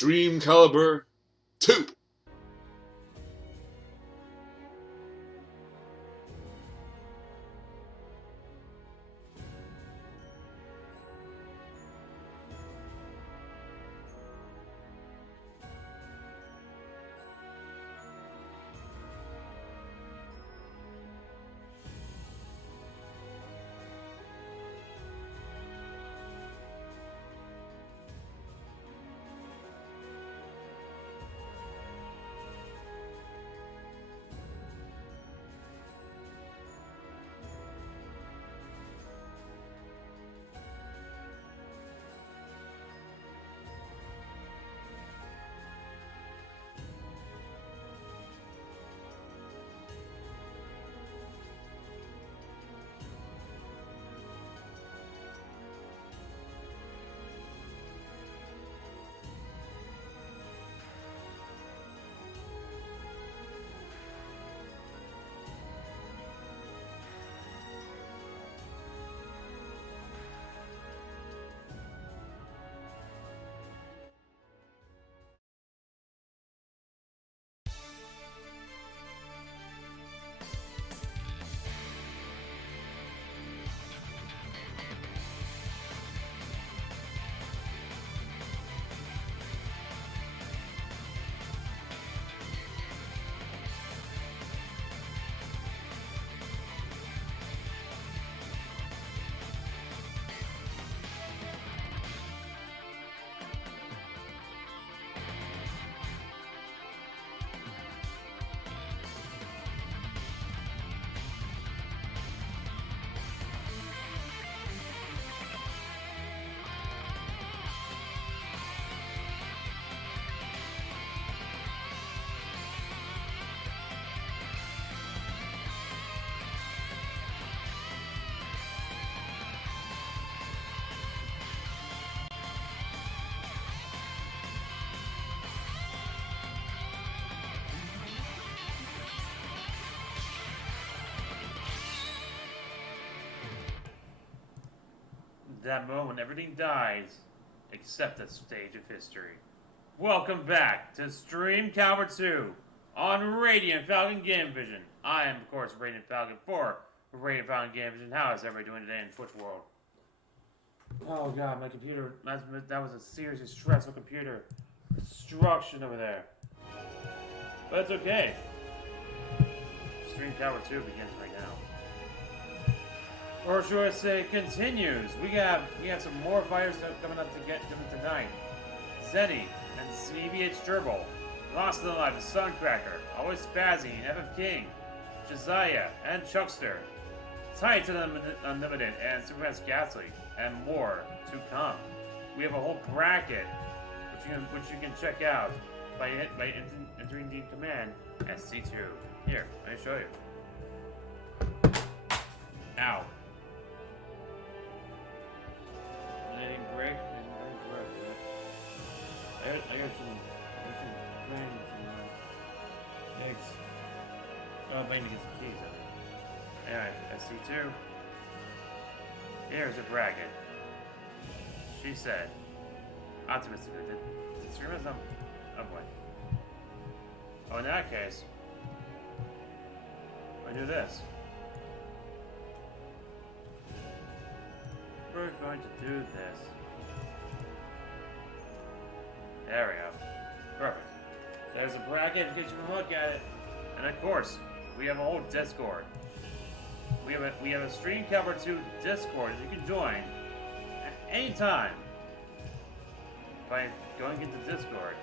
Stream Calibur 2. That moment, everything dies, except that stage of history. Welcome back to Stream Calibur 2 on Radiant Falcon Game Vision. I am, of course, Radiant Falcon 4 for Radiant Falcon Game Vision. How is everybody doing today in Twitch world? Oh god, my computer, that was a seriously stressful computer destruction over there. But it's okay. Stream Calibur 2 begins right now. Or should I say, continues. We got some more fighters coming up to get them tonight. Zenny and CBH Geralt, LostandAlive, the Suncracker, Always Spazzy, FFKing, Gesia and Chuckster, Tight and Unlimited, and SupermaskGastly, and more to come. We have a whole bracket which you can check out by entering the command SC2. Here, let me show you. Ow. Anything break? I got some grinding from eggs. Oh, I'm waiting to get some keys out of it. Anyway, SC2. Here's a bracket. She said. Optimistic. Did she remember something? Oh boy. Oh, in that case, I do this. We're going to do this. There we go. Perfect. There's a bracket in case you can look at it. And of course, we have a whole Discord. We have a Stream Calibur 2 Discord that you can join at any time by going into Discord.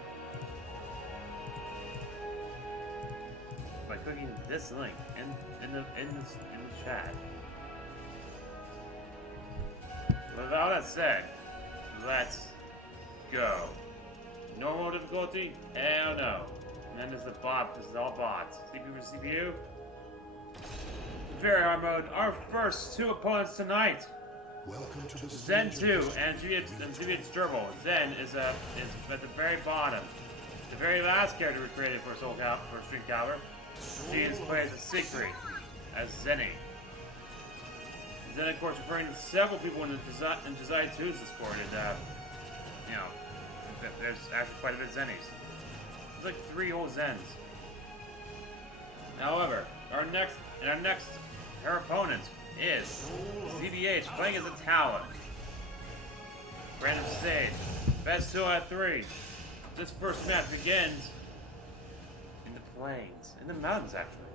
By clicking this link in the chat. With all that said, let's go. Normal difficulty? Hell no. And then there's the bot. This is all bots. CPU for CPU. Very hard mode. Our first two opponents tonight. Welcome to the Zen 2 and GBH Gerbil. Zen is at the very bottom. The very last character we created for Stream Calibur. She is played as Siegfried, as Zenny. Then, of course, referring to several people in Gesia 2's Discord, and, there's actually quite a bit of Zennies. There's like 3 whole Zens. However, our opponent is ZBH playing as a Talon. Random stage. Best 2 out of 3. This first match begins in the plains. In the mountains, actually.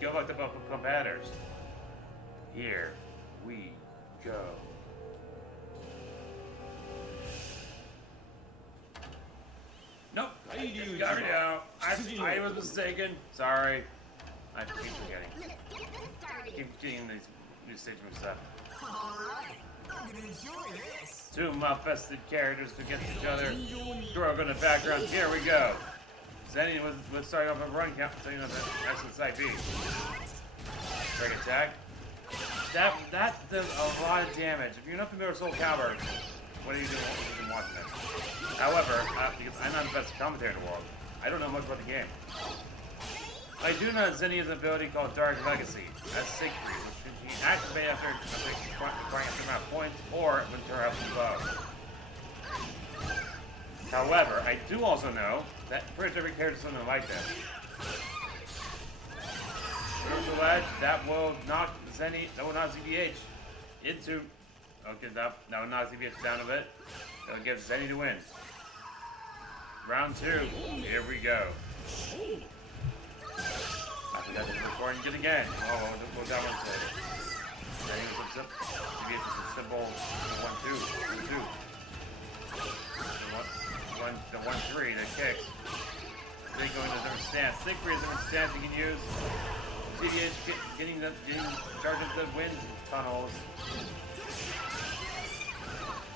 Go back to both competitors. Here we go. Nope. I was mistaken. Sorry. I keep forgetting. Keep getting these new stage moves up. I'm gonna enjoy this. 2 mal-fested characters against each other. Throw in the background. Here we go. Zenny was starting off a run count, setting up an excellent side B. Break attack. That does a lot of damage. If you're not familiar with Soul Calibur, what are you doing watching it? However, because I'm not the best commentator in the world, I don't know much about the game. I do know that Zenny has an ability called Dark Legacy, as Siegfried, which can be activated after acquiring a certain amount of points, or when you're up above. However, I do also know that pretty much every character is something like that. Universal Edge, that will knock ZBH into... Okay, that will knock ZBH down a bit. That will give Zenny the win. Round 2, here we go. I forgot to record it again. Oh, what that one say? Zenny was a ZBH is a simple 1-2. 1-2. The 1-3 that kicks. They go into a different stance. Siegfried is a different stance you can use. ZBH getting charged into the wind tunnels.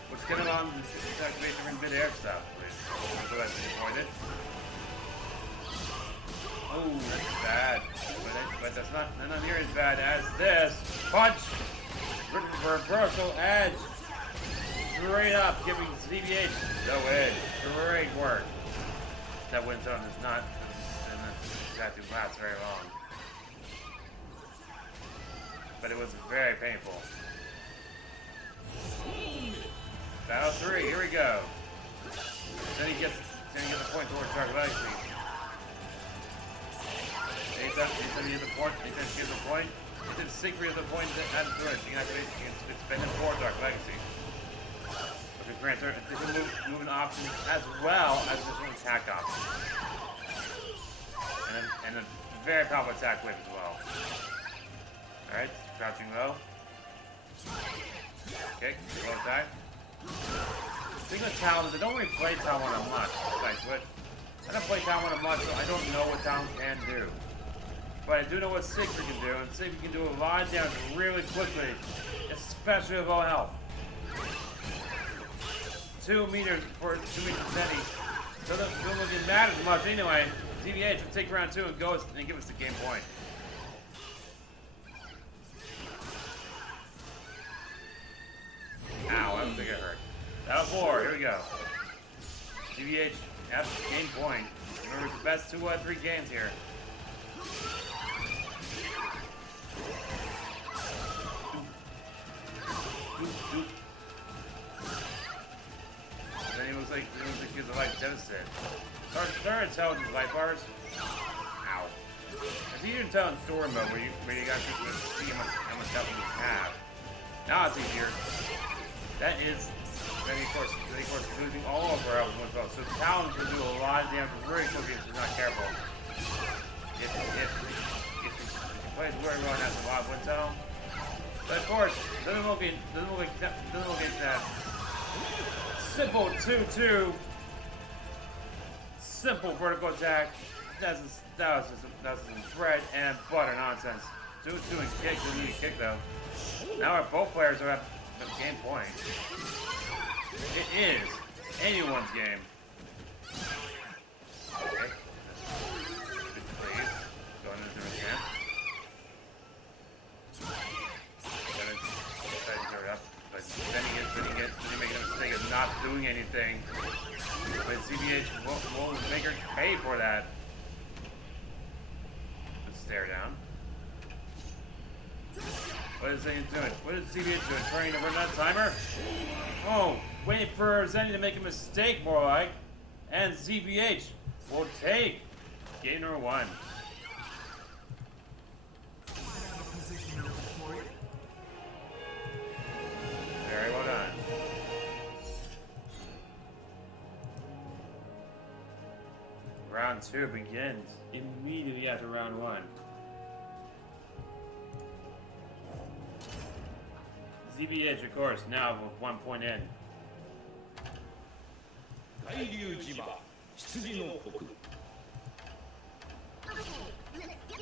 What's going on in this activation in mid-air stuff, please? So that's avoided. Oh, that's bad. But that's not near as bad as this. Punch! Reversal edge. Straight up, giving ZBH the win. Great work. That wind zone is not exactly last very long. But it was very painful. Battle 3, here we go. Then he gets a point towards Dark Legacy. Anytime he gets a point, anytime Siegfried has a point to add to it, you can activate, you can spend it for Dark Legacy. Which grants her additional movement options as well as additional attack options. And a very powerful attack wave as well. Alright, crouching low. Okay, low attack. The thing with Talon, they don't really play Talon much. I don't play Talon much, so I don't know what Talon can do. But I do know what Siegfried can do, and Siegfried can do a lot of damage really quickly, especially with low health. 2 meters for 2 meters Zenny. So don't look at that as much anyway. ZBH will take round 2 and go and give us the game point. Ow, I don't think it hurt. Battle 4, here we go. ZBH has game point. Remember, it's the best 2 out of 3 games here. Doop. Then he was like he was a life deficit. Start to tell these life bars. Ow. It's easier to tell in story mode where you got to see how much health you have. Now it's easier. That is, then of course losing all of our health in one spell. So Talon can do a lot of damage very quickly if he's not careful. If he plays very well and has a lot of wind tunnel. But of course, doesn't look at that simple 2-2. Simple vertical attack. That was some bread and butter nonsense. 2-2 and kick, didn't need kick though. Now both players are at the game point. It is anyone's game. Okay. Please. Going into the camp. But then he making a mistake of not doing anything. But ZBH won't make her pay for that. Let's stare down. What is Zenny doing? What is CBH doing? Trying to run that timer? Oh, waiting for Zenny to make a mistake, more like. And CBH will take game number 1. Very well done. Round 2 begins immediately after round 1. ZBH, of course, now with 1 point in. Okay, let's get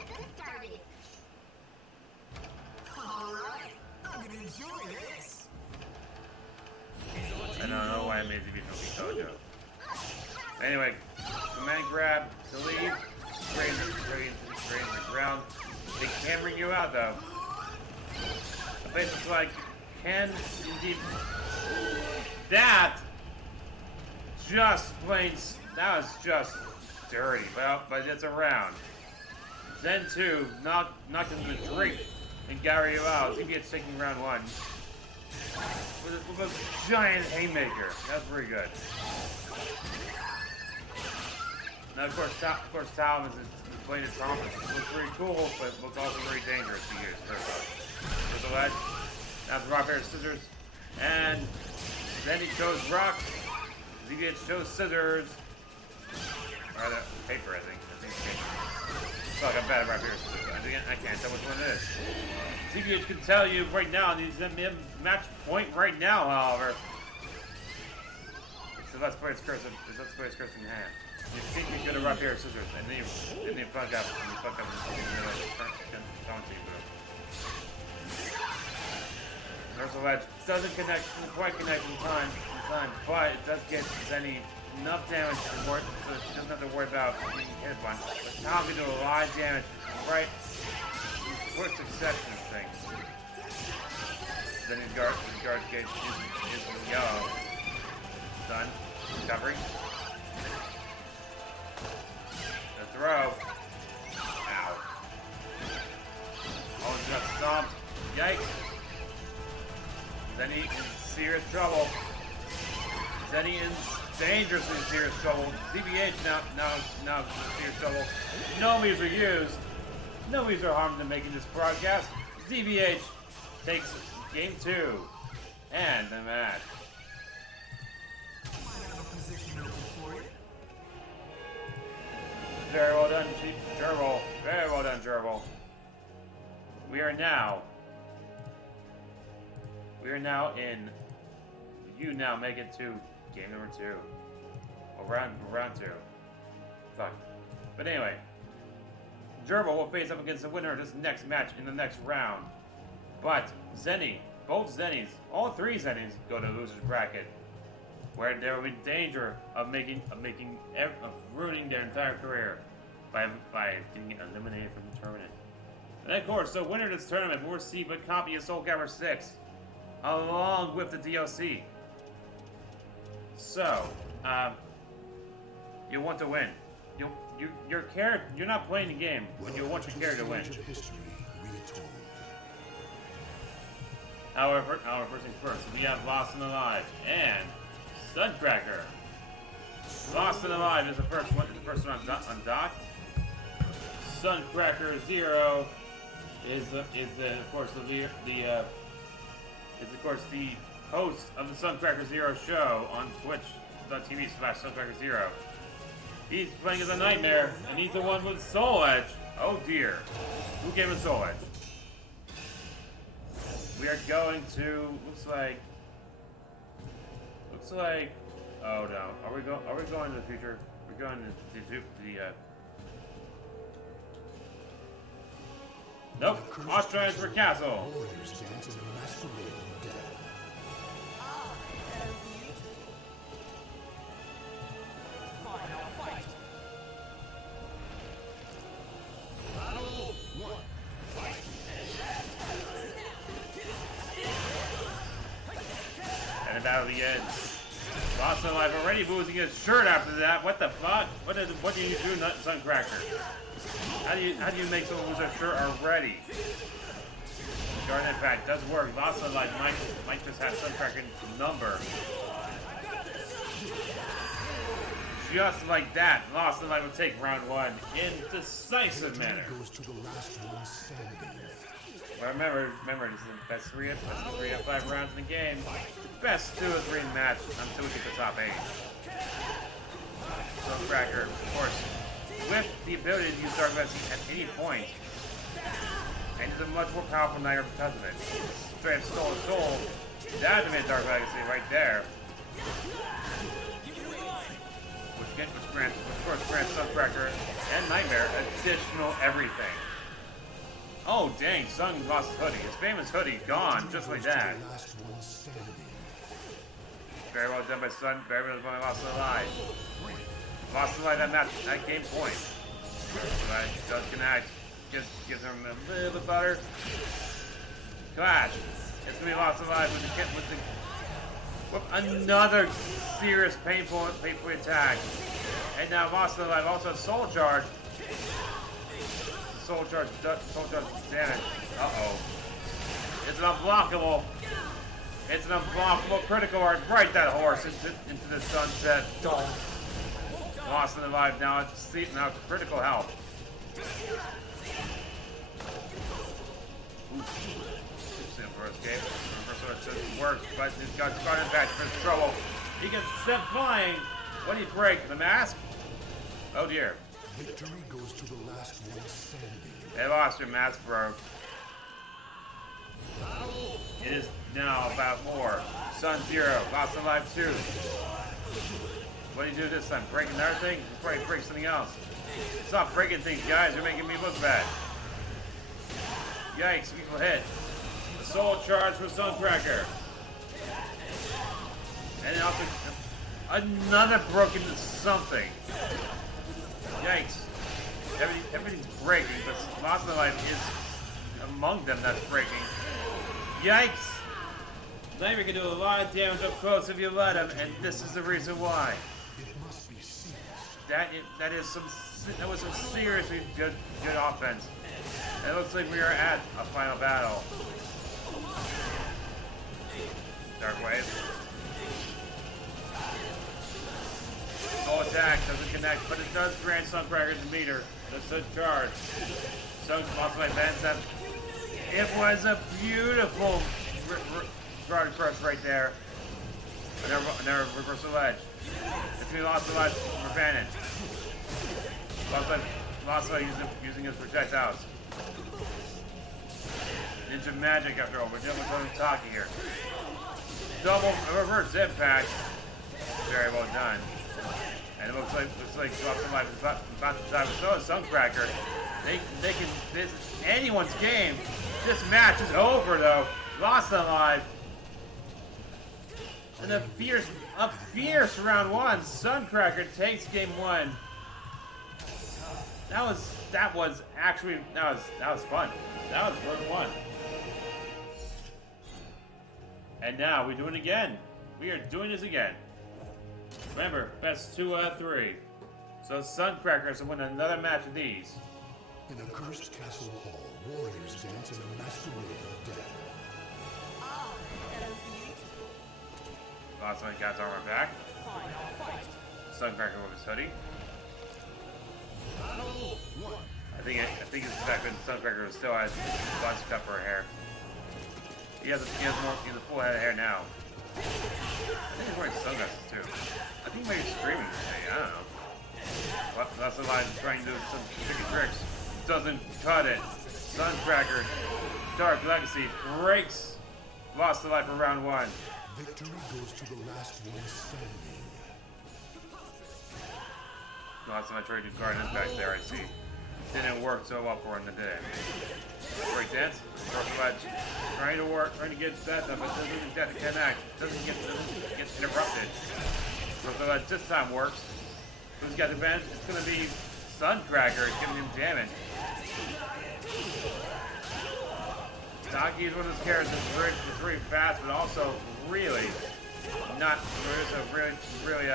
this started. Alright, I'm gonna enjoy this. I don't know why I made ZBH no big dojo. Anyway, command grab to leave. Spray in the ground. They can bring you out though. The place looks like can indeed. That was just dirty, but it's around. Zen 2 knocked into the drink and got you out. ZBH taking round 1 with a giant haymaker. That's pretty good. Now, of course, Talim is playing his Thomas. It looks pretty cool, but looks also very dangerous to use. There's a ledge. Now it's rock, paper, scissors. And then he chose rock. ZBH chose scissors. Or the paper, I think. It's paper. It's like I'm bad at rock, paper, scissors. I can't tell which one it is. ZBH can tell you right now, he's at match point right now, however. So let's play his curse in hand. You think you're gonna rock, paper, scissors, and then you fuck up, and you don't you, bro. There's a ledge. Doesn't quite connect in time, but it does get Zenny enough damage to work, so she doesn't have to worry about being hit one. But Tom can do a lot of damage, right? In quick succession of things. Then his guard gauge is yellow. Done. Recovery. The throw. Ow. Oh, just stomped. Yikes. Zenny in serious trouble. Zenny in dangerously serious trouble. ZBH now in serious trouble. No moves are used. No moves are harmed in making this broadcast. ZBH takes game 2 and the match. Very well done, Geralt. Very well done, Geralt. We are now in. You now make it to game number 2. Or round 2. Fuck. But anyway, Geralt will face up against the winner of this next match in the next round. But Zenny, both Zennies, all 3 Zennies go to loser's bracket, where there will be danger of ruining their entire career by getting eliminated from the tournament. And of course, the winner of this tournament will receive a copy of Soul Calibur 6, along with the DLC. So, you want to win. Your character, you're not playing the game, but you want your character to win. However, first things first, we have LostandAlive and Suncracker. LostandAlive is the first one on dock. Suncracker 0 is of course the host of the Suncracker 0 show on Twitch.tv/Suncracker0. He's playing as a nightmare, and he's the one with Soul Edge. Oh dear. Who gave him Soul Edge? We are going to looks like oh no. Are we going to the future? We're going to the nope. Austrians for Castle. And the battle begins. LostandAlive already losing his shirt after that. What the fuck? What do you do, Suncracker? How do you make someone lose their shirt already? Garden Impact does work. Lost of Life might just have Suncracker number. Just like that, Lost of Life will take round 1 in decisive manner. Goes to the last one standing. But remember, this is the best 3 of 5 rounds in the game. The best 2 of 3 match until we get the top 8. Suncracker, of course, with the ability to use Dark Legacy at any point. And he's a much more powerful knight because of it. Straight up stole a soul. That made Dark Legacy right there. Which grants, of course, grants Suncracker and Nightmare additional everything. Oh dang, Sung lost his hoodie. His famous hoodie gone just like that. Very well done by Sun. Very well done by Lost Alive. Lost Alive at game point. Right, does connect. Gives him a little bit better. Clash. It's gonna be Lost Alive with another serious painful attack. And now Lost Alive also has Soul Charge. Soul Charge damage. Uh-oh. It's an unblockable. It's an unblockable critical art. Right that horse into the sunset. Lost Alive now it's critical health. For escape. Reverse doesn't work, but he's got Garden Patch for trouble. He gets sent flying. What do you break? The mask? Oh dear. Victory goes to the last one standing. They lost your mask, bro. It is now about 4. Sun 0. Lost Alive 2. What do you do this time? Break another thing? Probably break something else. Stop breaking things, guys. You're making me look bad. Yikes, people hit. Soul Charge for Suncracker. And also another broken something. Yikes. Everything's breaking, but Lost of Life is among them that's breaking. Yikes. Nightmare can do a lot of damage up close if you let him, and this is the reason why. That was some seriously good offense. It looks like we are at a final battle. Dark Wave. No attack, doesn't connect, but it does grant Suncracker the meter. That's a charge. Sun lost my that. It was a beautiful guard crush right there. Another reversal edge. It's gonna be Lost of Life for advantage. Lost of Life using his projectiles. Ninja magic after all. We're dealing with Taki here. Double reverse impact. Very well done. And it looks like Lost of Life is about to die with Suncracker. They can this is anyone's game. This match is over though. Lost Alive. And a fierce round 1. Suncracker takes game 1. That was fun. That was round 1. And now we do it again. We are doing this again. Remember, best 2 out of 3. So Suncrackers will win another match of these. In a cursed castle hall, warriors dance in a masquerade of death. Lost one got his armor back. Suncracker with his hoodie. I think it's the fact that Suncracker still has a bunch cut for her hair. He has a full head of hair now. I think he's wearing sunglasses too. I think maybe he's streaming today. I don't know. Lost of Life trying to do some tricky tricks. Doesn't cut it. Suncracker, Dark Legacy breaks Lost of Life for round 1. Victory goes to the last one standing. Lost of Life tried to do Garden Impact there, I see. Didn't work so well for him today. Break dance. Dark Legacy trying to get that done, but doesn't get to connect. Doesn't get interrupted. So this time works. Who's got the advantage? It's gonna be Suncracker giving him damage. Taki is one of those characters that's really fast, but also really not really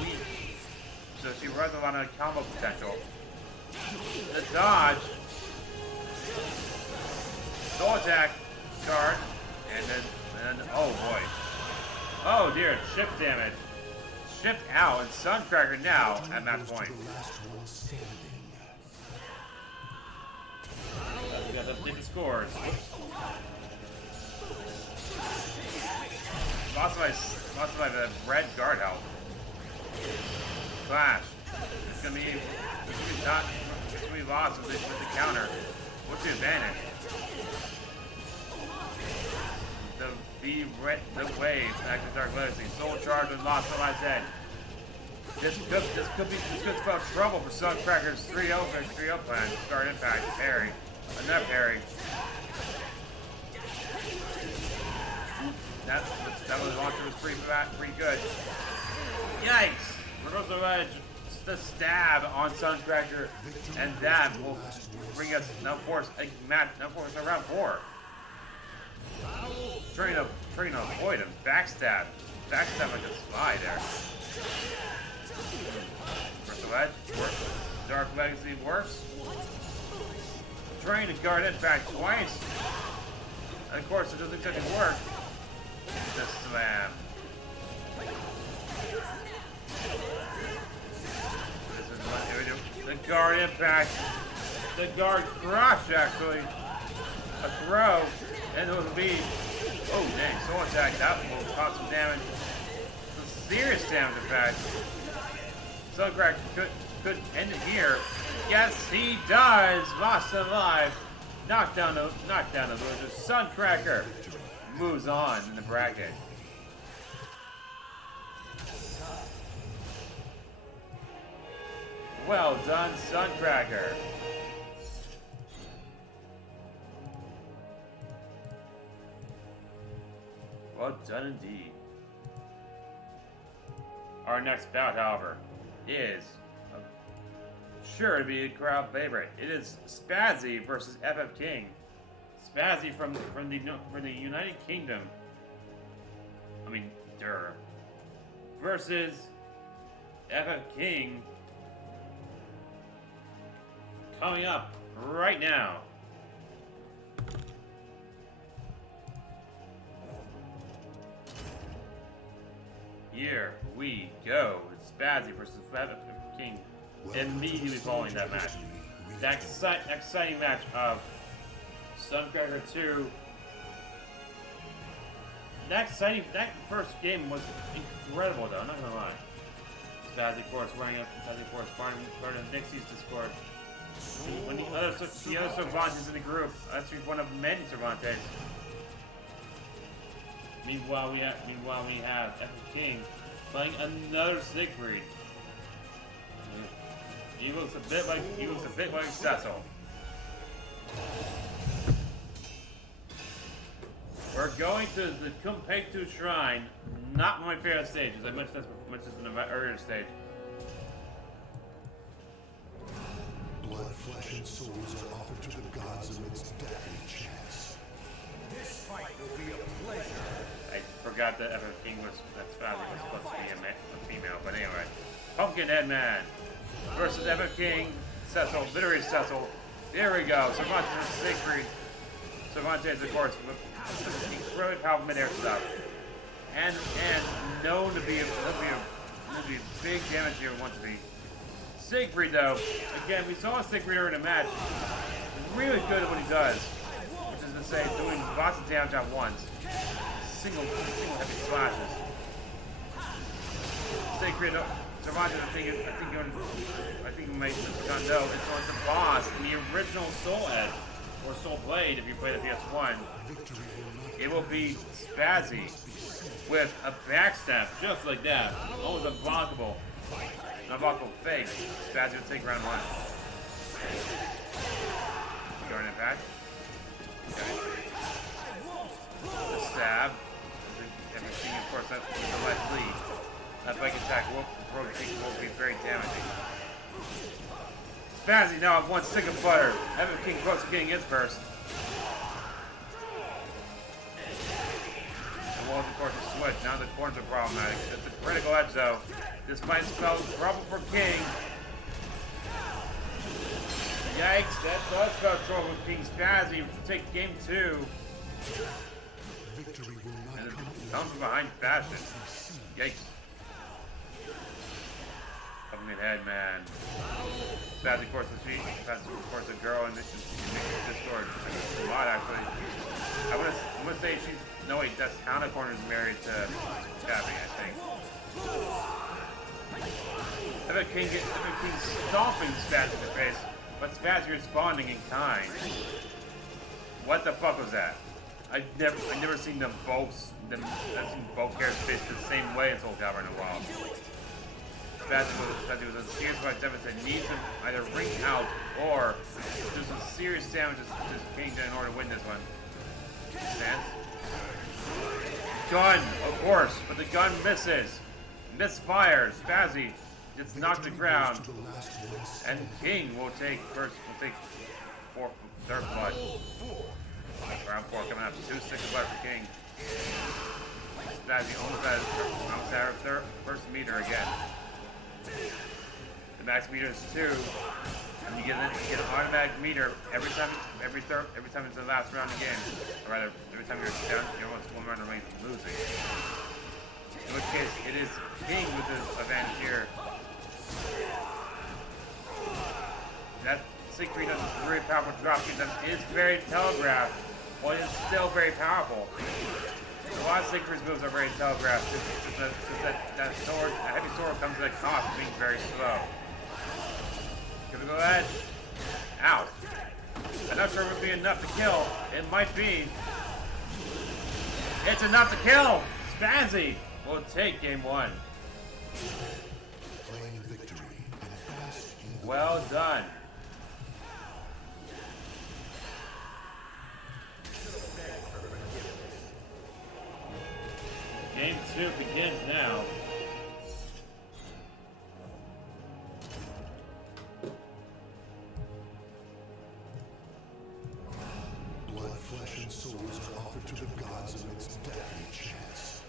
weak. So she runs a lot of combo potential. The dodge. Soul attack. card, and then oh boy. Oh dear, ship damage. Shipped out, and Suncracker now at match point. We got to update the scores. Lots of my red guard health. Flash. It's gonna be lost with the counter. What's the advantage? The wave, active dark legacy, soul charge with LostandAlive's head. This could spell trouble for Suncracker's 3-0 plan. Start impact, parry, another parry. That was launcher was pretty good. Yikes! Reversal edge, the stab on Suncracker, and that will bring us now force around 4. Trying to avoid him. Backstab like a spy there. Reversal edge works. Dark legacy works. Trying to guard it back twice. And of course, it doesn't exactly work. The slam. This is what we do. The guard impact. The guard crush, actually. A throw. And it will be. Oh, dang. Soul attack. That will cause some damage. Some serious damage, in fact. Suncracker could end it here. Yes, he does. LostandAlive. Knock down the loser. Suncracker moves on in the bracket. Well done, Suncracker. Well done indeed. Our next bout, however, is sure to be a crowd favorite. It is Spazzy versus FFKing. Spazzy from the United Kingdom. I mean, versus FFKing. Coming up right now. Here we go. It's Spazzy versus FFKing. Immediately following that match. That exciting match of Suncracker 2. That first game was incredible, though. I'm not gonna lie. Spazzy, of course, running up. Spazzy, of course, part of Nyxie's Discord. When the other Cervantes in the group, that's one of many Cervantes. Meanwhile, we have FFKing playing another Siegfried. He looks a bit like Cecil. We're going to the Kumpektu Shrine. Not one of my favorite stages. I mentioned this in the earlier stage. Blood, flesh, and souls are offered to the gods amidst deadly chants. This fight will be a pleasure. I forgot that FFKing was supposed to be a female, but anyway. Pumpkinhead Man versus FFKing, Cecil, literary Cecil. Here we go. Cervantes versus Siegfried. Cervantes, of course, with incredibly powerful mid-air stuff. And known to be big damage here once to be. Siegfried, though, again, we saw Siegfried earlier in a match. Really good at what he does, which is to say, doing lots of damage at once. Single heavy slashes. Siegfried, Cervantes, I think you may not know, it's the boss in the original Soul Edge, or Soul Blade if you played the PS1. It will be Spazzy with a backstab, just like that. Almost unblockable. Unblockable fake. Spazzy will take round 1. Guard impact. Okay. The stab. Everything, of course, that's the left lead. That bike attack will be very damaging. Spazzy now have 1 stick of butter. FFKing close to getting his first. The walls, of course, are switched. Now the corners are problematic. It's a critical edge, though. This might spell trouble for King. Yikes, that does spell trouble for King. Spazzy will take game 2. Victory will not And it come easy. comes from behind fashion. Yikes. Coming ahead, man. Spazzy, of course, the street. Spazzy, of course, a girl in this Discord. A lot, actually. I'm gonna say she's. No, wait, that's Hannah Corner's married to Gabby, I think. FFKing stomping Spazzy in the face, but Spazzy responding in kind. What the fuck was that? I've never seen them both. I've seen both characters face the same way in Soul Calibur in a while. Spazzy was a serious fight deficit that needs to either ring out or do some serious damage to King in order to win this one. Stance. Gun, of course, but the gun misses. Misfires. Spazzy gets knocked to the ground, and King will take third blood. Round 4 coming up. 2 seconds left for King. Spazzy almost had her first meter again. The max meter is 2, and you get an automatic meter every time it's the last round of the game. Or rather, every time you're down, you're almost 1 round away from losing. In which case, it is King with the advantage here. That Siegfried does a very powerful drop kick that is very telegraphed, but it's still very powerful. A lot of Siegfried's moves are very telegraphed, because that heavy sword comes at a cost of being very slow. Can we go ahead? Ow. I'm not sure it would be enough to kill. It might be. It's enough to kill! Spazzy will take game 1. Claim victory and bask in the Well done. Game 2 begins now. blood, flesh, and souls are offered to the gods amidst deadly chance.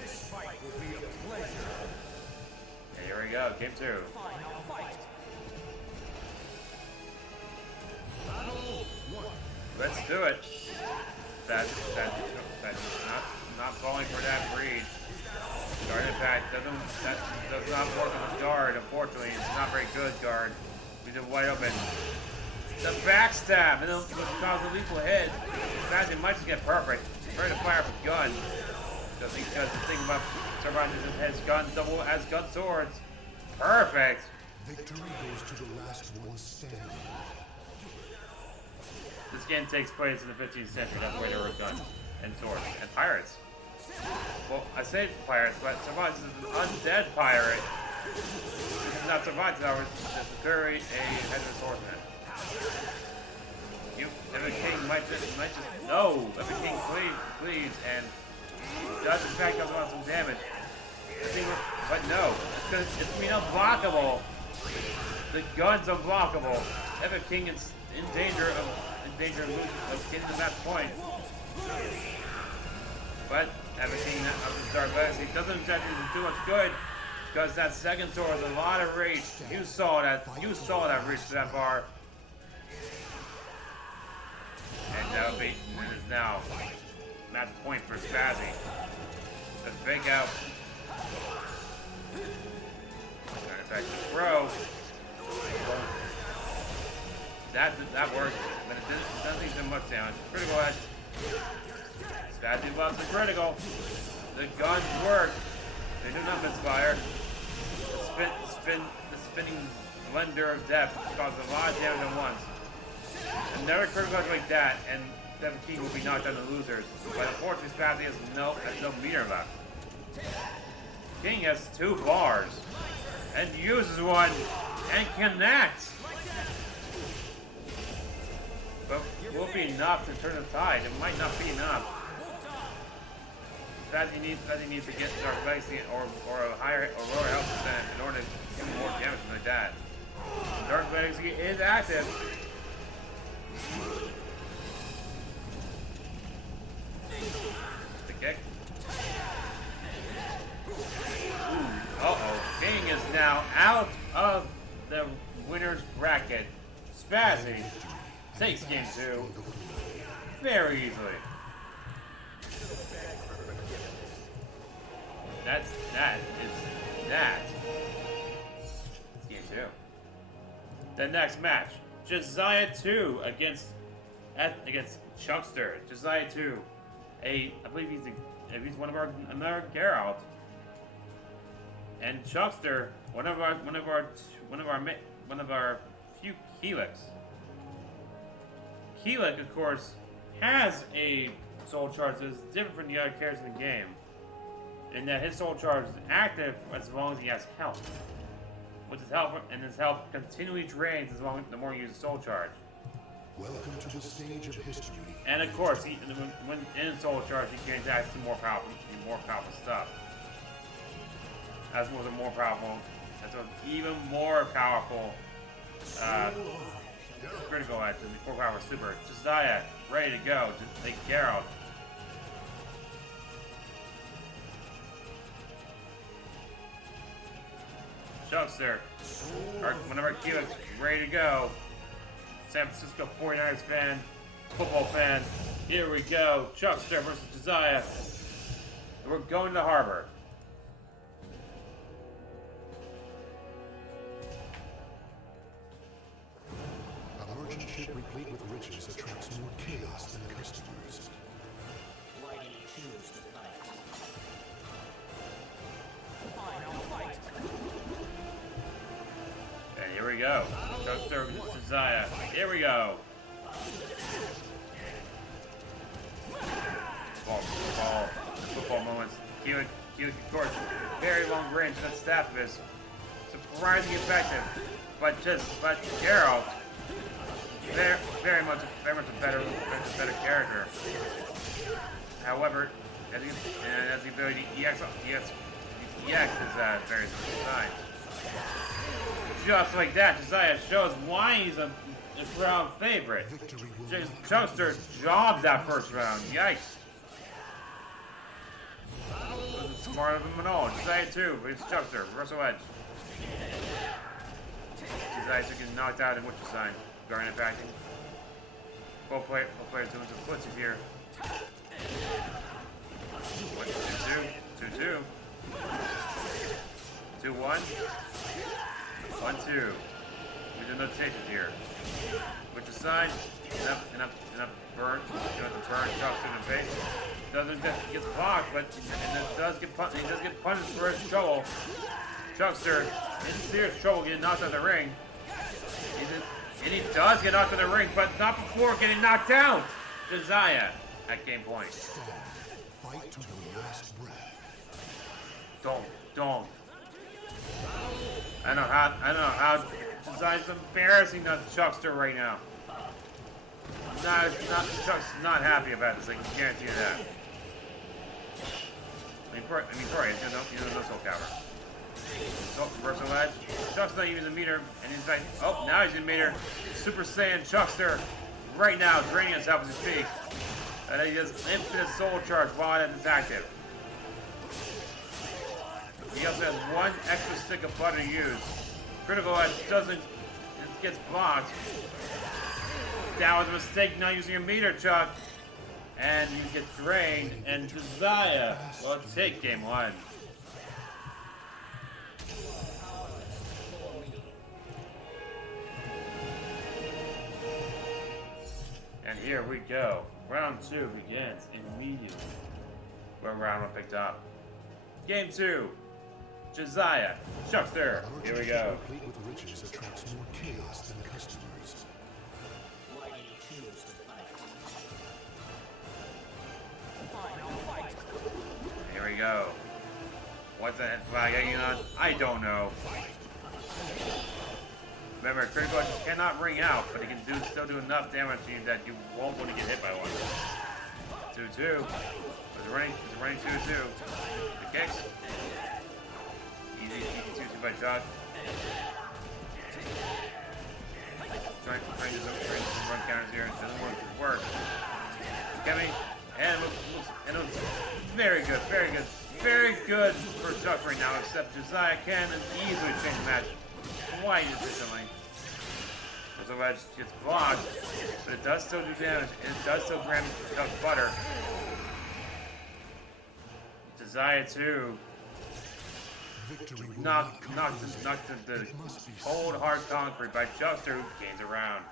This fight will be a pleasure. Okay, here we go. Game 2. Final fight. Let's do it. That's not falling for that breed. Guard impact does not work with guard, unfortunately. It's not very good guard. Leaves it wide open. The backstab, and it'll cause a lethal hit. Imagine might just get perfect. Ready to fire for gun. Because the thing about Cervantes is his gun double as gun swords. Perfect. Victory goes to the last one standing. This game takes place in the 15th century. That's why there were guns and swords and pirates. Well, I say pirates, but Cervantes is an undead pirate. This is not Cervantes, however, it's very a headless swordsman. FFKing might just no. FFKing bleeds and does in fact does want some damage. But no, because it's unblockable. The gun's unblockable. FFKing is in danger of getting to that point. But FFKing of the Dark Legacy doesn't exactly do much good because that second sword has a lot of reach. You saw that reach to that bar. And that would be, and is now match point for Spazzy. Let's fake out. Trying to back the throw. That worked, but it doesn't do much damage. Critical edge. Spazzy loves the critical. The guns work. They do not misfire. The spinning blender of death causes a lot of damage at once. Another critical edge like that, and FFKing will be knocked down to losers. But unfortunately, Spazzy has no meter left. King has 2 bars, and uses one, and connects. But will be enough to turn the tide. It might not be enough. Spazzy needs to get Dark Legacy or a higher or lower health percent in order to do more damage like that. Dark Legacy is active. The kick. Uh-oh. King is now out of the winner's bracket. Spazzy takes game 2 very easily. That is that. Game 2. The next match, Gesia 2 against Chuckster. Gesia 2, I believe he's one of another Geralt, and Chuckster, one of our few Kiliks. Kilik, of course, has a soul charge that is different from the other characters in the game, in that his soul charge is active as long as he has health. With his health, and his health continually drains the more you use soul charge. Welcome to the stage of history. And of course, when in soul charge, he gains access to more powerful stuff. That's one of the more powerful. That's an even more powerful critical edge than the 4-power super. Gesia, ready to go. Just like Geralt. Chuckster, one of our Kiliks, ready to go. San Francisco 49ers fan, football fan. Here we go. Chuckster versus Gesia. And we're going to the harbor. A merchant ship replete with riches attracts more chaos than customers. Why do you choose to fight? Fine, I'll fight. And here we go. Chuckster versus Gesia. Here we go. Football moments. Kilik, of course, very long range. That staff of his surprisingly effective. But Geralt, very much a better character. However, as the ability EX is very design. Just like that, Gesia shows why he's a crowd favorite. Chuckster jobbed that first round. Yikes. Smart of him at all. Gesia 2 against Chuckster. Reversal edge. Gesia getting knocked out in which sign? Guardian impacting. Both players doing some flitsies here. 2-2. 2-1. 1-2. We do notations here. Which aside, enough burn. You know, the burn Chuckster in the face. Doesn't gets blocked, but he does get punished for his trouble. Chuckster in serious trouble getting knocked out of the ring. And he does get knocked out of the ring, but not before getting knocked down. Gesia at game point. Fight to the last breath. Don't. I don't know how Gesia's embarrassing to Chuckster right now. Chuck's not happy about this. I can guarantee you that. I mean, probably he's no soul cover. So, reversal edge. Chuck's not using the meter, and he's like, oh, now he's in meter. Super Saiyan Chuckster right now, draining himself as he speaks. And he does infinite soul charge while it is active. He also has one extra stick of butter to use. Critical edge it gets blocked. That was a mistake not using a meter, Chuck. And you get drained, and Gesia will take game 1. And here we go. Round 2 begins immediately when round 1 picked up. Game 2. Gesia, Chuckster. Here we go. Replete with riches attracts more chaos than customers. Why do you choose to fight? Fine, I'll fight. Here we go. What's that flag hanging on? I don't know. Remember, critical edge cannot ring out, but it can still do enough damage to you that you won't want to get hit by one. 2-2. It's running 2-2. The kicks. Easy 2-2 by Chuck. Trying to do some run counters here. It doesn't work. Kemi, and it looks very good for Chuck right now, except Gesia can easily change the match quite efficiently. So edge gets blocked, but it does still do damage, and it does still grab Chuck's butter. Gesia 2. Victory will Knocked not come the cold hard concrete by Chuckster, who gains a round.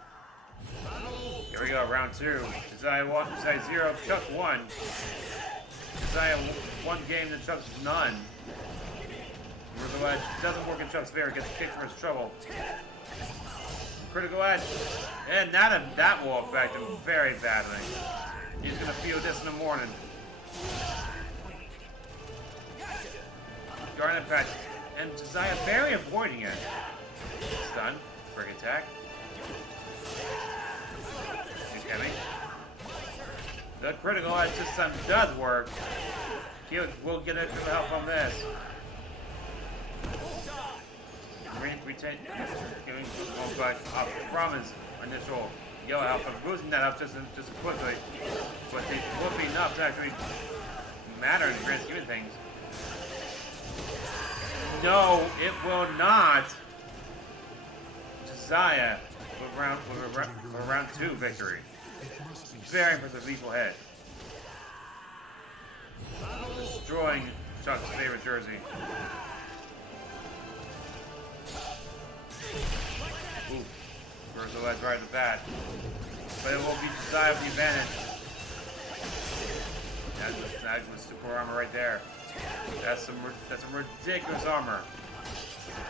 Here we go, round 2. Gesia 1, Gesia 0, Chuck 1. Gesia 1 game, then Chuck's none. Critical Edge doesn't work in Chuck's favor, gets kicked for his trouble. Critical Edge, and that will affect him very badly. He's gonna feel this in the morning. Garnet Patch, and Gesia barely avoiding it. Stun, break attack. He's coming. The Critical Edge this time does work. Kilik will get it to help on this. Retain, giving one back up from his initial yellow help, but boosting that up just quickly. But it would be enough to actually matter in the grand scheme of things. No, it will not. Gesia with a round 2 victory. Very impressive lethal hit. Destroying Chuck's favorite jersey. Ooh, Critical Edge right at the bat. But it will be Gesia with the advantage. That was super armor right there. That's some ridiculous armor.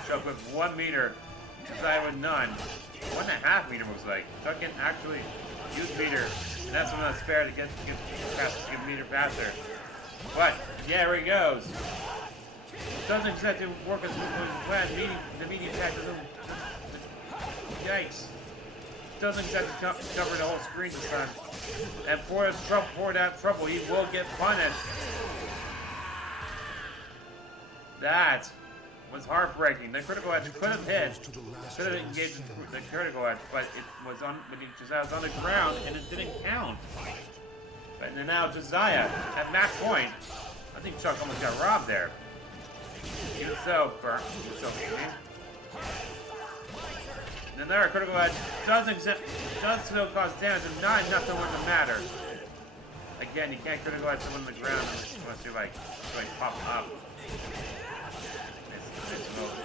Chuck with 1 meter, Gesia with none. 1.5 meter looks like. Chuck can actually use meter, and that's when that's fair to get meter faster. But yeah, here he goes. Doesn't exactly work as planned. The medium attack doesn't. Yikes! Doesn't exactly cover the whole screen this time. And for that trouble, he will get punished. That was heartbreaking. The Critical Edge could have hit, could have engaged the Critical Edge, but it was on when Gesia was on the ground and it didn't count. But now Gesia at max point. I think Chuck almost got robbed there. Even so, burnt. And there, Critical Edge does still cause damage, and not enough to win the matter. Again, you can't Critical Edge someone on the ground unless you like pop up.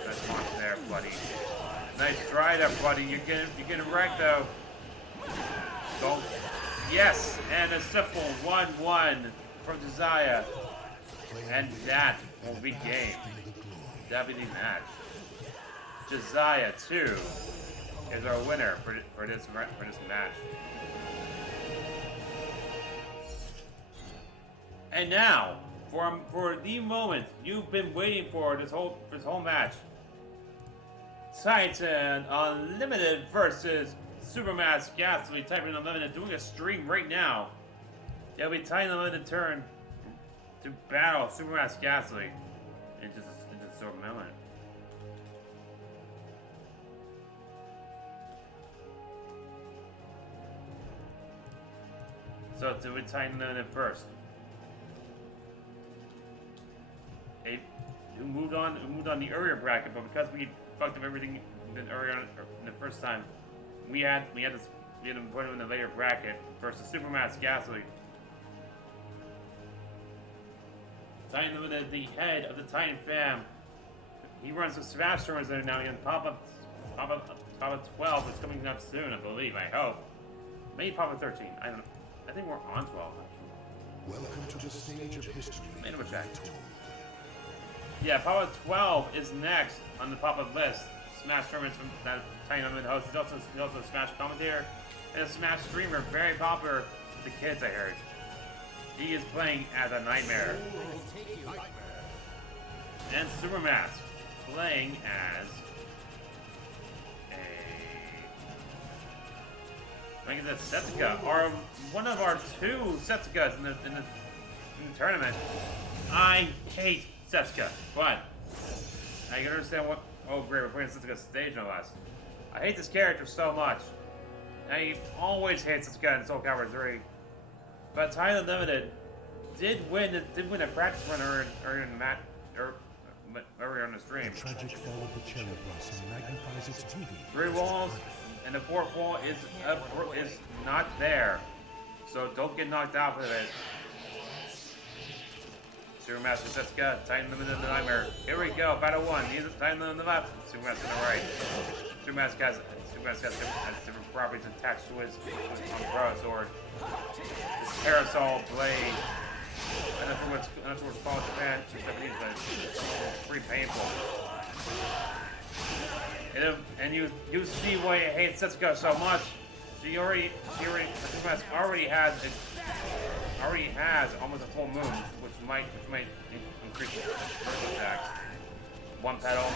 Nice launch there, buddy. Nice try there, buddy. You're getting wrecked though. Go. Yes, and a simple 1-1 from Gesia. And that will be game. That'll be the match. Gesia 2 is our winner for this match. And now, for the moment you've been waiting for this whole match. Titan Unlimited versus SupermaskGastly. Titan Unlimited doing a stream right now. It'll be Titan Unlimited turn to battle SupermaskGastly in just a short moment. So do we Titan Unlimited first? Who moved on the earlier bracket, but because we fucked up everything earlier in the first time, we had to put him in the later bracket versus SupermaskGastly. Titan Limited, the head of the Titan fam. He runs the Smash tournaments there now. He has Pop-Up 12 is coming up soon, I believe. I hope. Maybe Pop-Up 13. I don't know. I think we're on 12 actually. Welcome to the stage of history. Made him a check. Yeah, Pop-Up 12 is next on the pop-up list. Smash tournaments from that Titan Unlimited host. He's also a Smash commentator and a Smash streamer, very popular with the kids, I heard. He is playing as a Nightmare. And Supermask playing as I think it's Setsuka, or one of our 2 Setsukas in the tournament. I hate Setsuka, but I can understand what. Oh, great, we're playing Setsuka's stage, no less. I hate this character so much. I always hate Setsuka in Soul Calibur 3. But Titan Unlimited did win a practice run earlier in the match, earlier on the stream. The tragic fall of the cherry blossom magnifies its beauty. 3 walls, and the 4th wall is not there. So don't get knocked out of it. Supermaster Setsuka, Titan Limited and the Nightmare. Here we go, battle 1. These are Titan Limited on the left, Supermaster on the right. Supermaster has different properties attached to his umbrella sword. His parasol blade. I'm not sure what it's called in Japan, it's Japanese, but it's pretty painful. And you see why he hates Setsuka so much. Supermaster already has almost a full moon, which might increase his first attack. One petal,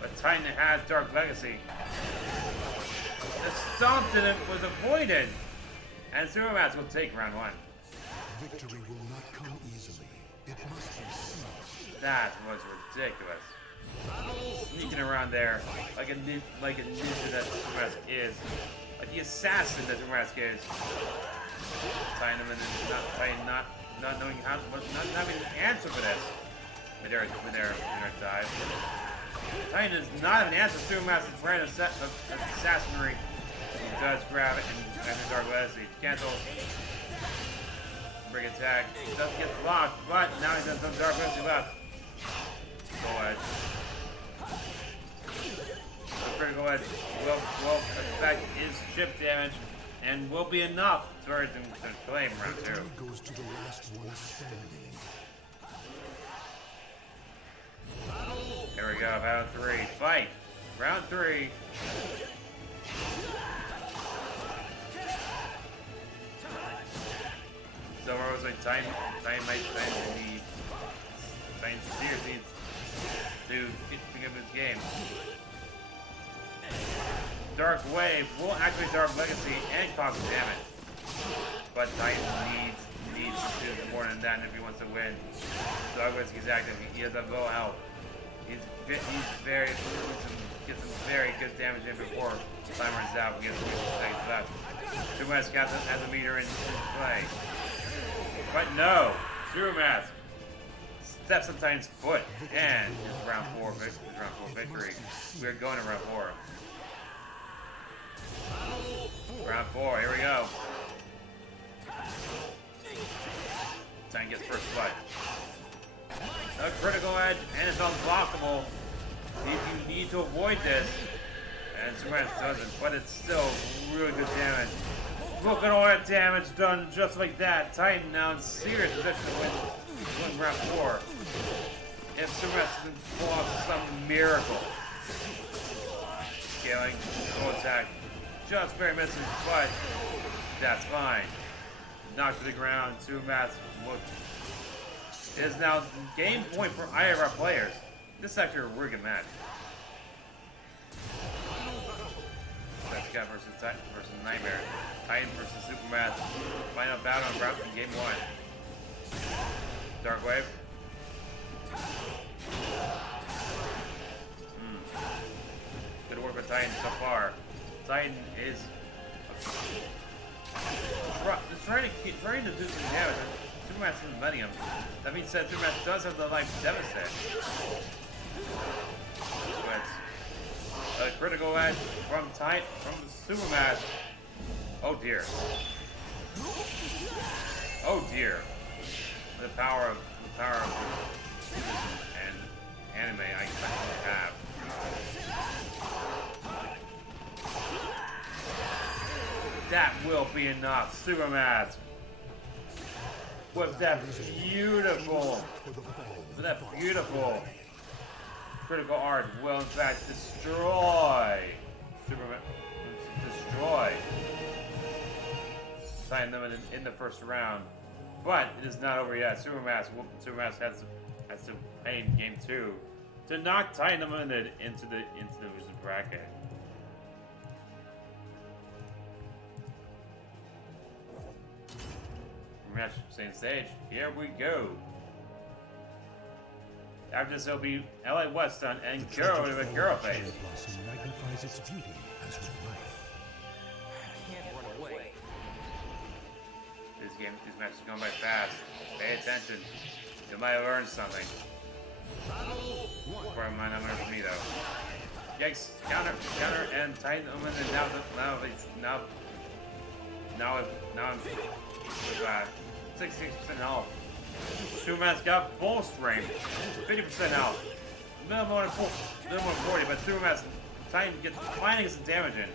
but Titan has Dark Legacy. The stomp to it was avoided, and Supermaster will take round 1. Victory will not come easily. It must be seized. That was ridiculous. Sneaking around there like a ninja that Supermaster is, like the assassin that Supermaster is. Tying him and not knowing how, not having an answer for this. With their dive. Titan does not have an answer. Supermaster's brand of assassinry. He does grab it and the Dark Legacy. Cancel. Big attack. He doesn't get blocked, but now he does some Dark Legacy left. Go ahead. The critical edge will affect his chip damage and will be enough for him to claim round 2. Goes to the last one standing. Here we go, round 3. Fight! Round 3. So I was like, Titan seriously needs to pick up this game. Dark Wave will activate Dark Legacy and cause damage. But Titan needs to do more than that if he wants to win. Dark Legacy is active. He has a low health. He's very get some very good damage in before time runs out. We get 3 seconds left. Supermask has a meter in play. But no, Supermask steps on Titan's foot and his round 4 victory. We're going to round 4. Round 4, here we go. Titan gets first blood. A critical edge, and it's unblockable. You need to avoid this. And Cervantes doesn't, but it's still really good damage. Look at all that damage done just like that. Titan now in serious position to win round 4. If Cervantes can pull off some miracle. Scaling, full attack. Just very missing, but that's fine. Knocked to the ground, Cervantes is now game point for either of our players. This is actually a really good match. Setsuka versus Titan versus Nightmare. Titan versus Supermask. Final battle on round in game 1. Dark Wave. Good work with Titan so far. Titan is trying to do some damage. Supermask isn't letting him. That means that Supermask does have the life deficit. But a critical edge from Supermask. Oh dear. Oh dear. The power of and anime I have. That will be enough. Supermask. With that beautiful critical art will in fact destroy Titan Limited in the first round. But it is not over yet. Supermask has to play in game 2 to knock Titan Limited into the division bracket. Match, same stage. Here we go. After this, it'll be LA Weston and Girly with McGirlFace. Magnifies its beauty as her life. I can't run away. These matches are going by fast. Pay attention. You might have learned something. Probably might not learn from me though. Yikes! Counter, and Titan Limited now I'm with 66% health. Supermask's got full strength, 50% health. Minimum more than 40, but Supermask Titan gets finally some damage in.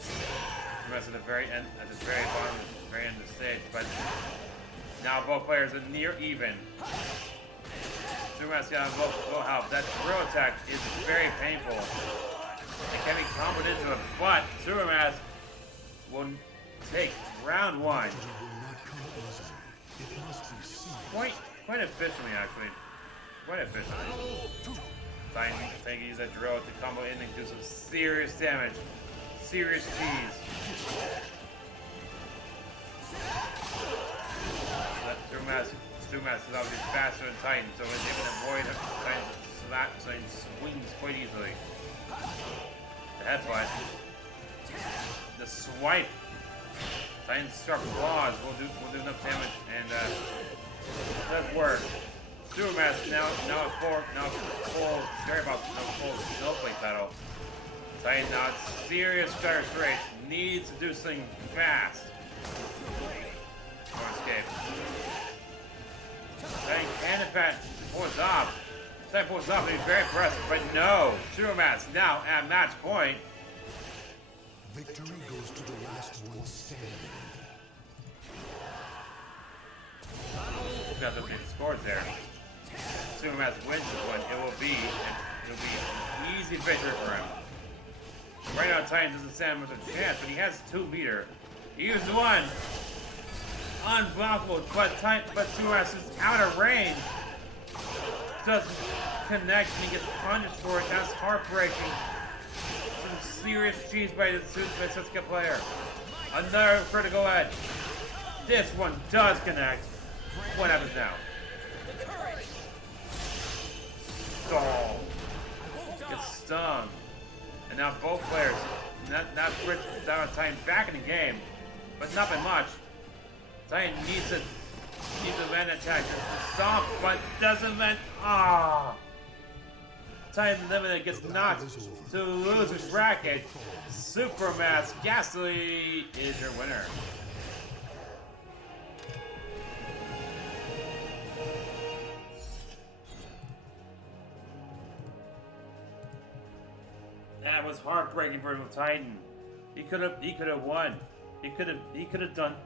Supermask at the very end, at the very bottom, very end of the stage, but now both players are near even. Supermask got full health. That throw attack is very painful. It can be comboed into it, but Supermask will take round one. Quite efficiently, actually. Quite efficiently. Titan can use that drill to combo in and do some serious damage. Serious cheese. That Supermask is obviously faster than Titan, so it's able to avoid Titan's slaps and swings quite easily. The headbutt. The swipe. Titan's sharp claws will do enough damage, and does work. Supermask now full snowflake battle. Titan now at serious fire straight. Needs to do something fast. Moonscape. Titan can in fact pull it off. Titan pulls off and he's very impressive, but no. Supermask now at match point. Victory goes to the last one standing. Got the scores there. Supermask wins this one. It'll be an easy victory for him. Right now, Titan doesn't stand much of a chance, but he has 2 meter. He used one. Unblockable, but Supermask is out of range. Doesn't connect, and he gets punished for it. That's heartbreaking. Some serious cheese by the Setsuka player. Another critical edge. This one does connect. What happens now? Stall. Gets stung. And now both players, not Titan back in the game, but not by much. Titan needs to land attack to stop, but doesn't land. Titan limited gets knocked to lose his bracket. SupermaskGastly is your winner. That was heartbreaking for Titan. He could have won. He could have done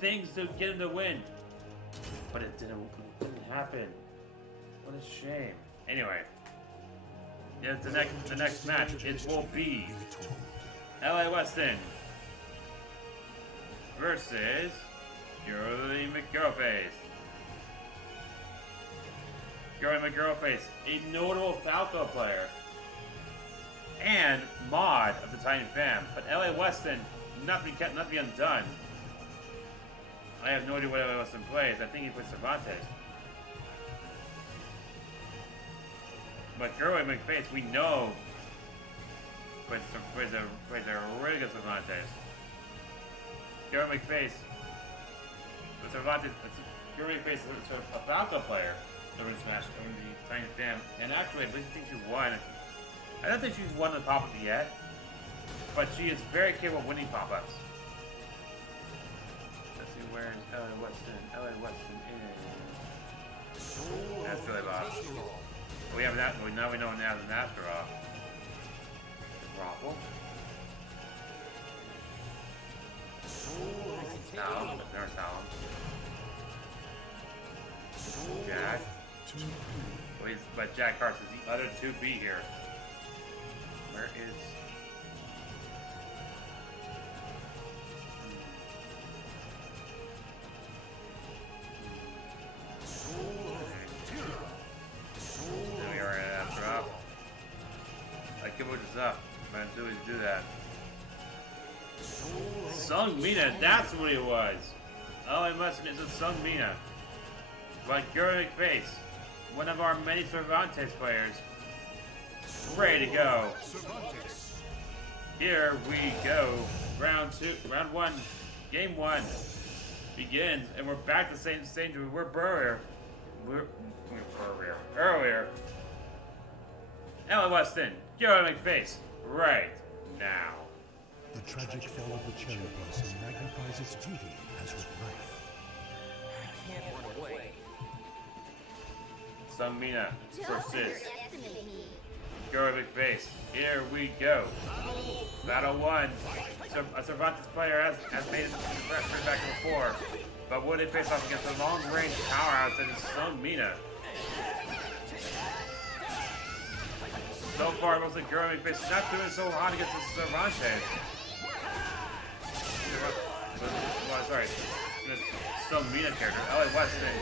things to get him to win. But it didn't happen. What a shame. Anyway. Yeah, the next match, it will be LA Weston versus Girly McGirlFace. Girly McGirlFace, a notable Falco player and mod of the Titan fam, but LA Weston, nothing undone. I have no idea what LA Weston plays. I think he plays Cervantes. But Girly McFace, we know, plays a really good Cervantes. Girly McFace, but Cervantes, Girly McFace is a Falco player over in Smash, over in the Titan fam, and actually, I think she won. I don't think she's won the pop-up yet, but she is very capable of winning pop-ups. Let's see, where is LA Weston? LA Weston is... That's really bad. We have that. Now we know now as an after all. Raffle. Talim, there's Talim. Jack. But Jack Carson is the other 2B here. Where is... There we are at after up. Like, give it up. Man, do that. Sung Mina, that's what it was. Oh, it must be Sung Mina. But Girly McFace, one of our many Cervantes players, ready to go. Here we go. Round 1, game 1 begins, and we're back to the same stage we were earlier. LA Weston, Girly McFace, right now. The tragic fall of the cherry blossom magnifies its beauty as with life. Samina Don't versus underestimate me. McGirlFace. Here we go. Battle 1. A Cervantes player has made it to the pressure back before, but will they face off against a long-range powerhouse that is Samina? So far, most of McGirlFace is not doing so hot against the Cervantes. Sorry. Samina character, LA Weston.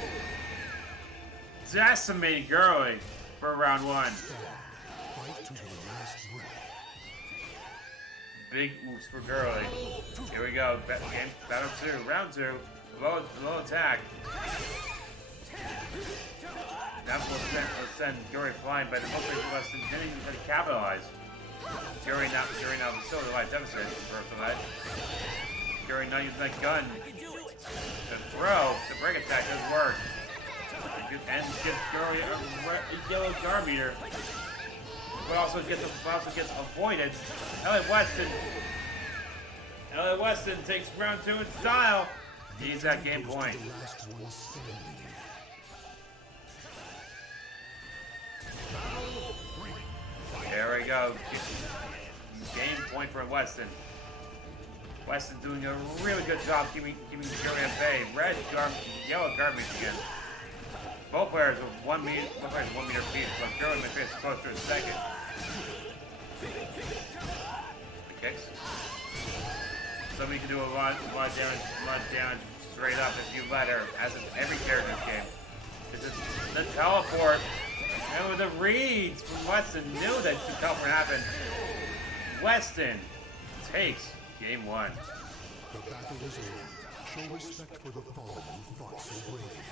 Decimating Girly for round 1. Fight to your last breath. Big oops for Girly. Here we go. Game battle 2, round 2. Low attack. That will send Girly flying, but it looks like Weston didn't even try to capitalize. Girly now still in a life deficit for tonight. Girly not using that gun. The throw, the break attack does work. And gives Girly a yellow guard meter. But also gets avoided. LA Weston takes round 2 in style. He's that game point. The last one standing. There we go. Game point for Weston. Weston doing a really good job keeping Girly at bay. Yellow garbage again. Both players with 1 meter piece, but Girly may face close to a second. The kicks. Somebody can do a lot of damage straight up if you let her, as in every character in this game. This is the teleport. And with the reads from Weston, knew that the teleport happened. Weston takes game 1. The battle is over. Show respect for the fallen who fought so bravely.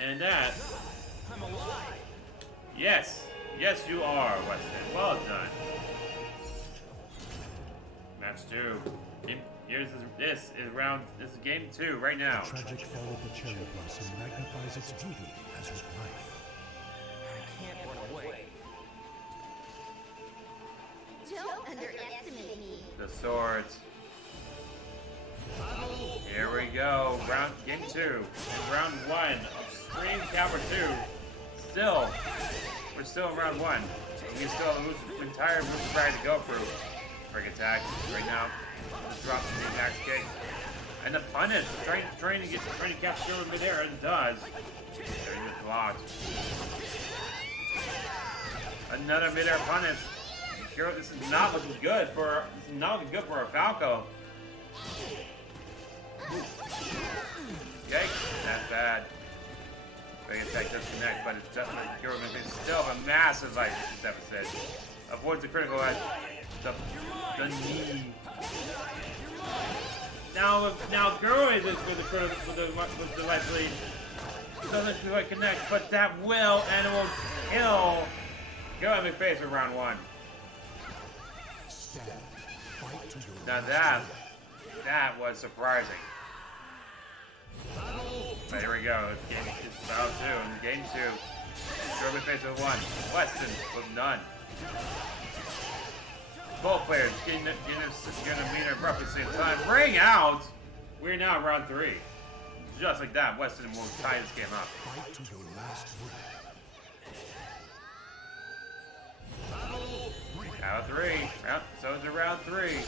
And that... I'm alive. Yes, you are, Weston. Well done. Match 2. This is game 2 right now. The tragic fall of the cherry blossom magnifies its beauty as with life. I can't run away. Don't underestimate me. The swords. Here we go. Game 2. And round 1 of Stream Calibur 2. We're still in round 1. We still have the entire move trying to go through. Break attack right now. Just drops the max kick. And the punish. Trying to capture him in midair, and it does. There he gets blocked. Another midair punish. This is not looking good for a Falco. Yikes, that's bad. Big attack does connect, but it's definitely still a massive life deficit. Avoids the critical edge. The knee. Now Girly with the life lead doesn't quite connect, but that will and it will kill McGirlFace in round 1. Now that was surprising. But here we go. It's battle 2 in game 2. McGirlFace with 1. Weston with none. Both players getting a meter roughly the same time. Bring out! We're now in round 3. Just like that, Weston will tie this game up. Fight to your last breath. Out of 3. So it's a round 3.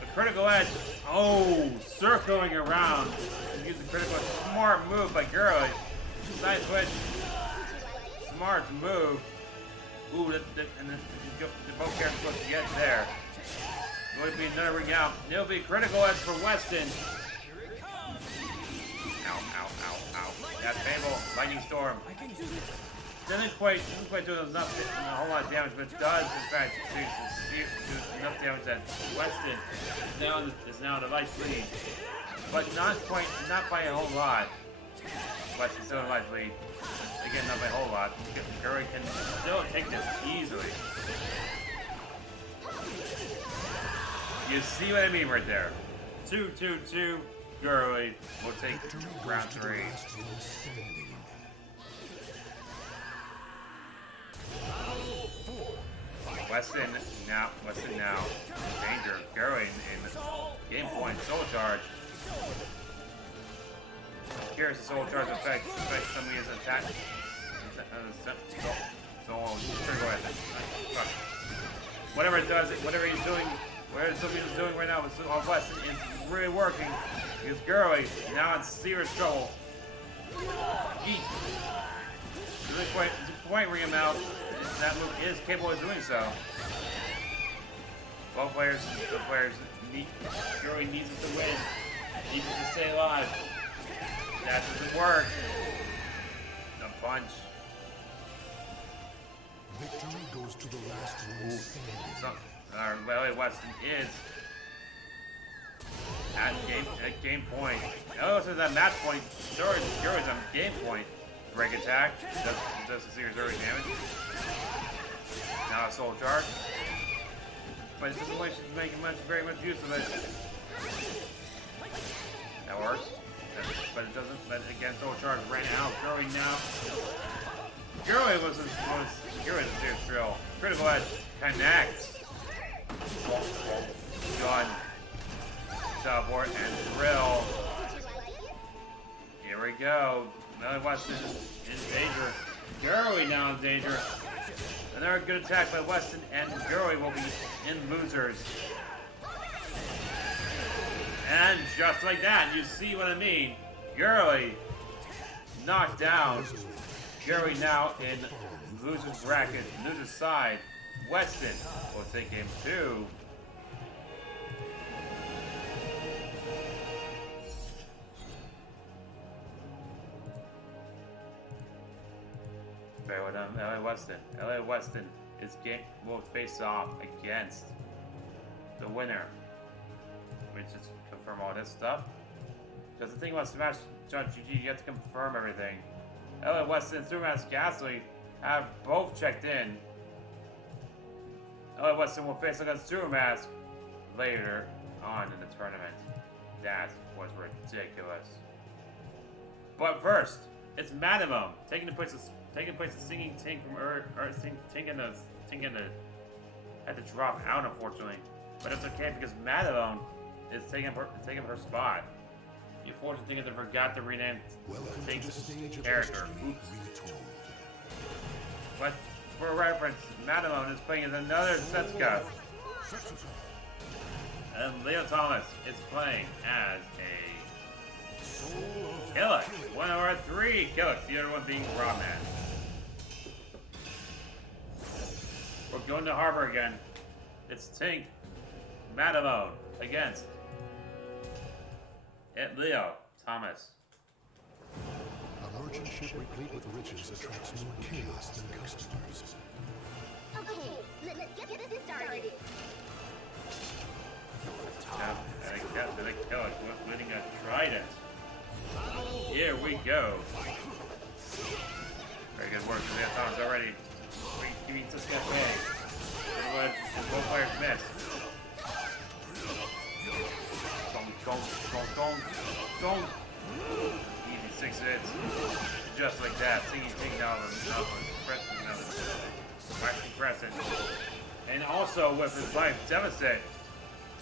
The critical edge. Oh, circling around. Use the critical edge. Smart move by Girly. Side switch. Smart move. Ooh, and then both characters supposed to get there. Going to be another ring out. It'll be critical edge for Weston. Ow. That's painful. Lightning storm. Doesn't quite do enough, a whole lot of damage, but it does in fact do enough damage that Weston is now in a life lead, but not by a whole lot. Weston's still in a life lead. Again, not by a whole lot. Girly can still take this easily. You see what I mean right there. 2-2-2. Girly will take round 3. Weston now in danger. Girly in game point, soul charge. curious if Soul Charge affects somebody's attack. So I'll trigger at it. Fuck. Whatever it does, whatever he's doing right now with Weston is really working. Because Girly now in serious trouble. Eat. Really quite ring him out. That move is capable of doing so. Both players need Girly needs it to win. Needs it to stay alive. That doesn't work. The punch. Victory goes to the last one standing. Well, Weston is at game point. Oh, so that match point. Sure, Girly's on game point. Break attack does a serious early damage. Now a soul charge, but it doesn't like she's making very much use of it. That works, but it doesn't. But again, soul charge ran out. Girly now. Girly was a serious drill. Critical edge connects. Gun. Teleport and drill. Here we go. Weston in danger. Girly now in danger. Another good attack by Weston, and Girly will be in losers. And just like that, you see what I mean. Girly knocked down. Girly now in losers bracket, losers side. Weston will take game 2. Bear with them, LA Weston will face off against the winner. Let me just confirm all this stuff. Because the thing about Smash Judge GG, you have to confirm everything. LA Weston and SupermaskGastly have both checked in. LA Weston will face against Supermask later on in the tournament. That was ridiculous. But first, it's Maddielone taking place of SingingTink from Tink and the had to drop out, unfortunately. But it's okay because Maddielone is taking up her spot. The unfortunate thing is they forgot to rename Tink's character. Oops. But for reference, Maddielone is playing as another Setsuka. And LeOtOmAs is playing as a Kilik. One of our 3 Kiliks, the other one being Rawman. We're going to Harbor again. It's Tink, Maddielone against LeOtOmAs. A merchant ship replete with riches attracts more chaos than customers. Okay, let's get this started. The Kilik winning a trident. Here we go. Very good work from LeOtOmAs already. He means this guy big. Otherwise, both players miss. Don't. Easy 6 hits. Just like that. SingingTink now Waxing Crescent. And also with his life deficit,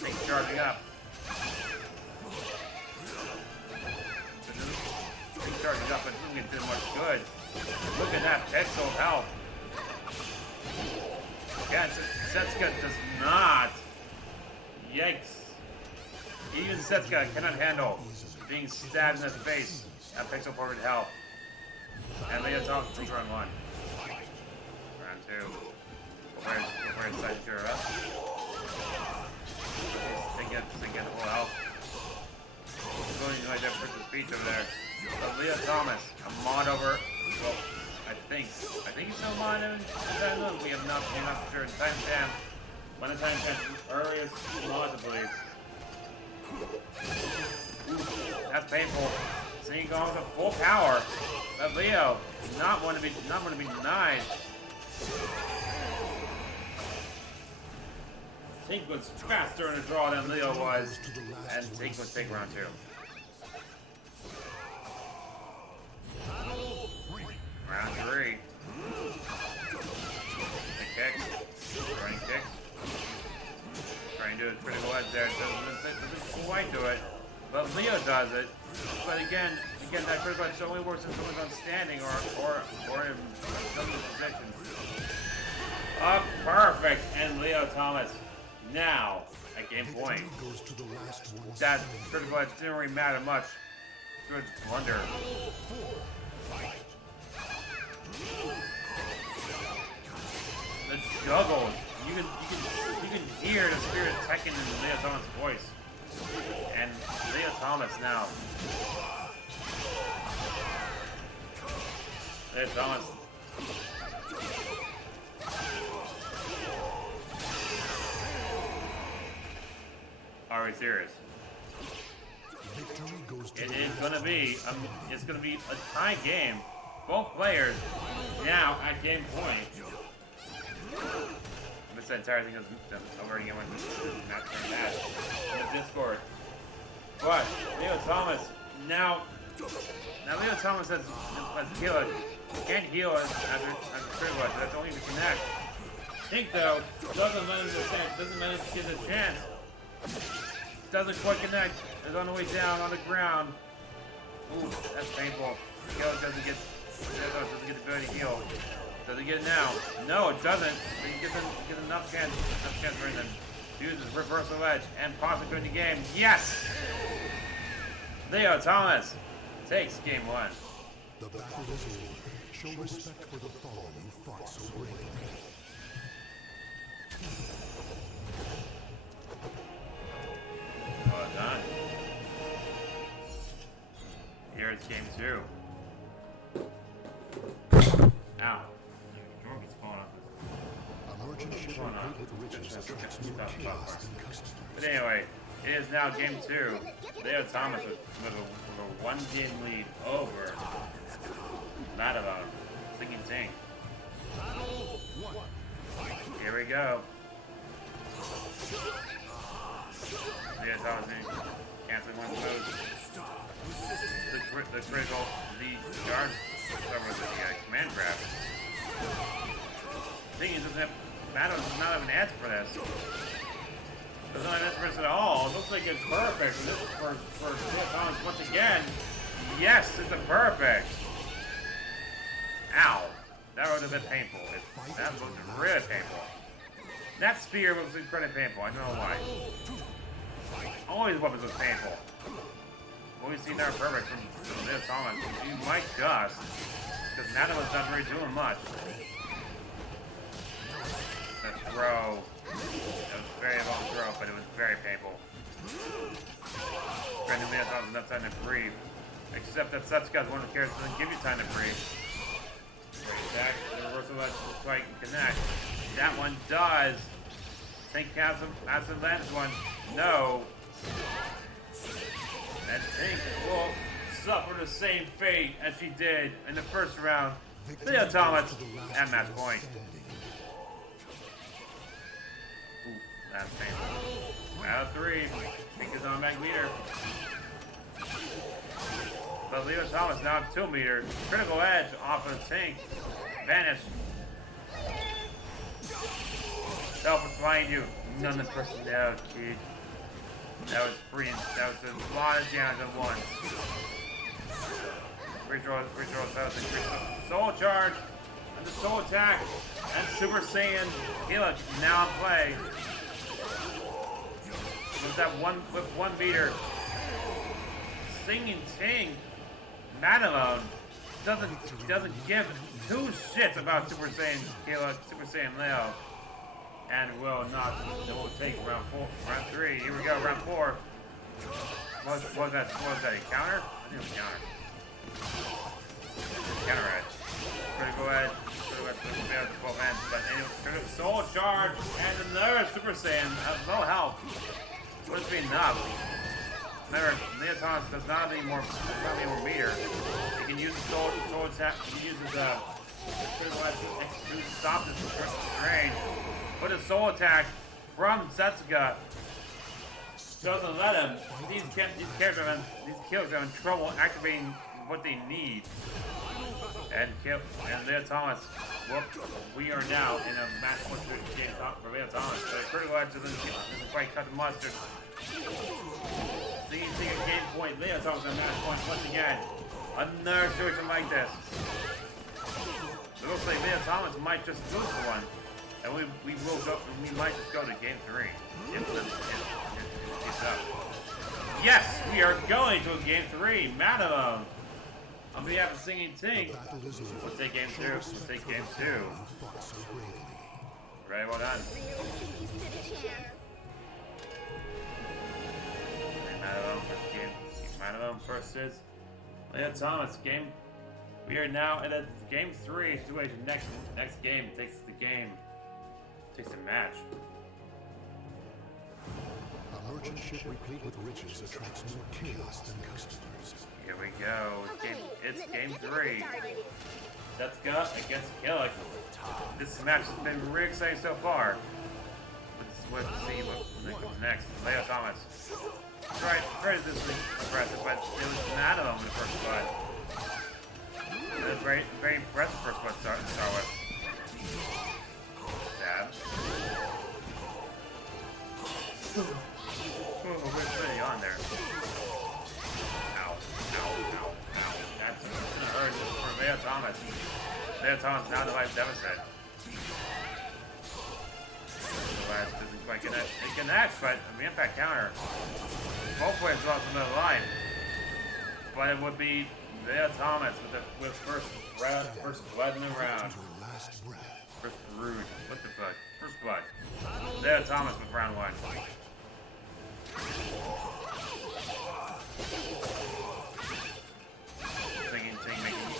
Tink charging up. Tink charging up and doesn't do much good. Look at that pixel health. Yeah, Setsuka does not. Yikes. Even Setsuka cannot handle being stabbed in the face at pixel forward health. And LeOtOmAs takes round 1. Round 2. We'll wear side sure up. Thinking full health. Going like that person's speech over there. But LeOtOmAs, a mod over. Well, I think he's no mod in we have not, we're not sure. Timestamp. When the timestamp earliest mod, I believe. That's painful. Seeing going with full power. But Leo not want to be denied. Tink was faster in a draw than Leo was, and Tink would take round 2. Round 3. The kicks. Running kicks. Trying to do a critical edge there. Doesn't quite do it. But Leo does it. But again, again, that critical edge only works if someone's on standing or in some positions. Perfect, and LeOtOmAs now at game point. Goes to the last one. That critical edge didn't really matter much. Good blunder. The juggle. You can hear the spirit Tekken in LeOtOmAs' voice. And LeOtOmAs now. LeOtOmAs. Are we serious? Victory goes to It the is last gonna be it's gonna be a tie game. Both players now at game point. This entire thing is already going to not turn that in the Discord. But LeOtOmAs now LeOtOmAs has Kilik. Can't heal as a critical edge. That's only to connect. Tink though doesn't let him get a chance. Doesn't quite connect. Is on the way down on the ground. Ooh, that's painful. Kilik doesn't get the ability to heal. Does he get it now? No, it doesn't. But he gets enough chance for him to use his reversal edge and possibly win the game. Yes! LeOtOmAs takes game one. The battle is over. Show respect for the fallen who fought so bravely. Well done. Here's game two. Ow. It's falling off this. A merchant ship filled with riches attracts more chaos than customers. But anyway, it is now game two. LeOtOmAs with a one-game lead over Maddielone. SingingTink. Here we go. LeOtOmAs canceling one move. The critical, the guard, the command grab. The thing is, Maddielone does not have an answer for this. Doesn't have an answer for this at all. It looks like it's perfect for LeOtOmAs once again. Yes, it's a perfect. Ow. That was a bit painful. That was really painful. That spear was incredibly painful. I don't know why. Always weapons was painful. What we've seen there perfect from LeOtOmAs. You might just, because Maddielone not really doing much. The throw. It was a very long throw, but it was very painful. Granted, LeOtOmAs enough time to breathe. Except that Setsuka is one of the characters that doesn't give you time to breathe. Attack, the reversal edge looks like you connect. That one does. Tink has the last one. No. And Tink will suffer the same fate as she did in the first round. LeOtOmAs at match point. Ooh, that's painful. Out of three. Tink is on back leader. But LeOtOmAs now have 2 meters. Critical edge off of Tink. Vanish. Self is behind you. None of the personnel, kid. That was free. That was a lot of damage at once. Redraw, soul charge, and the soul attack, and Super Saiyan Kilik now in play. With that one 1 meter. SingingTink, Maddielone doesn't give 2 shits about Super Saiyan Kilik, Super Saiyan Leo, and will take round 3. Here we go, round 4. What was that? A counter? I think it was a counter. Counter edge. Critical edge. With both hands, but anyway, soul charge and another Super Saiyan. Low health. Would it be enough? Remember, LeOtOmAs does not need more meter. You can use the soul attack. You can use his critical edge to stop this strain. But a soul attack from Setsuka doesn't let him. These kills are in trouble activating what they need. And LeOtOmAs, we are now in a match point game for LeOtOmAs. The critical edge doesn't quite cut the mustard. SingingTink at game point. LeOtOmAs at match point once again. Another situation like this. It looks like LeOtOmAs might just lose one. And we might just go to game 3. It's up. Yes, we are going to game 3. Maddielone. On behalf of SingingTink, we'll take game 2. We'll take game 2. Very well done. Really think you stood a chance? Maddielone first game. Maddielone versus LeOtOmAs game. We are now at a game 3 situation. Next game takes the game. Takes the match. A merchant ship replete with riches attracts more chaos than customers. Here we go. It's game 3. Started. Setsuka against Kilik. This match has been really exciting so far. Let's see what comes next. LeOtOmAs. Tried this week impressive, but it was Maddielone in the first fight. It was very impressive first one to start with. Stab. Oh, we're putting on there. Ow. That's gonna hurt for LeOtOmAs. LeOtOmAs now divides deficit. Last doesn't quite connect. It connects, but the impact counter. Both players lost another life. But it would be LeOtOmAs with first blood in the round. First brood. What the fuck? First blood. LeOtOmAs with round 1. SingingTink making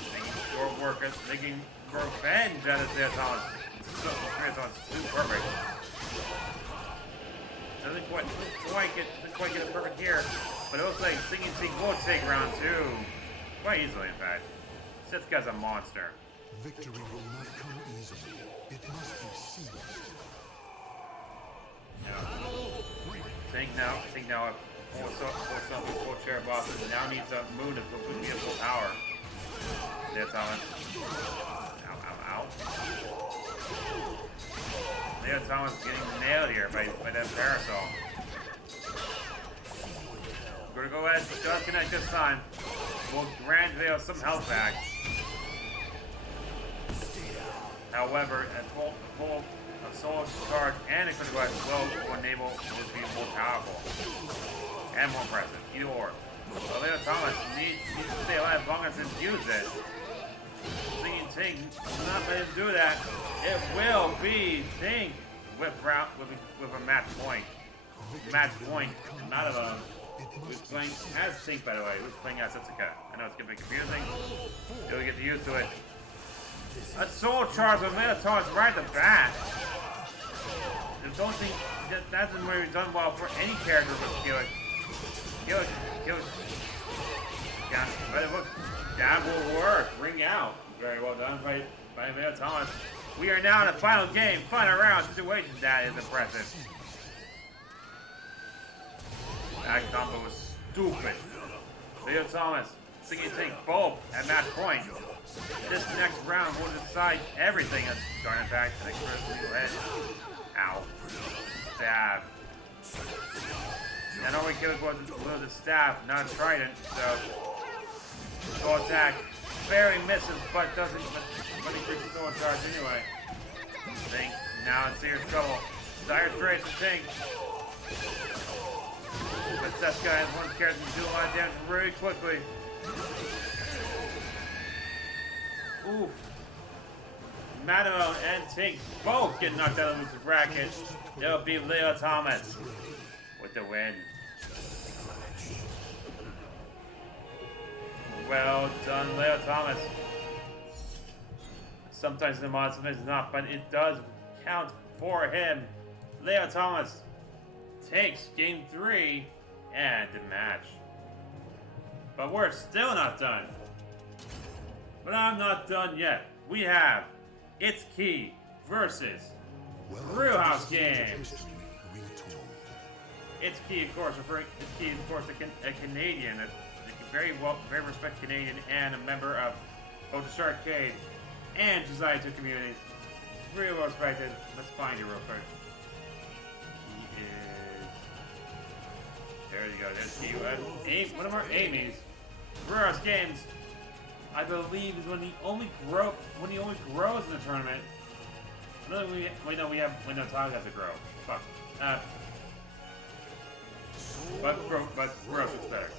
short work, making revenge out of LeOtOmAs. LeOtOmAs too perfect. Doesn't quite get it perfect here, but it looks like SingingTink will take round 2 quite easily. In fact, Setsuka's a monster. Victory will not come easily. It must be seized. Think now, full share of bosses now needs a moon to be at full power. LeOtOmAs. Ow. LeOtOmAs getting nailed here by that parasol. We're gonna go ahead and just connect this time. We'll grant Vale some health back. However, a full soul charge and a critical weapon will enable it to be more powerful and more impressive. Either or. So LeOtOmAs needs to stay alive long as it uses it. SingingTink will not let him do that. It will be Tink with a match point. Maddielone. Who's playing as Tink, by the way. Who's playing as Setsuka. I know it's gonna be confusing. You'll get used to it. A soul charge with LeOtOmAs right at the bat. I don't think that hasn't really done well for any character with Kilik. Kilik. Yeah, but look, that will work. Ring out. Very well done by LeOtOmAs. We are now in the final game, final round situation. That is impressive. That combo was stupid. LeOtOmAs, SingingTink both at match point. This next round will decide everything. Darn attack. I think first legal head. Ow. Stab. And only Kilik was the staff, not a trident, so soul attack barely misses, but doesn't. But he takes the soul charge anyway. Tink now in serious trouble. Dire Straits for Tink. But Setsuka has one character to do a lot of damage really quickly. Oof. Maddielone and Tink both get knocked out of the bracket. It'll be LeOtOmAs with the win. Well done, LeOtOmAs. Sometimes the mod, sometimes not, but it does count for him. LeOtOmAs takes game 3 and the match. But we're still not done. But I'm not done yet. We have ItsKi versus BrewHouseGames. ItsKi, of course, a Canadian, a very respected Canadian, and a member of both the Sharkade and Society 2 communities. Really well respected. Let's find it real quick. He is. There you go. There's he. One of our Amy's. BrewHouseGames I believe, is when he only grows in the tournament. No, wait, no, Taki has to grow. Fuck. But gross is better.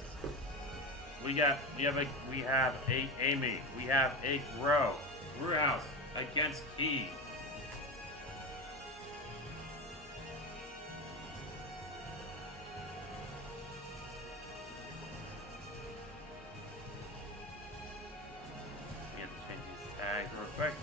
We have a Amy. We have a grow. Brewhouse against E. We have to change these tags real quick.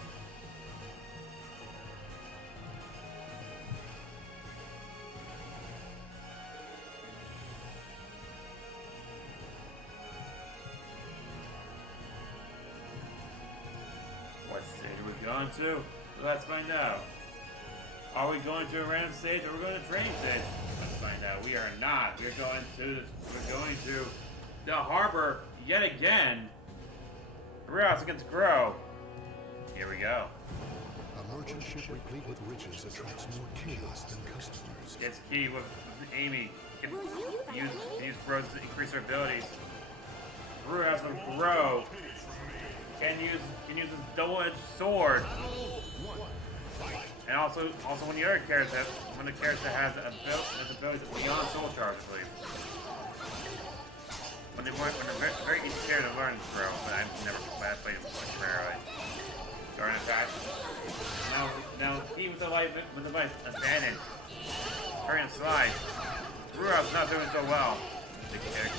What stage are we going to? Let's find out. Are we going to a random stage or are we going to a training stage? Let's find out. We are not. We're going to the harbor yet again. Brewhouse against Grow. Here we go. A merchant ship replete with riches attracts more chaos than customers. It's key with Amy. Can use Grows to increase her abilities. Brewhouse with Grow. Can use his double-edged sword, and also when the other character has abilities beyond soul charge, I believe. When they're very easy character to learn Grow, but I've played him much rarely. Starting attack. Now he with the light abandoned. Turning slide. Brewhouse not doing so well. Big kick.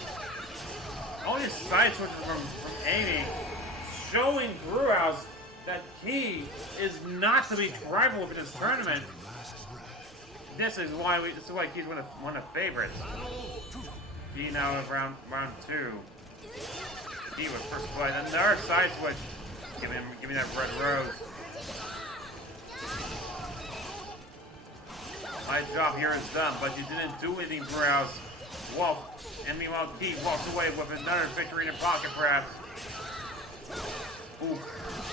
All these side switches from Amy. Showing Brewhouse that he is not to be trifled with in this tournament. This is why he's one of favorites. He now in round 2. He was first blood. Another side switch. Give me that red rose. My job here is done, but you didn't do anything, Brewhouse. And meanwhile, he walks away with another victory in the pocket, perhaps. Ooh,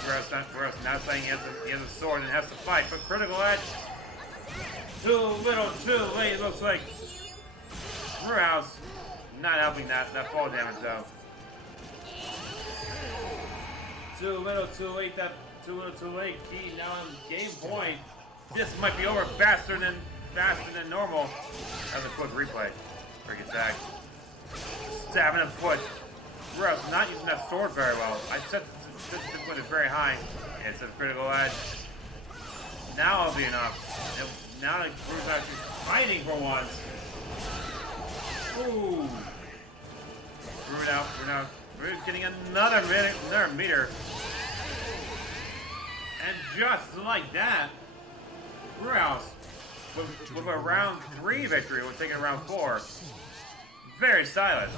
Brewhouse now saying he has a sword and has to fight, but critical edge. Too little, too late, it looks like. Brewhouse not helping that fall damage though. Too little, too late, Key now on game point. This might be over faster than normal. That's a quick replay. Freak attack. Stabbing a foot. Brewhouse not using that sword very well. I said this foot is very high. It's a critical edge. Now it'll be enough. Now that Brew's actually fighting for once. Ooh. Brew's getting another meter. And just like that, Brewhouse with a round 3 victory, we're taking round 4. Very silent.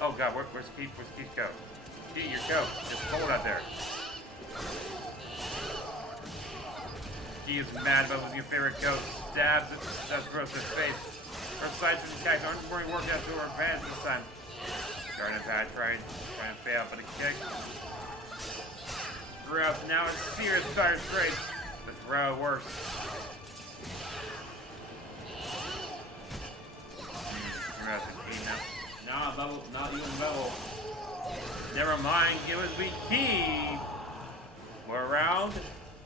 Oh god, where's Keith? Where's Keith's coat? Keith, your coat. It's cold out there. He is mad about losing your favorite coat. Stabs Brewhouse in his face. Her side switch attacks aren't going to work out to her advantage this time. Guard attack, try and fail, but a kick. Brewhouse now in serious dire straits. But throw works. Brewhouse is key now. Not even level. Never mind, it was be key. We're around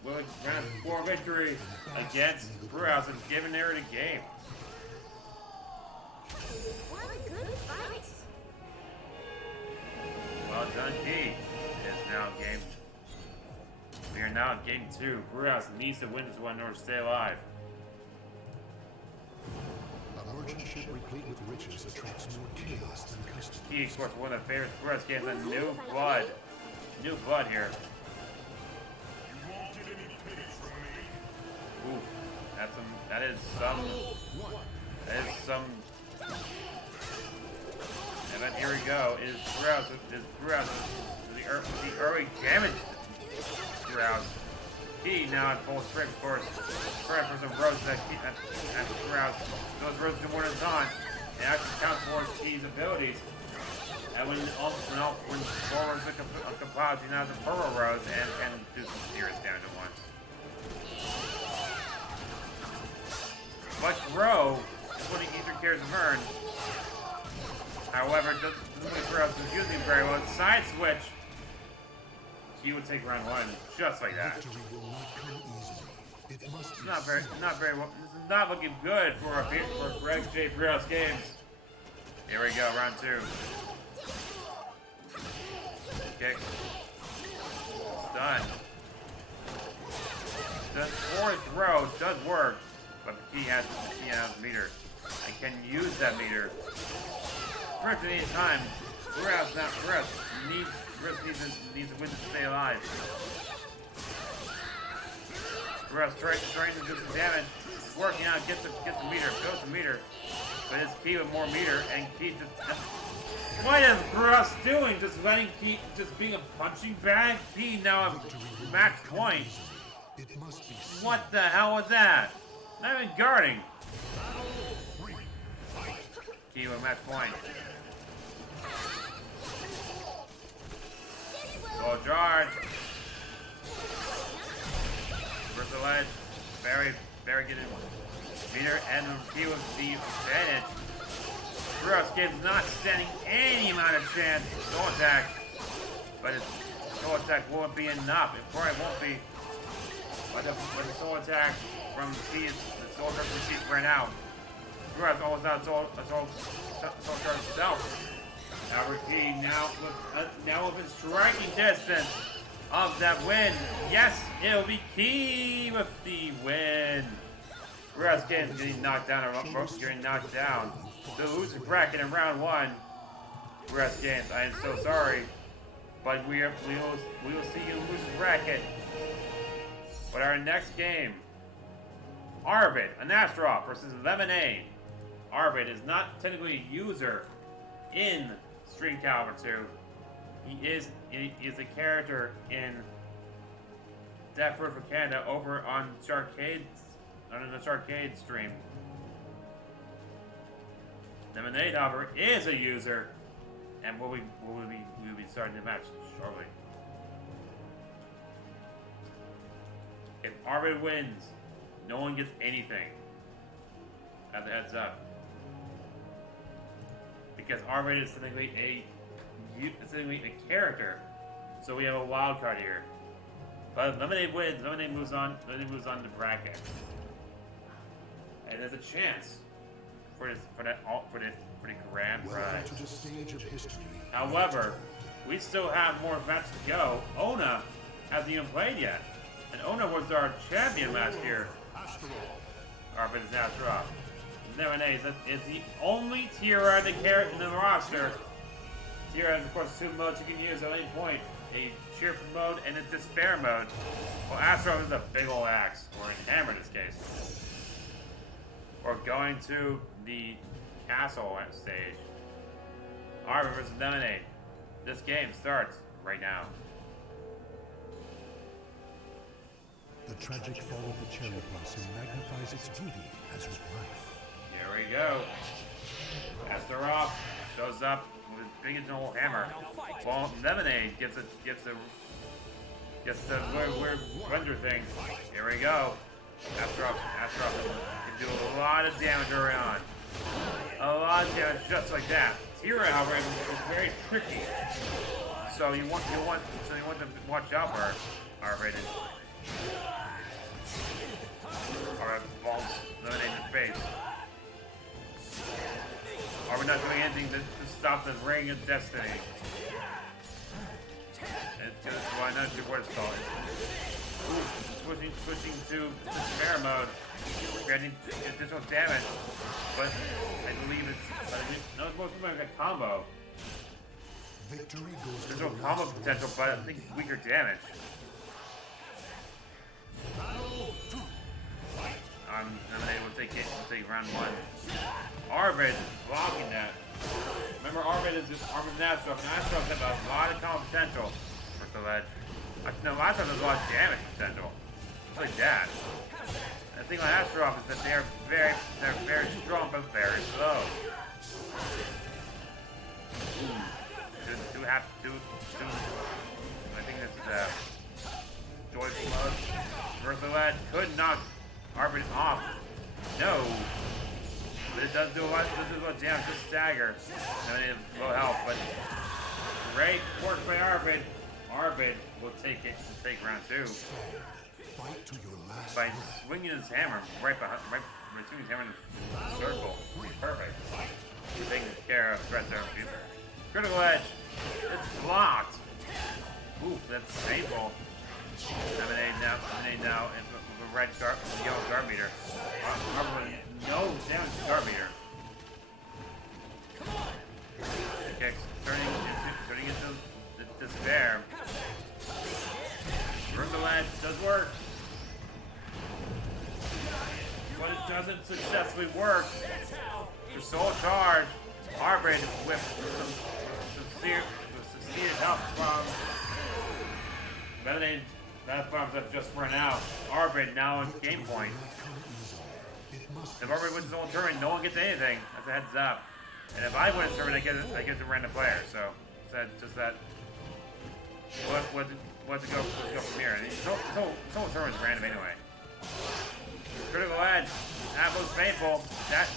with round 4 victory against Brewhouse and giving her the game. What a good fight! Well done, Key. It is now game. We are now in game 2. Brewhouse needs to win this one in order to stay alive. A merchant ship replete with riches attracts more chaos than customers. Key, of course, one of the favorites. Brewhouse gets a new blood. New blood here. Oof. That is some. And then here we go. Is Brewhouse the early damage Brewhouse. Key now at full strength, of course. Trying for some roses at Brewhouse. Those roses do more than time. And actually count towards Key's abilities. And when four roses are compiled, he now has a purple rose and do some serious damage at once. But Grow is what the Eastern characters have earned. However, doesn't look for us is using very well. Side switch. He would take round one just like that. Victory will not come easily. It must be Not very well. This is not looking good for XJ BrewHouseGames. Here we go, round two. Kick. Stun. The forward throw does work, but he has a meter. I can use that meter. First at any time, Brewhouse needs to win to stay alive. Brewhouse trying to do some damage, working out, gets the meter, goes the meter, but it's Key with more meter, and Key just what is Brewhouse doing? Just letting Key just being a punching bag? Key now at max point. It must be What the hell was that? Not even guarding. Key with max point. Full charge. First the ledge. Very getting meter and Key with the advantage. BrewHouseGames not standing any amount of chance for soul attack. But his soul attack won't be enough. It probably won't be. But the soul attack from Key, the soul charge from Key ran out. BrewHouse almost not soul charge itself. However, Key now within striking distance of that win. Yes, it'll be Key with the win. BrewHouseGames getting knocked down getting knocked down. The losing bracket in round one. BrewHouseGames, I am so sorry, but we will see you lose the bracket. But our next game, Arvid, an Astaroth versus Lemonade. Arvid is not technically a user in Street Calibur 2. He is a character in Death Road for Canada over on the Sharkade stream. Lemonade, however, is a user, and we'll be starting the match shortly. If Arvid wins, no one gets anything. As a heads up. Because Arvid is technically a character. So we have a wild card here. But if Lemonade wins, Lemonade moves on to bracket. And there's a chance for the grand prize. welcome to the stage of history. However, we still have more matches to go. Ona hasn't even played yet. And Ona was our champion last year. Arvid is Astaroth. Lemonade is the only Tira in the roster. Tira has, of course, two modes you can use at any point. A cheerful mode and a despair mode. Well, Astaroth is a big ol' axe, or a hammer in this case. Or going to the castle stage. Arvid versus Lemonade. This game starts right now. The tragic fall of the cherry blossom magnifies its beauty as with life. Here we go. Astaroth shows up with his big old hammer. Well, Lemonade gets the weird render thing. Here we go. Astaroth can do a lot of damage early on. A lot of damage just like that. Tira, however, is very tricky. So you want to watch out for Arvid. Arvid balls Lemonade in the face. Arvid not doing anything to stop the ring of destiny. It's just why not do what it's called. Ooh, switching to despair mode, getting additional damage, but I believe it's supposed to be like a combo. Victory goes There's to no the combo last potential, but I think weaker damage. Lemonade will take round one. Arvid blocking that. Remember, Arvid is Astaroth, and Astaroth has a lot of combo potential for the ledge. No, Astaroth has a lot of damage potential. Like that. The thing about Astaroth is that they're very strong but very slow. I think this is joyful mode. Versalad could knock Arvid off. No. But it does do a lot of damage, just stagger. Lemonade low health, but great work by Arvid. Arvid will take it to take round 2 Fight to your last by swinging his hammer right behind, swinging his hammer in the circle. Perfect. We're taking care of threats there in the future. Critical edge. It's blocked. Ooh, that's painful. Lemonade now with a red yellow guard meter. No damage to guard meter. Okay, turning into despair. Critical edge does work. But it doesn't successfully work. The soul charge. Arvid with some sincere help from Lemonade. That farms up just for now. Arvid now on game point. If Arvid wins the whole tournament, no one gets anything. That's a heads up. And if I win a tournament, I get the random player. So just that. What to go from here? And the whole tournament's random anyway. Critical edge. That was painful. That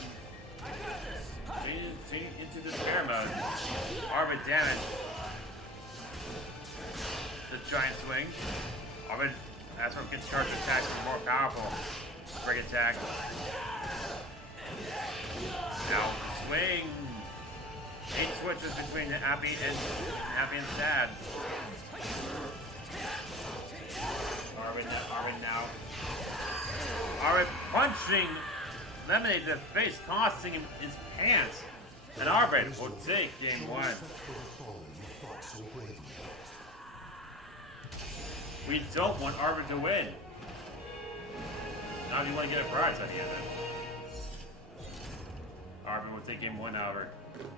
into despair mode. Arvid damage. The giant swing. Arvid, that's what gets charged attacks are more powerful. Break attack. Now swing. 8 switches between happy and sad. Arvid now. Arvid punching Lemonade to the face, costing him his pants. And Arvid will take game 1. We don't want Arvid to win. Now if you want to get a prize at the end of it. Arvid will take game 1, however.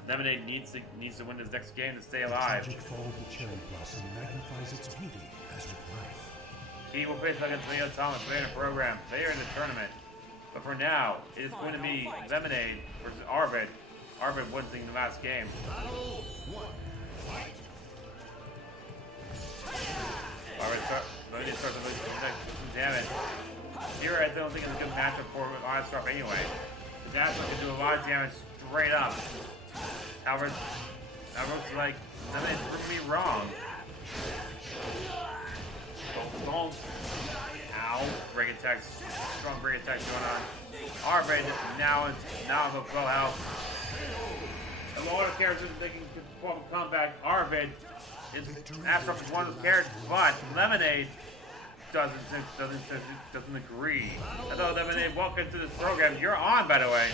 Lemonade needs to win his next game to stay alive. The fall of the cherry blossom magnifies its beauty as with life. He will face against LeOtOmAs later in the program, later in the tournament. But for now, it is going to be Lemonade versus Arvid. Arvid wins the last game. Lemonade starts with some damage. Here, I don't think it's a good matchup for Onslaught anyway. That's going to do a lot of damage straight up. However, that looks like Lemonade proved me wrong. Don't. Ow. Break attacks. Strong break attacks going on. Arvid now the full health. A lot of characters they can perform a comeback. Arvid is after one of those characters, but Lemonade doesn't agree. I thought Lemonade, welcome to this program. You're on, by the way.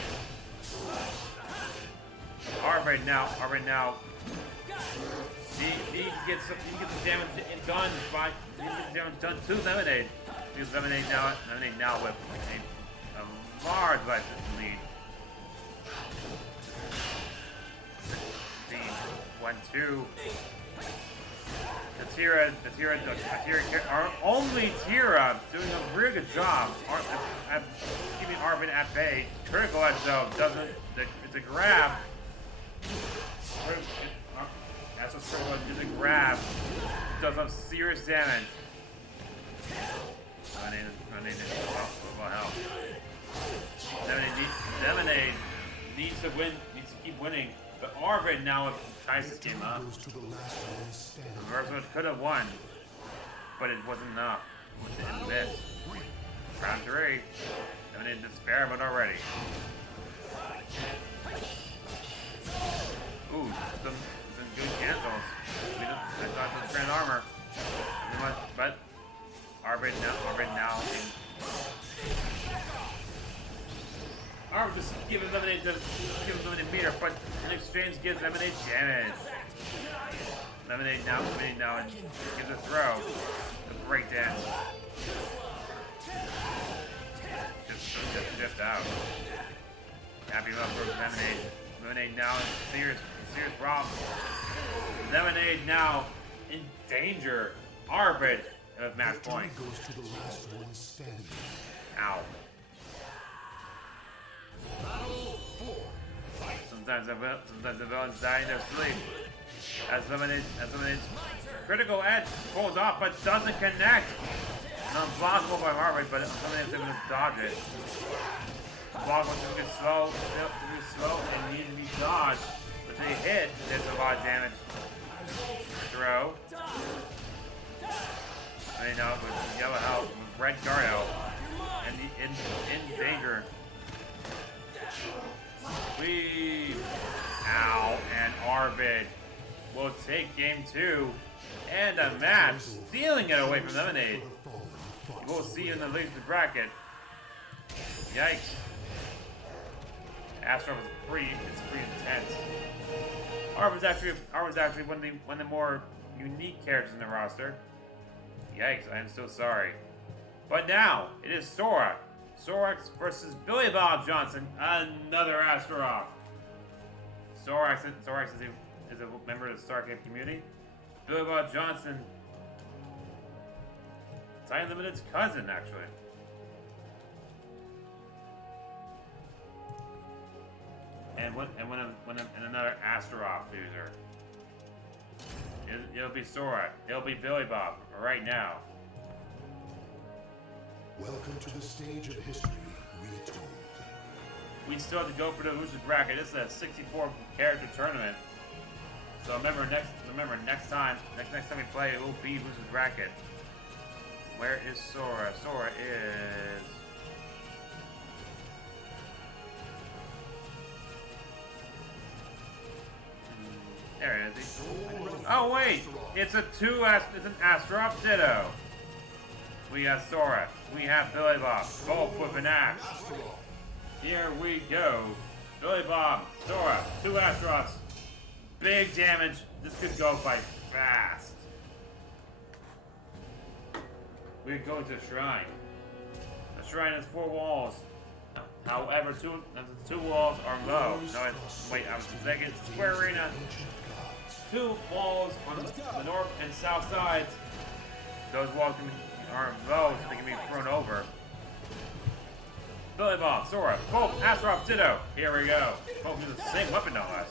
Arvid now. He gets the damage done by to Lemonade. Because Lemonade now with a large life lead. 1-2. Our only Tira doing a really good job at keeping Arvid at bay. Critical edge though doesn't. It's a grab. That's what critical edge is, a grab. Does some serious damage. Lemonade is well health. Lemonade needs to win. Needs to keep winning. But Arvid now ties this game up. Reverse could have won, but it wasn't enough. It missed. Round 3. Lemonade despair mode already. Ooh, some good cancels. I thought it was Grand Armor. But Arvid now. Arvid just gives Lemonade meter, but in exchange gives Lemonade damage. Lemonade now gives a throw. A breakdance. Just out. Happy about for Lemonade. Lemonade now in serious problems. Lemonade now in danger. Arvid of match point. Ow. Sometimes the villains die in their sleep. As Lemonade's critical edge pulls off but doesn't connect. Unblockable by Arvid, but Lemonade's able to dodge it. block was too slow and needed to be dodged. But they hit, there's a lot of damage. Throw. I know, with yellow health, with red guard health, and in danger. Weave. Ow, and Arvid will take game 2 and a match, stealing it away from Lemonade. We'll see you in the loser bracket. Yikes. Astro was pretty intense. Arvid's actually one of the more unique characters in the roster. Yikes, I am so sorry. But now, it is Sora. Sorax versus Billy Bob Johnson, another Astaroth. Sorax is a member of the Sharkade community. Billy Bob Johnson, Time Limited's cousin, actually. And another Astaroth user. It'll be Sora. It'll be Billy Bob right now. Welcome to the stage of history retold. We still have to go for the loser bracket. This is a 64 character tournament. So remember next time we play, it will be loser bracket. Where is Sora? Sora is there it is. Oh wait, it's an Astaroth Ditto. We got Sora. We have Billy Bob. Both with an axe. Here we go. Billy Bob, Sora, 2 Astaroths. Big damage. This could go by fast. We go to the shrine. The shrine has 4 walls. However, two walls are low. No, wait, I was mistaken. It's a square arena. 2 walls on the north and south sides. Those walls are low, so they can be thrown over. Billy Bob, Sora, both Astaroth Ditto. Here we go. Both use the same weapon, no less.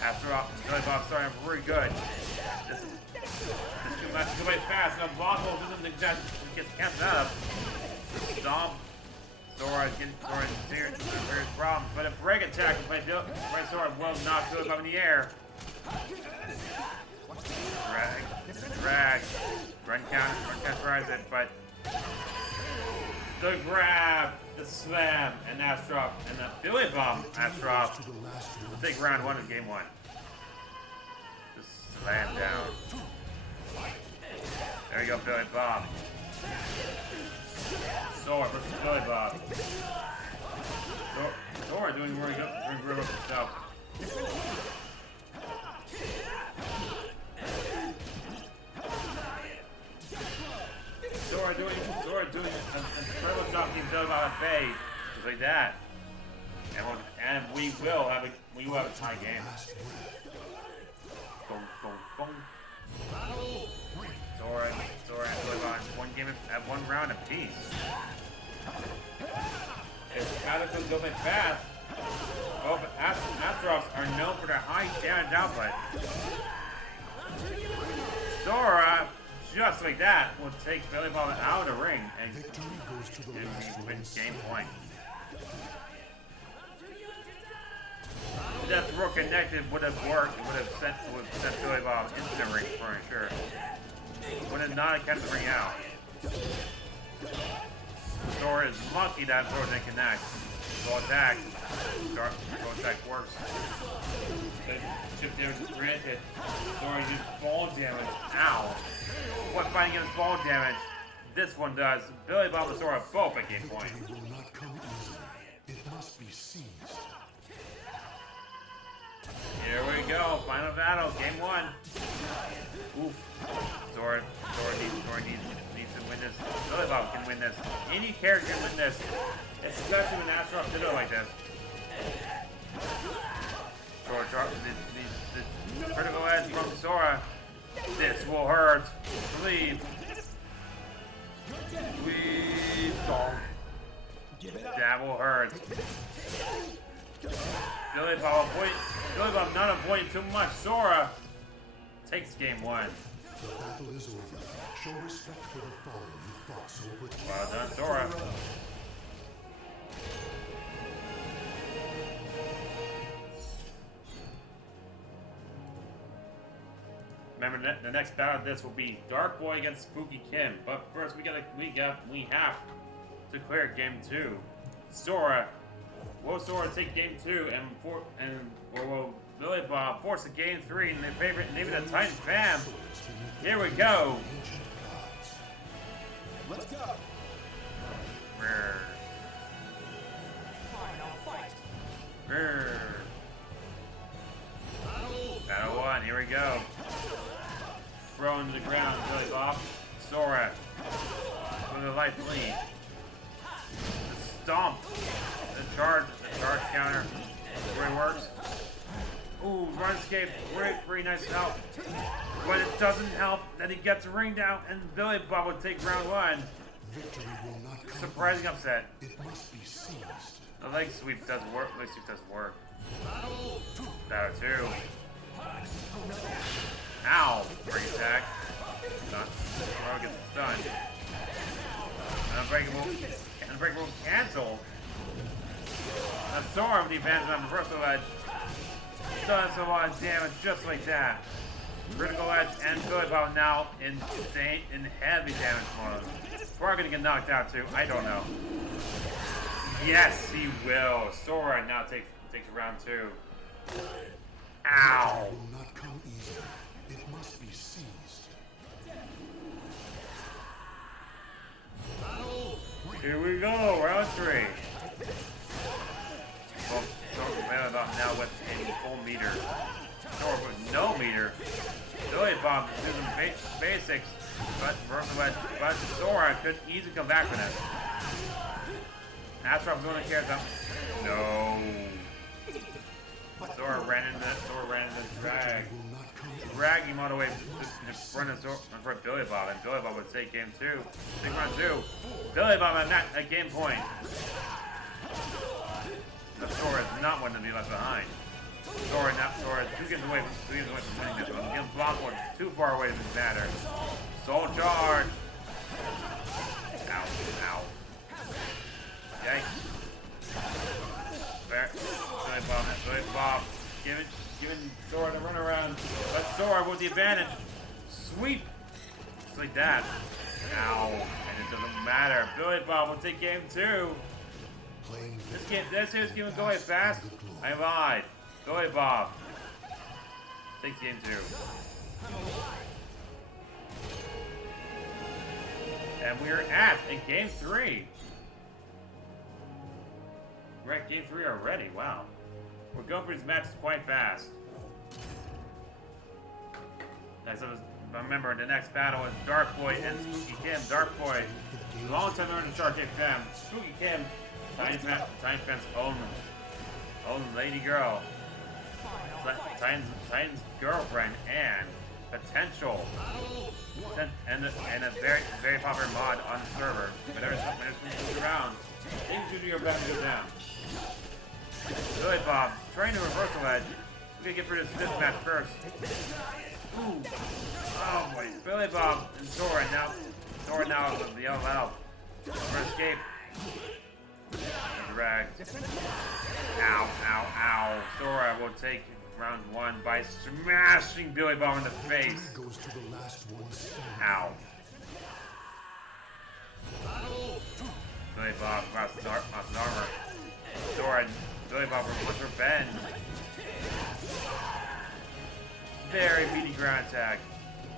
Astaroth and Billy Bob starting pretty good. This match is going fast. Now Blockable doesn't get cancelled out of. Stomp. Sora is getting serious problems, but a break attack by Sora will knock Billy Bob in the air. Drag. Run count tries it, but the grab, the slam, and Astaroth, and the Billy Bob Astaroth will take round 1 of game 1. Just slam down. There you go, Billy Bob. Sora versus Billy Bob. Sora doing really good with himself. Sora doing an incredible job keeping Billy Bob at bay, just like that. And we will have a tie game. Sora and Billy Bob at 1 round apiece. If Cataclysm go by fast, both Astaroths are known for their high damage output. Sora, just like that, will take Billy Bob out of the ring and win game point. The Death Row connected would have worked. It would have sent Billy Bob into the ring for sure. Would have not kept the ring out. Sora is lucky that Sora didn't connect. Go attack. Go attack works. Chip damage is granted. Sora used ball damage. Ow. What fighting against ball damage? This one does. Billy Bob and Sora both at game point. Victory will not come easily. It must be seized. Here we go. Final battle. Game 1. Oof. Sora needs to win this. Billy Bob can win this. Any character can win this. Especially when Astaroth did it like this. Sora drops the critical edge from Sora. This will hurt. Leave. That will hurt. Billy Bob not avoiding too much. Sora takes game 1. The battle is over. Show respect for the fallen who fought so bravely. Well done, Sora. remember the next battle of this will be Dark Boy against Spooky Kim. But first, we have to clear game 2. Sora, will Sora take game 2 or will Billy Bob force a game 3 in their favorite name of the Titan fam? Here we go. Let's go. Brr. Final fight. Brr. Battle 1, here we go. Thrown to the ground, Billy Bob. Sora with a life lead. The stomp. The charge counter. Where it works. Ooh, Moonscape, pretty nice help. But it doesn't help that he gets ringed out and Billy Bob would take round 1. Victory will not come. Surprising upset. It must be seized. The leg sweep doesn't work. Battle 2. Ow! Free attack. Throw gets stunned. Unbreakable cancel. The Storm defense on reversal edge does a lot of damage just like that. Critical edge and Billy Bob now in heavy damage mode. Probably gonna get knocked out too. I don't know. Yes, he will. Sora now takes round 2. Ow! It will not come easily. It must be seized. Here we go, round 3. Well, Billy Bob now with a full meter. Or with no meter. Billy Bob is doing basics, but Sora could easily come back from this. That's what I'm going to care about. No. Sora ran into the drag. Drag him all the way to front of Billy Bob, and Billy Bob would take game 2. Take round 2. Billy Bob at game point. The Sora is not one to be left behind. Sora 2 games away from winning this one. Again, block one too far away to matter. Soul charge. Ow. Yikes. Billy Bob. Giving Sora the runaround. But Sora with the advantage. Sweep. Just like that. Ow. And it doesn't matter. Billy Bob will take game 2. This here's game going fast. I lied. Billy Bob takes game 2. And we're at game 3. We're at game 3 already. Wow. We're going through these matches quite fast. Remember, the next battle is Dark Boy and Spooky Kim. Dark Boy, long time member of the Sharkade fam. Spooky Kim, Titan fan's own lady girl. Titan's girlfriend and potential. And a very popular mod on the server. Whenever something moves around, things usually are about to go down. Billy Bob, trying to reversal edge. We're gonna get rid of this match first. Ooh. Oh boy. Billy Bob and Sora now the yellow out. For escape. Drag. Ow. Sora will take round 1 by smashing Billy Bob in the face. Ow. Billy Bob lost his armor. Sora, Billy Bob wants revenge. Very meaty ground attack.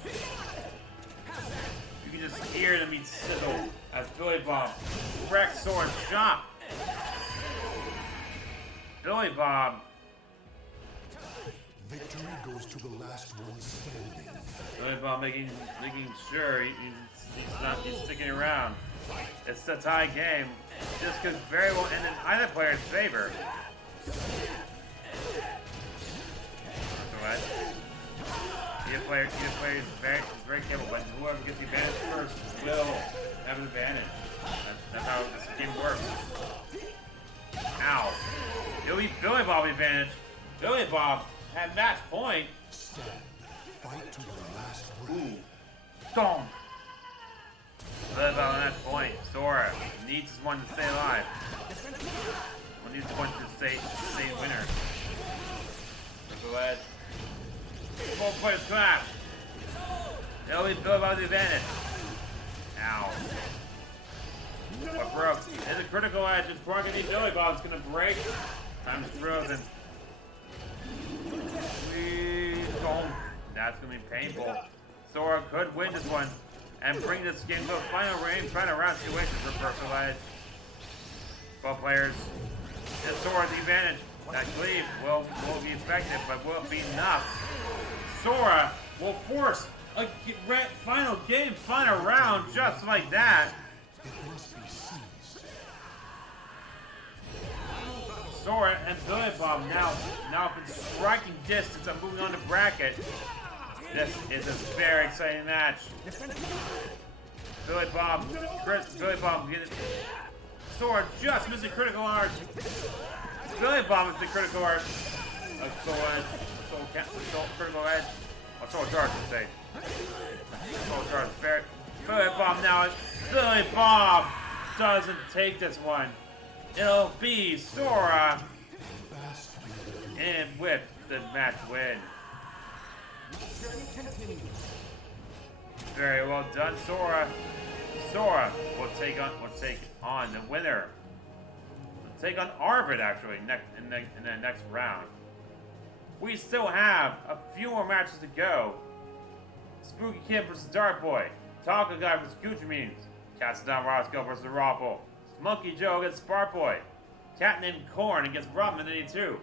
You can just hear the meat sizzle as Billy Bob wrecks Sora's shop. Billy Bob. Victory goes to the last one standing. Billy Bob making sure he's sticking around. It's a tie game. This could very well end in either player's favor. Either player is very capable, but whoever gets the advantage first will have an advantage. That's how this game works. Ow. It'll be Billy Bob advantage. Billy Bob at match point. Fight to the last Ooh. Stomp. Billy Bob at match point. Sora needs one to stay alive. One needs one to stay winner. Go ahead. Both players clap. It'll be Billy Bob's advantage. Ow. What broke? It's a critical edge. It's probably gonna be Billy Bob. It's gonna break. Time's frozen. That's gonna be painful. Sora could win this one and bring this game to a final round situation for personal edge. Both players. And Sora's advantage. That cleave will be effective, but will it be enough? Sora will force a final game, final round, just like that. It must be seized. Sora and Billy Bob now in striking distance. I'm moving on to bracket. This is a very exciting match. Billy Bob, get it. Sora just missed the critical art. Billy Bob is the critical art. Soul critical edge. Oh, Soul Charge, I say. Soul Charge, fair. Billy Bob now. Billy Bob doesn't take this one. It'll be Sora. And with the match win. Very well done, Sora. Sora will take on the winner. We'll take on Arvid actually in the next round. We still have a few more matches to go. Spooky Kid versus Dark Boy. Taco Guy versus Gucci Means. Castdown Roscoe versus the Raffle. Monkey Joe against Spark Boy. Cat named Corn against Robin 82.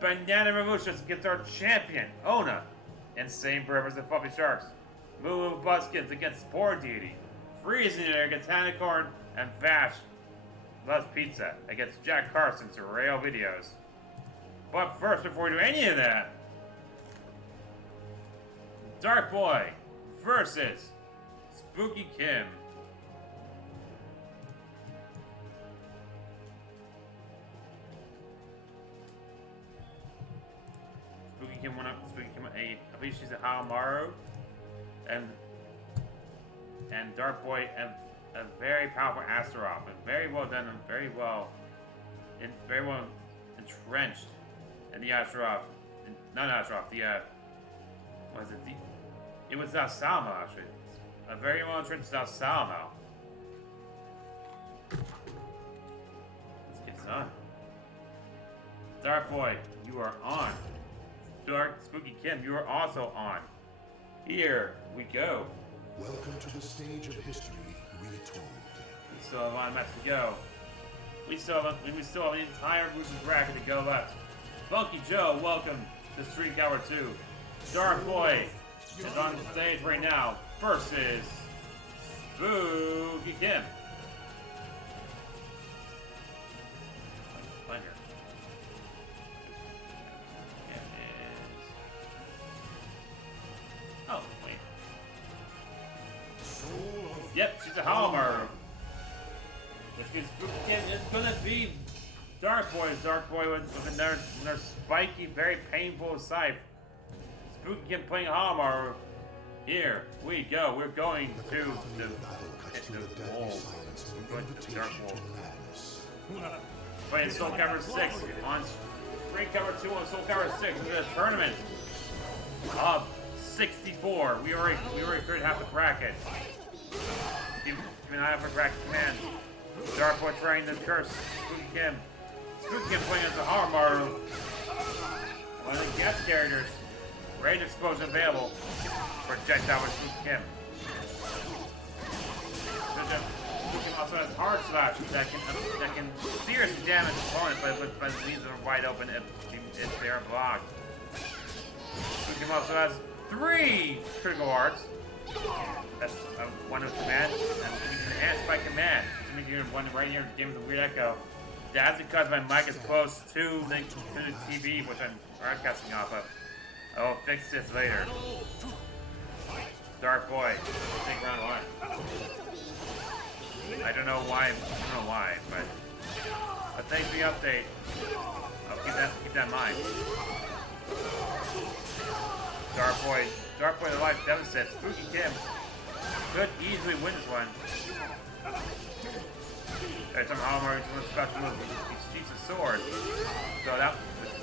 Banana Revolutions against our champion, Ona. Insane Bird versus the Fluffy Sharks. Moo Moo Buskins against Poor Deity. Freezing Air against Hanacorn. And Vash Loves Pizza against Jack Carson's Rail Videos. But first, before we do any of that, Dark Boy versus Spooky Kim. Spooky Kim went up. Spooky Kim I believe she's a Hamaru, and Dark Boy a very powerful Astaroth, and very well done, and very well entrenched in the Astaroth. Not Astaroth. What is it? It was Salmo actually. A very well entrenched Salmo. Let's get this on. Dark Boy, you are on. Dark Spooky Kim, you are also on. Here we go. Welcome to the stage of history retold. We still have a lot of matches to go. We still have an entire losing bracket to go left. Funky Joe, welcome to Street Hour 2. Dark Boy is on the stage right now versus Spooky Kim. Find her. Oh, wait. Yep, she's a Hallmark. Which means Spooky Kim is gonna be Dark Boy. Dark Boy with another spiky, very painful scythe. Spooky Kim playing Hallmark. Here we go. We're going to the wall. We're going to the Dark Wall. Playing Soul Calibur 6 on Spring Cover 2 on Soul Calibur 6 in the tournament of 64. We already cleared half the bracket. Keep an eye out for bracket command. Dark Boy trying to curse Spooky Kim. Spooky Kim playing as the Hallmark. One of the guest characters. Rage Explosion available. Projectile with Spooky Kim. Spooky Kim also has Hard Slash that can seriously damage opponents but the leads are wide open if they are blocked. Spooky Kim also has 3 critical arts. That's one of command, and you can enhance by command. So making one right here in the game with a weird echo. That's because my mic is close to the TV, which I'm broadcasting off of. I will fix this later. Dark Boy, take round 1. I don't know why, but thanks for the update. I'll keep that in mind. Dark Boy, the life deficit. Spooky Kim could easily win this one. Every time Hallmark is one special move, he shoots a sword. So that,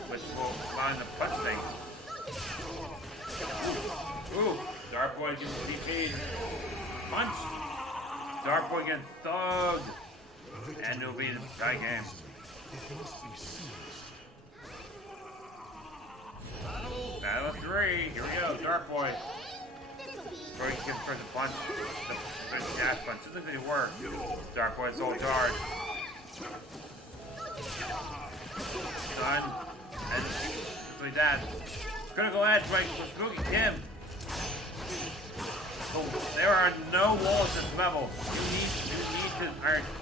which will line the punch thing. Ooh, Dark Boy gets DP'd. Punch. Dark Boy gets thugged. And it'll be the tie game. It must be seized. Battle of 3. Here we go. Dark Boy. This'll be Before he gets first punch. The dash punch. Doesn't really work. Dark Boy's so hard. Done. And just like that. Critical edge right with Spooky Kim. So there are no walls at this level.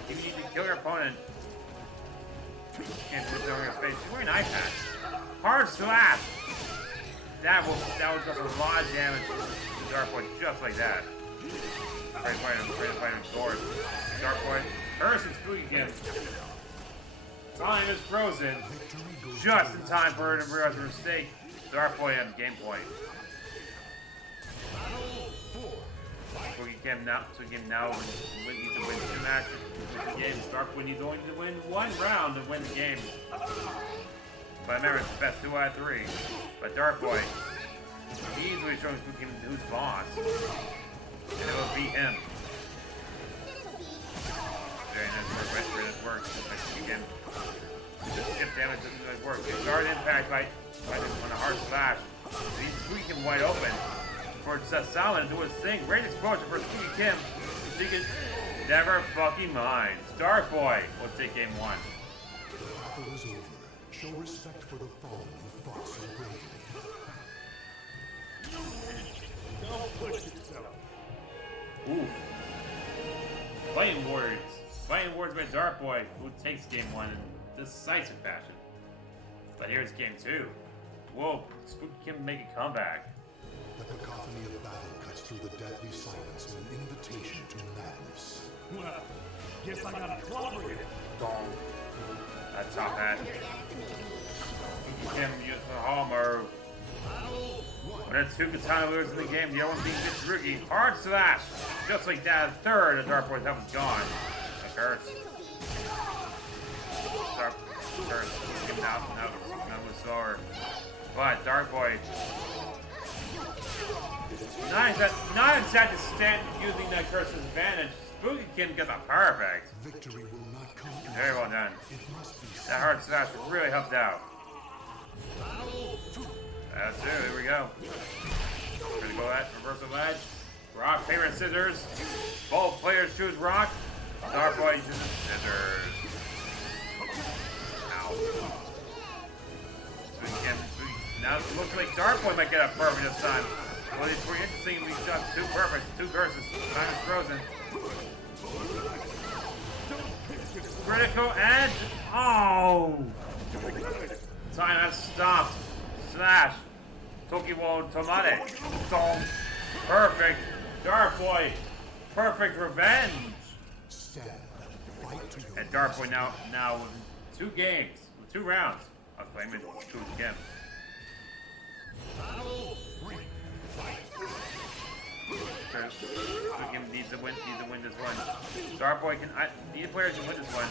You need to kill your opponent. Can't put it over your face. She's wearing eye patch. Hard slap. That was just a lot of damage to Dark Boy just like that. Trying to fight him sword. Dark Boy. Curse and Spooky Kim. Time is frozen. Just in time for her to realize her mistake. Dark Boy on game point. Spooky Kim now needs to win 2 matches. Games. Dark Boy needs only to win 1 round to win the game. But remember, it's the best 2 out of 3. But Dark Boy easily showing Spooky Kim who's boss. And it will beat him. Very nice work. Spooky Kim. If damage doesn't really work. Get guard impact by on a hard slash. He's squeaking wide open for Salmon to do his thing. Great exposure for Spooky Kim. She can never fucking mind. Dark Boy will take game 1. The battle is over. Show respect for the fallen who fought so bravely. Ooh. Fighting words. Fighting words by Dark Boy, who takes game 1 in decisive fashion. But here's game 2. Whoa, Spooky Kim make a comeback. The cacophony of battle cuts through the deathly silence in an invitation to madness. Well, guess I got a clobber here. Dong. That top hat. Spooky Kim used the hallmark. When there's 2 katana lures in the game, the other one being Mitsurugi. Hard slash! Just like that, a third of Dark Boy's health is gone. A curse. Curse. Now with slower. But Dark Boy. Not exactly stand using that curse's advantage. Spooky Kim gets a perfect. Victory will not come. Very well done. It must be That hard slash really helped out. That's it, here we go. Critical edge, reversal edge. Rock, paper, scissors. Both players choose rock. Dark Boy chooses scissors. Ow. Now it looks like Dark Boy might get a perfect this time. Well, it's pretty interesting if we got 2 perfects, 2 curses. Time is frozen. Critical edge. Oh! Time has stopped. Slash. Tokiwo Tomate. Boom. Perfect. Dark Boy. Perfect revenge. stand. Fight to your And Dark Boy now with 2 games, with 2 rounds of playing with Spooky Kim. Spooky Kim needs to win this one. Dark Boy neither player can win this one.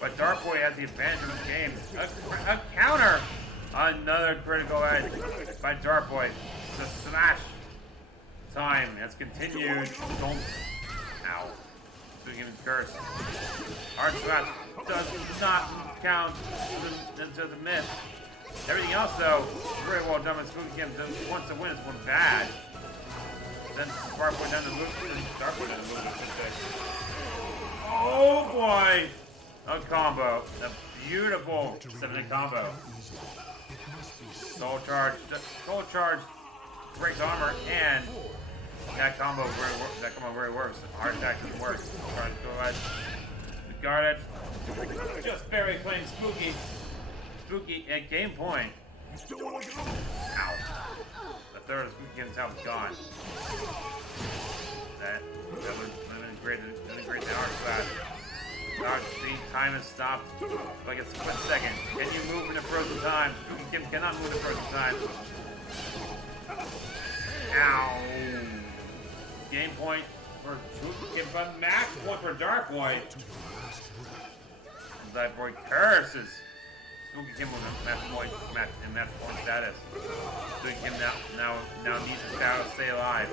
But Dark Boy has the advantage of this game. A counter! Another critical edge by Dark Boy. The smash time has continued. Don't. Ow. Spooky Kim's curse. Hard smash does not count as a miss. Everything else, though, is very well done. When Spooky Kim wants to win, it's one bad. Then Dark Boy down to lose. Dark Boy doesn't lose. Oh boy! A combo. A beautiful 7-hit combo. Soul charge breaks armor, and that combo very works. Hard attack doesn't work. Charge go ahead. The guard edge. Just barely playing Spooky at game point. Ow. The third of Spooky Kim's health is gone. That was great. The hard slash. Dodge speed, time has stopped like a split second. Can you move in a frozen time? Spooky Kim cannot move in a frozen time. Ow. Game point for Spooky Kim, but max point for Dark Boy. That boy curses. Spooky Kim with a match point status. Spooky Kim now needs to stay alive.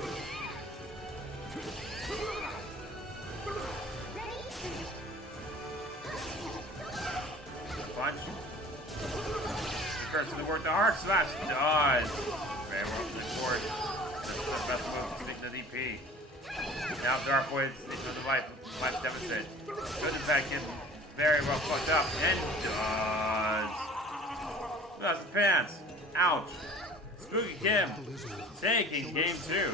Punch. Curse to the work. The hard slash does. Very well to the court. That's the best move to make the DP. Now Dark Boy is the life deficit. Good attack him. Very well fucked up. And does. That's the pants. Ouch. Spooky Kim taking game 2.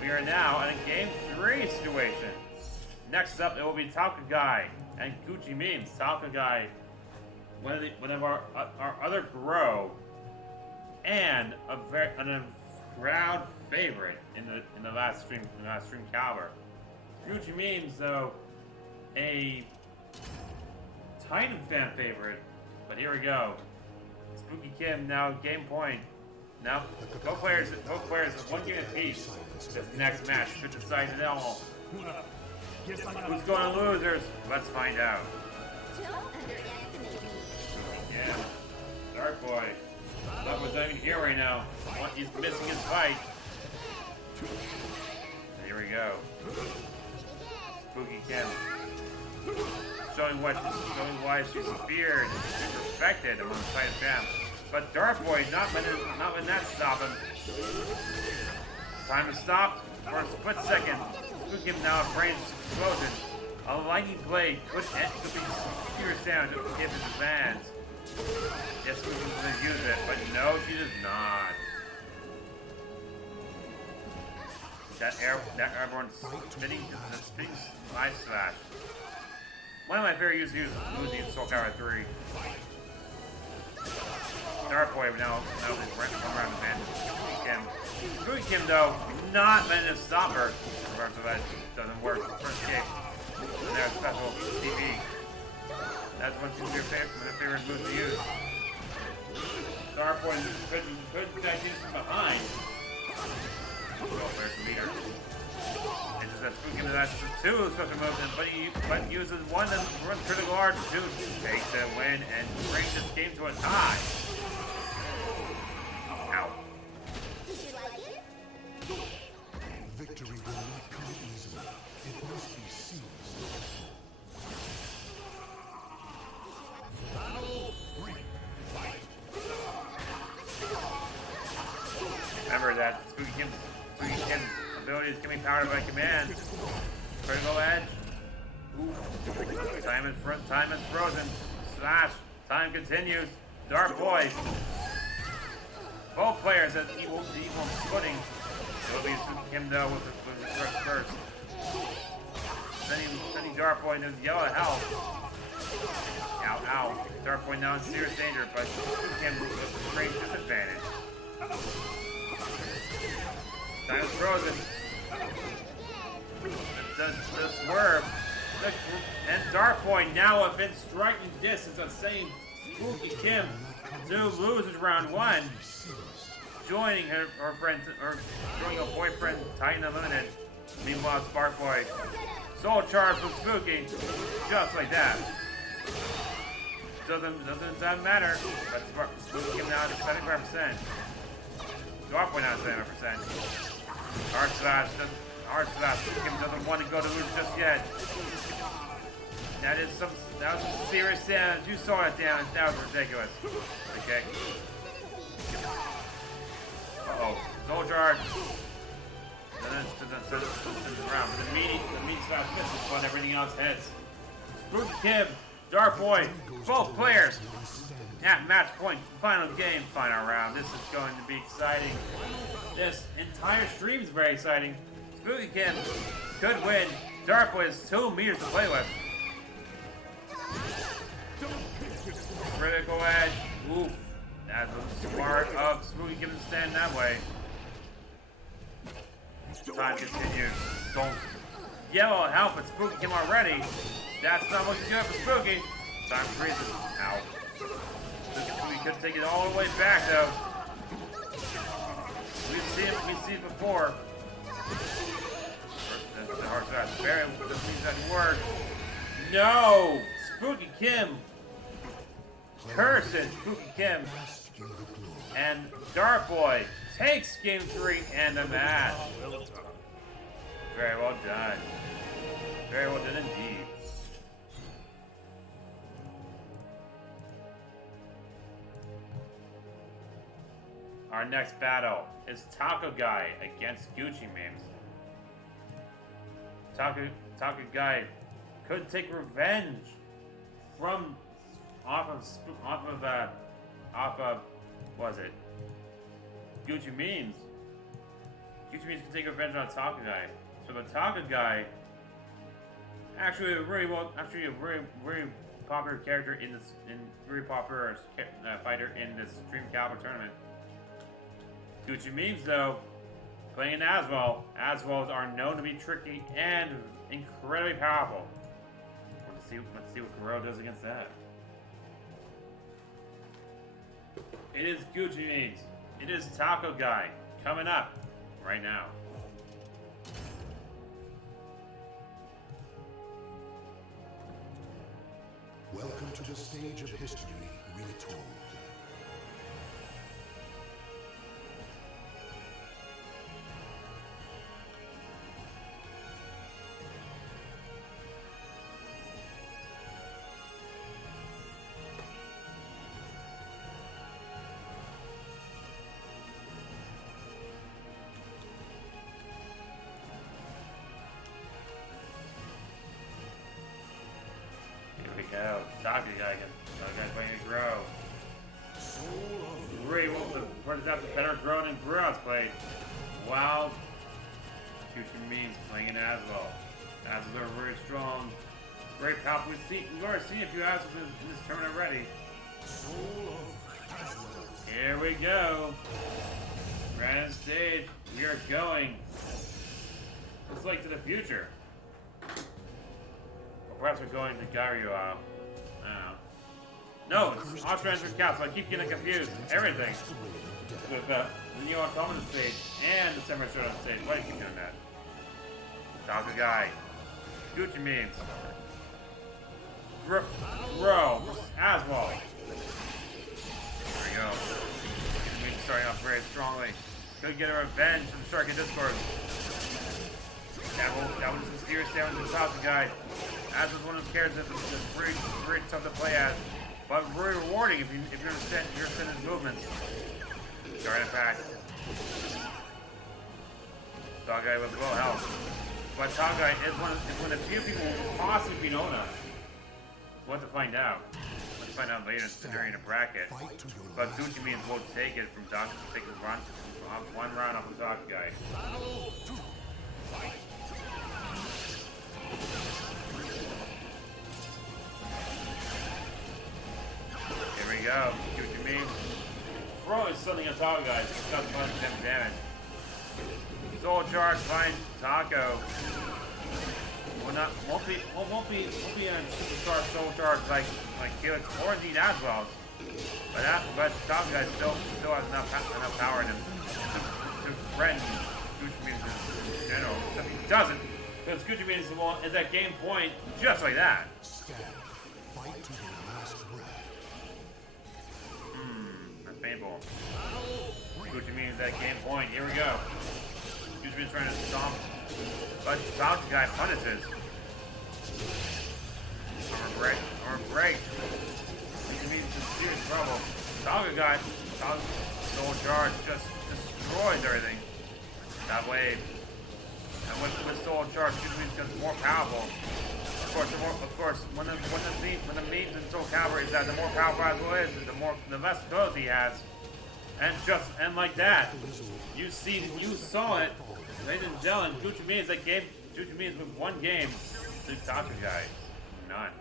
We are now in a game 3 situation. Next up, it will be Taki and Gucci Memes. Taki, one of our other grow, and a crowd favorite in the last stream Calibur. Gucci Memes, though, a Titan fan favorite. But here we go. Spooky Kim now game point. Now both players have 1 game apiece. This next match could decide it all. Who's going to losers? Let's find out. Yeah, Dark Boy. Love was not even here right now. He's missing his fight. Here we go. Spooky Kim. Showing why she's feared and respected among the Titan fans. But Dark Boy not letting that stop him. Time to stop for a split second. Spooky Kim now frames explosion. A lightning blade could be serious down to hit his advance. Yes, Spooky Kim's gonna use it, but no, she does not. That airborne spinning life slash. One of my favorite uses is losing Soul Calibur 3. Dark Boy now around the man. Spooky Kim though, not letting it stop her. So that doesn't work. First kick. And there's special DP. That's one of your favorite moves to use. Dark Boy couldn't back in from behind. Well, there's the meter. It's just that Spooky Kim has 2 special moves, but uses one and runs critical art to take the win and bring this game to a tie. Ow. Victory will not come easily. It must be seized. Remember that Spooky Kim's abilities can be powered by command. Critical edge. Ooh. Time is frozen. Slash. Time continues. Dark Boy. Both players at equal footing. It will be Spooky Kim though with the first. Sending Dark Boy into yellow health. Ow, ow. Dark Boy now in serious danger, but Spooky Kim with a great disadvantage. Time is frozen. The swerve. And Dark Boy now within striking distance of sending Spooky Kim to losers round 1. Joining her friend, or joining her boyfriend, Titan Unlimited. Meanwhile, Spark Boy. Soul charge from Spooky. Just like that. Doesn't matter. But Spooky Kim now at 75%. Dark Boy now at 75%. Hard slash. Kim doesn't want to go to lose just yet. That was some serious damage. You saw it down. That was ridiculous. Okay. Uh-oh. Soul charge. Around. The meat slash misses, but everything else hits. Spooky Kim, Dark Boy, both players at match point. Final game, final round. This is going to be exciting. This entire stream is very exciting. Spooky Kim could win. Dark Boy has 2 meters to play with. Critical edge. Oof. That's smart of Spooky Kim to stand that way. Time continues. Don't. Yellow help with Spooky Kim already. That's not looking good for Spooky. Time freezes. Ow. Spooky could take it all the way back though. We've seen it before. The horse got very. This means that work. No! Spooky Kim! Curses Spooky Kim! And Dart Boy takes game 3 and the match. Very well done. Very well done indeed. Our next battle is Taco Guy against Gucci Memes. Taco Guy could take revenge from off of what was it? Gucci Memes. Gucci Memes can take revenge on Taco Guy. So the Taco Guy, actually a very popular character in this, very popular fighter in this Stream Calibur tournament. Gucci Memes though, playing in Aswell. Aswells are known to be tricky and incredibly powerful. Let's see what Geralt does against that. It is Gucci Memes. It is Taco Guy coming up right now. Welcome to the stage of history retold. Go. Taki guy playing to grow. Great, what the part is that the better grown and Brewhouse played. Wow. Future Memes playing in Aswell. Aswells are very strong. Very powerful. We've already seen a few Aswells in this tournament already. Here we go. Right on stage. We are going. Looks like to the future. Perhaps we're going to GRBL. I don't know. No, it's Austrian Castle. I keep getting confused. Everything. With the LeOtOmAs stage and the Semi-Showdown stage. Why do you keep doing that? Taco Guy. Gucci Memes. Bro. Aswell. There we go. Gucci Memes starting off very strongly. Could get a revenge from Sharkade Discord. That was some serious damage to the Taco Guy. As is one of those characters that's very tough to play as, but very rewarding if you understand his movements. Starting attack. Taco Guy with low health. But Taco Guy is one of the few people who will possibly be known as. We'll have to find out. Let's find out later during the bracket. But Gucci Memes will take it from Taco, take his run, one round off of Taco Guy. Here we go. Gucci Memes. Throwing something on Taco Guy. It's got 10 damage. Soul charge finds Taco. Won't be a superstar soul charge like Kilik or indeed Aswell. But Taco Guy still has enough power in him to threaten Gucci Memes in general. Except he doesn't, because Gucci Memes is at game point just like that. Fight to your last breath. That's painful. Gucci Memes at game point. Here we go. Gucci Memes trying to stomp, but Taco Guy punishes. Armor break. Gucci Memes in serious trouble. Taco Guy, soul charge just destroys everything. That wave. And with soul charge, Gucci Memes becomes more powerful. Of course, when the memes in Soul Calibur is that the more powerful Aswell is, the less ability he has. And like that, you saw it, ladies and gentlemen. Gucci Memes with one game to Taco Guy, none.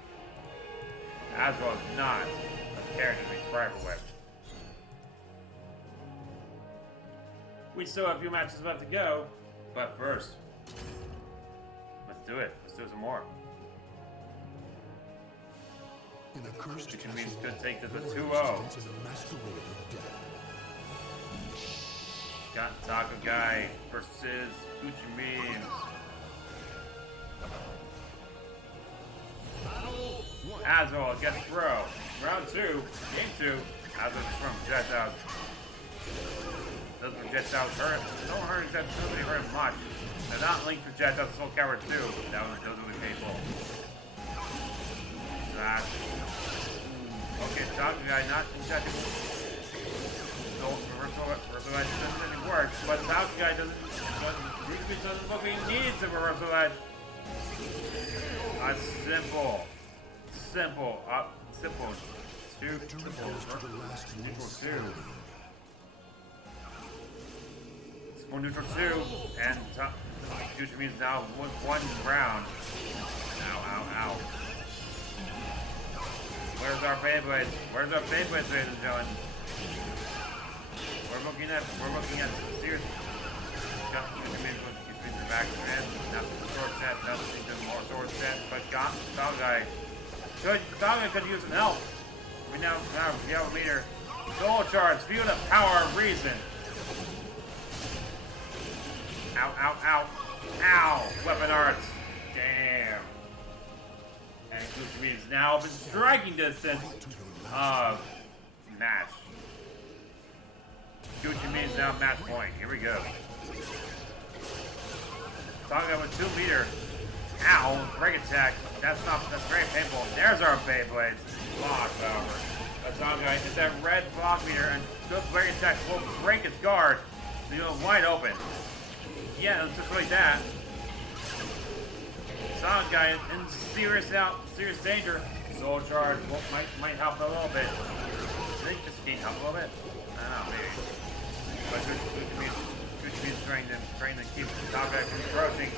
Aswell is not a character to be tribal with. We still have a few matches left to go, but first, let's do it. Let's do some more. In a cursed Gucci Memes castle, could take this a 2-0. in a masquerade of death. Got Taco Guy versus Gucci Memes. Azul gets throw. Round 2, game 2. Azul from projectiles. Those projectiles hurt. Don't hurt that nobody hurt much. They're not linked projectiles, Soul Coward 2. Those will be painful. That. Okay, Taki guy not projected. So reversal edge doesn't really work, but Taki guy doesn't look like he needs a reversal edge. A simple. Simple. Simple neutral 2. And future means now one round. Ow. Where's our Beyblades? Where's our Beyblades, ladies and gentlemen? We're looking at serious. Between the back end, now the sword set, now the more sword set, but got the dog guy. The dog guy could use some help. We now have a leader. Soul charge, feel the power of reason. Ow. Weapon arts. Damn. And Gucci means now within striking distance of match. Gucci means now match point. Here we go. Talking about 2 meter. Ow, break attack. That's very painful. There's our Beyblades. Block, however. That's all guys. It's that red block meter, and those break attacks will break its guard. You know, wide open. Yeah, it's just like that. Sonic guy is in serious danger. Soul charge might help a little bit. I think this can help a little bit. I don't know, maybe. But Gucci means trying to keep Taka guy from approaching.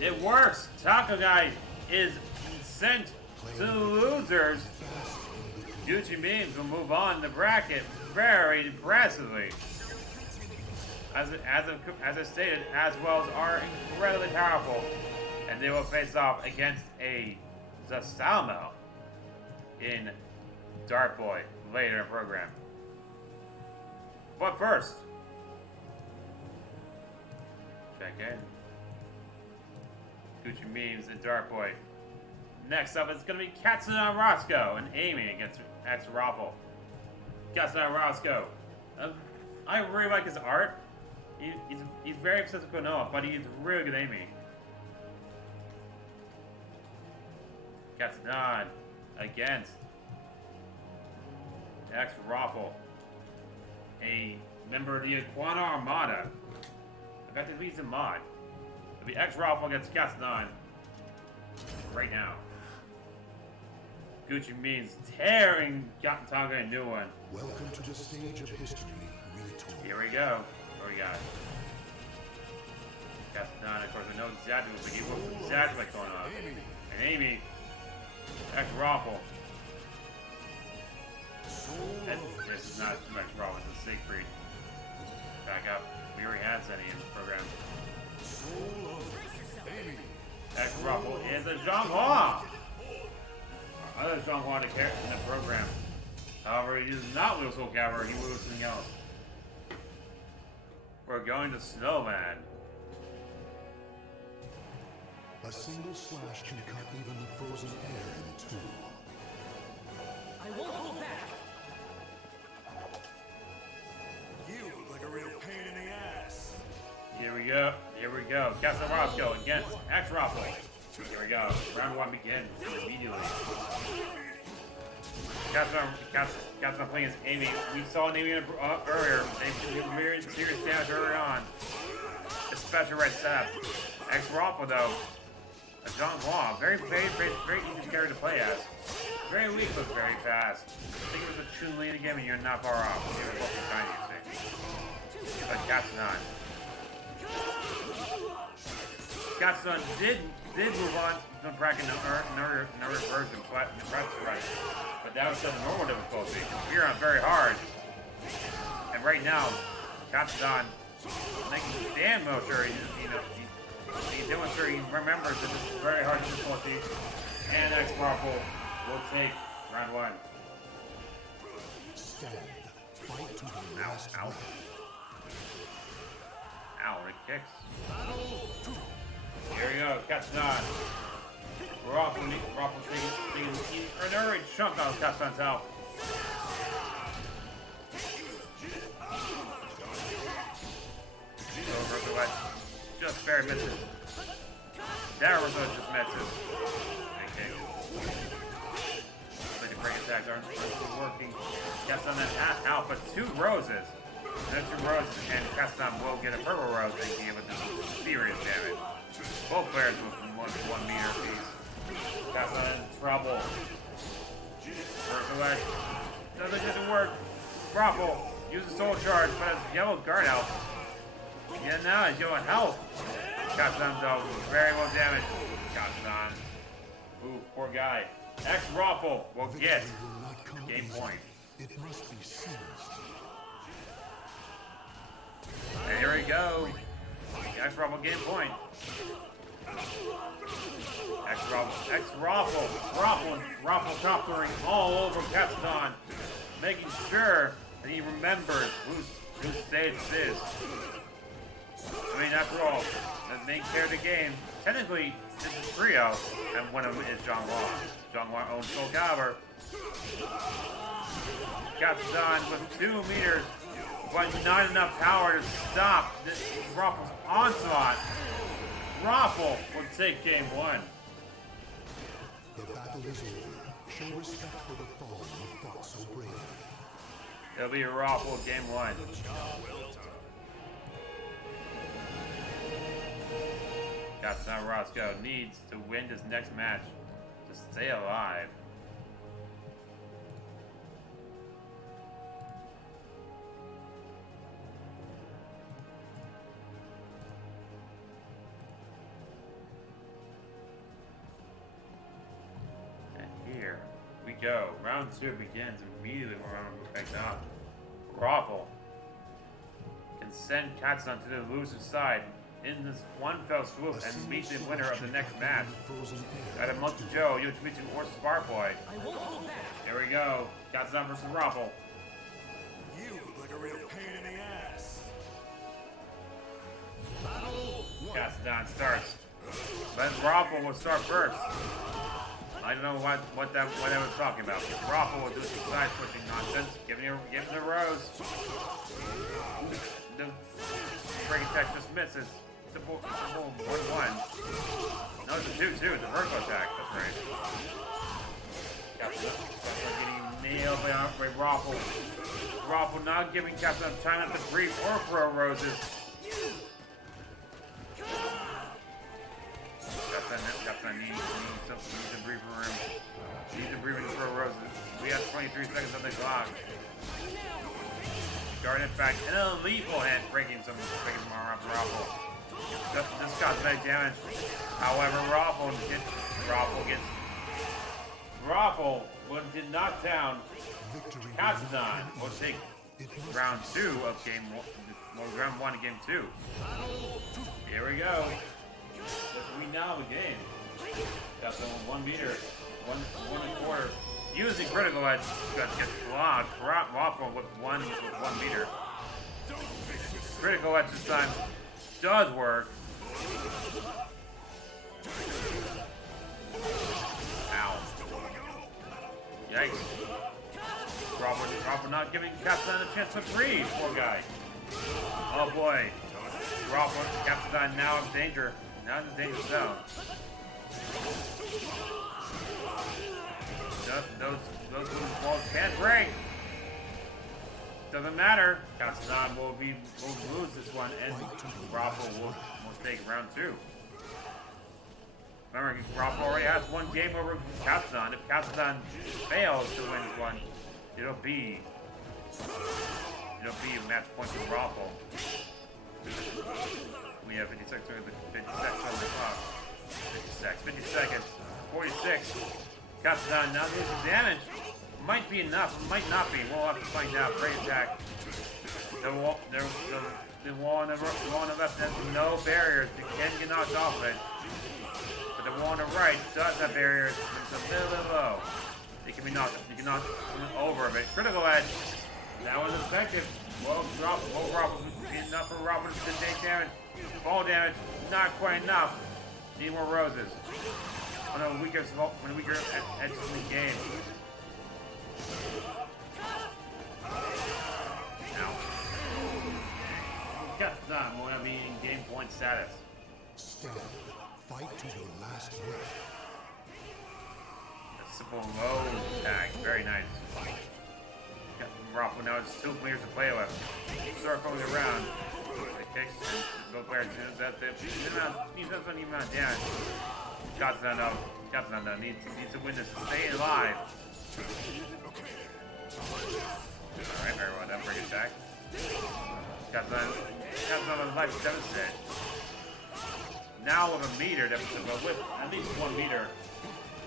It works! Taka guy is sent to the losers. Gucci means will move on the bracket very impressively. As I stated, as well as are incredibly powerful, and they will face off against a Zasalmo in Dart Boy later in the program. But first, check in. Gucci memes and Dart Boy. Next up, it's going to be Katsuna Roscoe and Amy against X Raffle. Katsuna Roscoe. I really like his art. He's very obsessed with Konoha, but he's really good at Amy. Katsuna against X Raffle, a member of the Aquana Armada. I got to leave the mod. It'll be X Raffle against Katsuna right now. Gucci means tearing Taka a new one. Welcome to the stage of history retold. Here we go. What we got? Katsuna, of course, I know exactly what's going on. And Amy, X Raffle. This is not too much Raffle, it's a Siegfried. Back up. We already had Zenny in the program. X Raffle is a Zhonghua! Other Zhonghua to carry in the program. However, he does not lose Soul Calibur, he will lose something else. We're going to Snowland. A single slash can cut even the frozen air in two. I won't hold back. You look like a real pain in the ass. Here we go. Katsuna Roscoe against X Raffle. Here we go. Round 1 begins immediately. Katsuna playing as Amy. We saw Amy earlier. They did very serious damage earlier on. Especially right setup. X Raffle though. A Zhonghua. Very easy to carry to play as. Very weak but very fast. I think it was a Chun-Li in the game and you're not far off. They were both tiny, you see. But Katsuna did move on to the bracket another version, but in the press run. But that was the normal difficulty. We're on very hard. And right now, Katsuna making damn well sure he's doing sure he remembers that this is very hard difficulty. And X Raffle will take round 1. Stand. Fight to the last Ow. breath. Ow, it kicks. Here we go, Katsudan. Raffle taking an early chunk out of Katsudan's health. Just barely misses. That was just misses. Okay. Like the break attacks aren't working. Katsudan at half health, but 2 roses. There's 2 roses, and Katsudan will get a purple rose and give it serious damage. Both players with 1 meter apiece. Katsudan in trouble. First away. Doesn't work. Raffle uses soul charge, but has yellow guard out. Yeah, now he's going health. Katsudan though, very well damaged. Katsudan. Ooh, poor guy. X-Raffle will get game point. It must be seized. And here we go. X-Raffle game point. X-Raffle. Raffle coptering all over Katsudan, making sure that he remembers whose stage this is. I mean, after all, the main character of the game, technically, it's a trio, and one of them is John Wong. John Wong owns Soul Calibur. Katsudan with 2 meters, but not enough power to stop this Raffle's onslaught. Raffle will take game 1. The battle is over. Show respect for the fallen who fought so bravely. It'll be a Raffle game 1. Katsudan Roscoe needs to win this next match to stay alive. And here we go. Round 2 begins immediately when round 1 picks up. Raffle can send Katsudan to the loser's side in this one fell swoop and meet the winner of the next match. Either Monkey Joe, Yoshimitsu, or Sparkboy. Here we go. Katsudan versus Raffle. You look like a real pain in the ass. Katsudan starts. But Raffle will start first. I don't know what I was talking about. Raffle will do some side switching nonsense. Give him the rose. The break attack just misses. It's a 1-1. No, it's a 2-2. It's a vertical attack. That's right. Katsudan getting nailed by Raffle. Raffle not giving Katsudan time to breathe or throw roses. Katsudan needs a breather room. Needs a breather to throw roses. We have 23 seconds on the clock. Guard it back and a lethal hit, breaking some armor off Raffle. This cosmetic damage. However, Raffle did knock down. Katsudan will take round 2 of game 1. Well, round 1 of game 2. Here we go. We now the game. Katsudan with 1 meter, 1.25. Using critical edge gets blocked. Raffle with 1 meter. Critical edge this time does work. Ow. Yikes. Raffle not giving Katsudan a chance to breathe, poor guy. Oh boy. Raffle, Katsudan now in danger. Now in the danger zone. Those walls can't break. Doesn't matter. Katsudan will lose this one, and Raffle will take round 2. Remember, Raffle already has 1 game over Katsudan. If Katsudan fails to win this one, it'll be a match point for Raffle. We have 50 seconds on the clock. 50 seconds. 46. Katsudan now doing some damage. Might be enough, might not be. We'll have to find out. Great attack. The wall on the left has no barriers. You can get knocked off of it. But the wall on the right does have barriers. It's a little bit low. You can knock over a bit. Critical edge. That was effective. Well, enough for Robert to take damage. Fall damage, not quite enough. Need more roses. Oh no, weaker edges in the game. Now. Katsudan will not be in game point status. Stand. Fight to your last breath. A simple low tag. Very nice. Got Raffle now has 2 players to play with. Circling around. The kicks. Both players that's it. He's not even amount of damage. Katsudan needs to win this to stay alive. Alright, very well done. Bring it back. Katsudan on life deficit. Now with a meter deficit, but with at least 1 meter.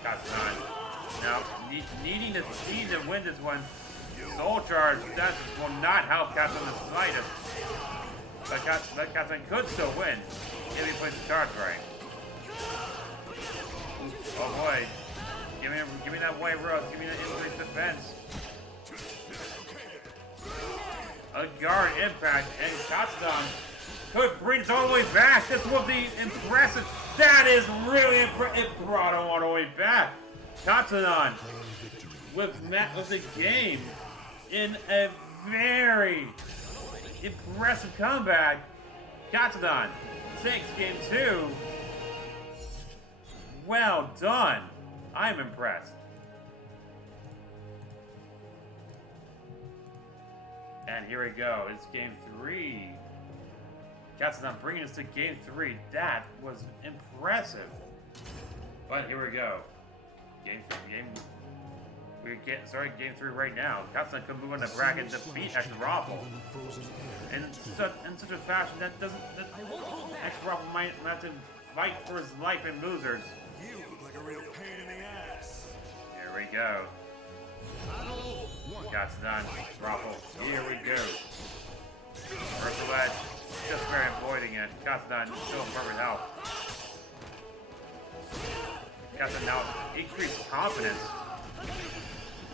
Katsudan. Now, needing to win this one. Soul Charge, that will not help Katsudan the slightest. But Katsudan could still win if he plays the cards right. Oh boy. Give me that white rose. Give me that increased defense. A guard impact, and Katsudan could bring it all the way back. This will be impressive. That is really impressive. It brought him all the way back. Katsudan with the game in a very impressive comeback. Katsudan takes game 2. Well done. I'm impressed. And here we go. It's game 3. Katsudan bringing us to game 3. That was impressive. But here we go. We're getting started game 3 right now. Katsudan could move on the bracket and defeat X-Raffle in such a fashion that X-Raffle might have to fight for his life in losers. You look like a real pain in the ass. Here we go. Katsudan, Raffle. Here we go. Merciless, just very avoiding it. Katsudan still in perfect health. Katsudan now increased confidence.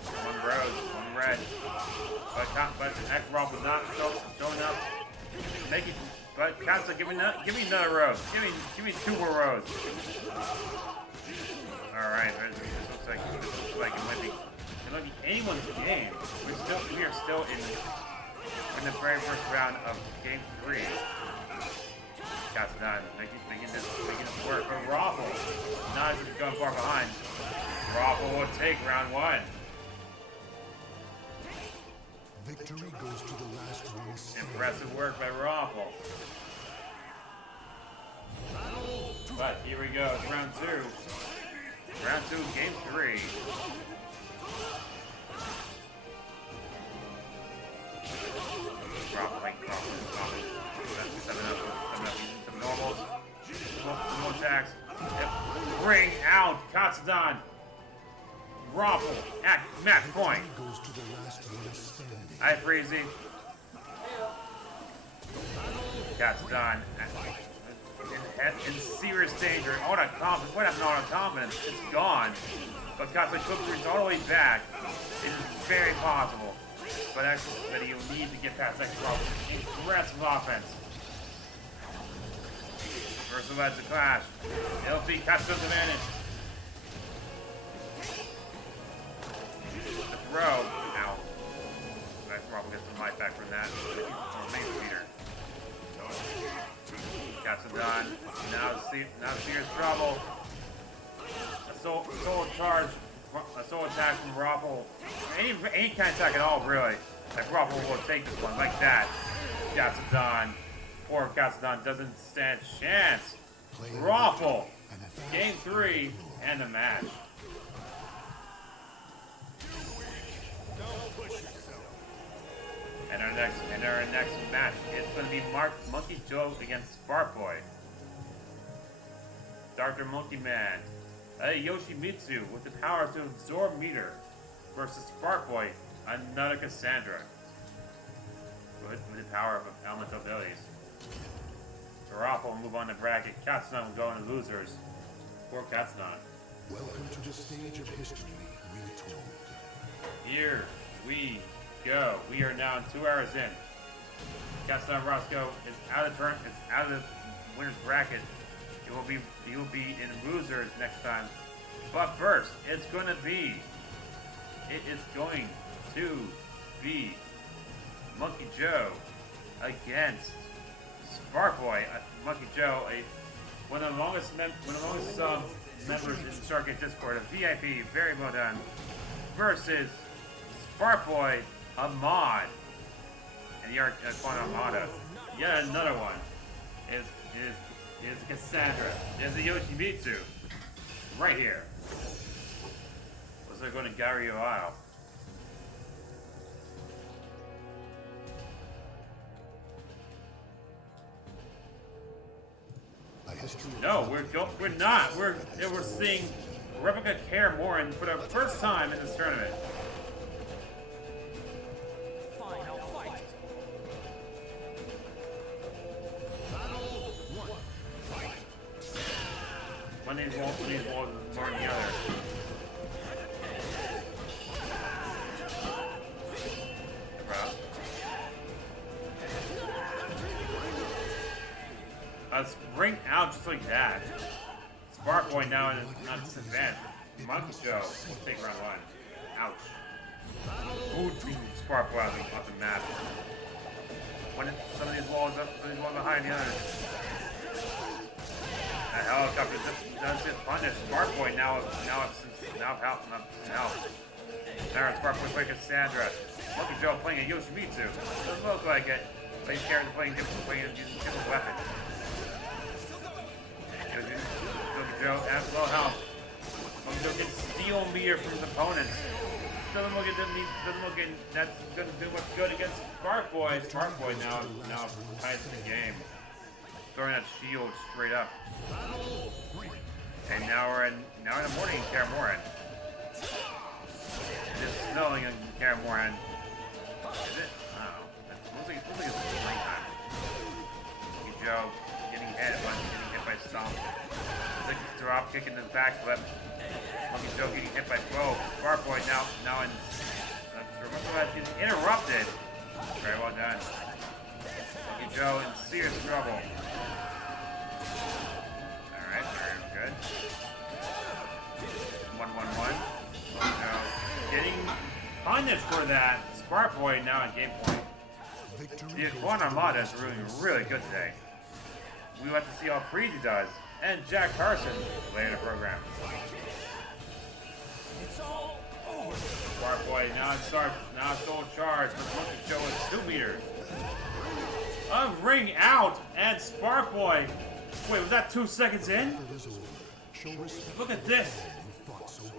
1 rose, 1 red. But X-Raffle not showing up. But Katsudan, give me another rose. Give me 2 more roses. Alright, this looks like it might be anyone's game. We are still in the very first round of game 3. Katsudan making this work. But Raffle, not as he's going far behind. Raffle will take round 1. Victory goes to the last one standing. Impressive work by Raffle. But here we go, it's round 2. Round 2, game 3. Raffle. Seven up, using some normals. Some more attacks. Yep. Bring out Katsudan. Raffle at match point. Goes to the last one standing. Hi, Freezy. Katsudan in serious danger. What happened to auto confidence? It's gone. But Katsudan could reach all the way back. It is very possible. But he'll need to get past X-Raffle. Impressive offense. Versus the clash. It'll be Katsudan's advantage. The throw. Ow. X-Raffle gets some life back from that. Main leader. Katsudan. Now serious trouble. A soul charge. A soul attack from Raffle. Any kind of attack at all, really. Like Raffle will take this one like that. Katsudan. Poor Katsudan doesn't stand a chance. Raffle. Game 3 and the match. And our next match is going to be Monkey Joe against Spark Boy. Dr. Monkey Man. Yoshimitsu with the power to absorb meter versus Spark Boy, another Cassandra with the power of elemental abilities. Raffle will move on to bracket. Katsudan will go into losers. Poor Katsudan. Welcome to the stage of history retold. Here we go. We are now 2 hours in. Katsudan Roscoe is out of the winner's bracket. He will be in Losers next time. But first, it is going to be Monkey Joe against Sparkboy. Monkey Joe, one of the longest members in the Sharkade Discord, a VIP, very well done, versus Sparkboy, a mod, and the Aquana Armada. Yet another one is Cassandra. There's a Yoshimitsu right here. Looks like going to GRBL. No, we're not. We're seeing Replica Care Morin for the first time in this tournament. Final fight. One of these walls is more than the other. Spring out just like that. Sparkboy now in a disadvantage. Monkey Joe will take round one. Ouch. Ooh, Sparkboy off the map. When some of these walls are higher than the others. A helicopter does get punished. Sparkboy now help. Now Sparkboy playing Cassandra. Monkey Joe playing a Yoshimitsu. Doesn't look like it. But these characters playing using different weapons. Monkey Joe has low health. Monkey Joe gets steal meter from his opponents. Doesn't look at that's gonna do much good against Sparkboy. Sparkboy now ties the game. Throwing that shield straight up. And now we're in the morning in Karamoran. It's snowing in Karamoran. Is it? I don't know. It looks like it's springtime. Monkey Joe getting hit by Stomp. Like drop kick in the backflip. Monkey Joe getting hit by Throw. Sparkboy now in is interrupted. Very well done. Monkey Joe in serious trouble. Alright, very good. 1-1-1. Monkey Joe getting punished for that. Sparkboy now at game point. The Aquana Armada is really good today. We want to see how Freezy does, and Jack Carson later in the program. It's all over. Sparkboy now still charged, but Monkey Joe is 2 meters. A ring out, and Sparkboy. Wait, was that 2 seconds in? Look at this.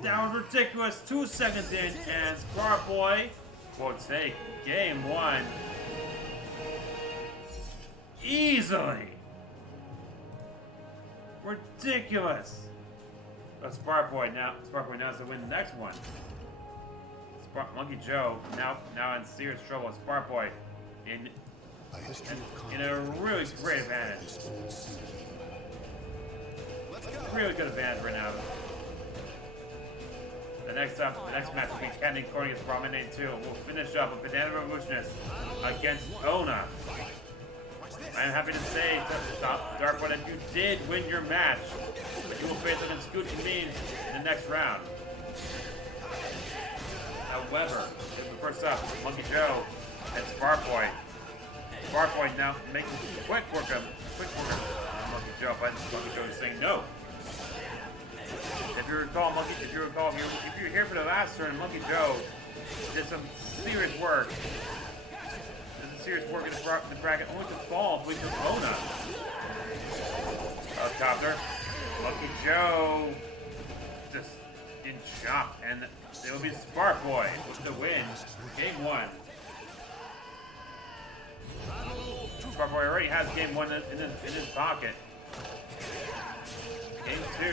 That was ridiculous. 2 seconds in, and Sparkboy will take game 1 easily. Ridiculous. But Sparkboy now has to win the next one. Monkey Joe now in serious trouble. Sparkboy in a really great advantage. Really good advantage right now. The next match will be Candy Corning against Promenade 2. We'll finish up with Banana Revolutionist against Ona. I'm happy to say, Darkwood, that you did win your match, but you will face against Gucci Mean in the next round. However, first up, Monkey Joe and Sparkboy. Sparkboy now making quick work of Monkey Joe, but Monkey Joe is saying no. If you recall, if you're here for the last turn, Monkey Joe did some serious work. In the bracket, only to fall with the Ona. Helicopter. Monkey Joe just getting chopped, and it will be Sparkboy with the win. Game 1. Sparkboy already has game 1 in his pocket. Game 2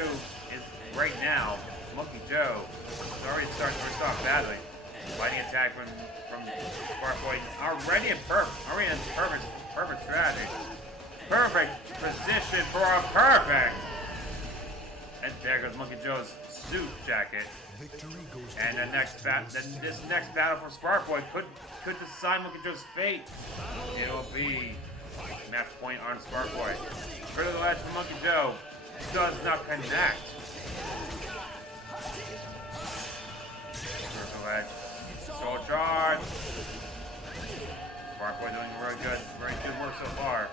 is right now. Monkey Joe is already starting to off badly. Fighting attack from Sparkboy already in perfect strategy. Perfect position for a perfect. And there goes Monkey Joe's suit jacket. And this next battle for Sparkboy could decide Monkey Joe's fate. It'll be match point on Sparkboy. Further the ledge for Monkey Joe. does not connect. Circle edge. Soul charge. Sparkboy doing very good work so far.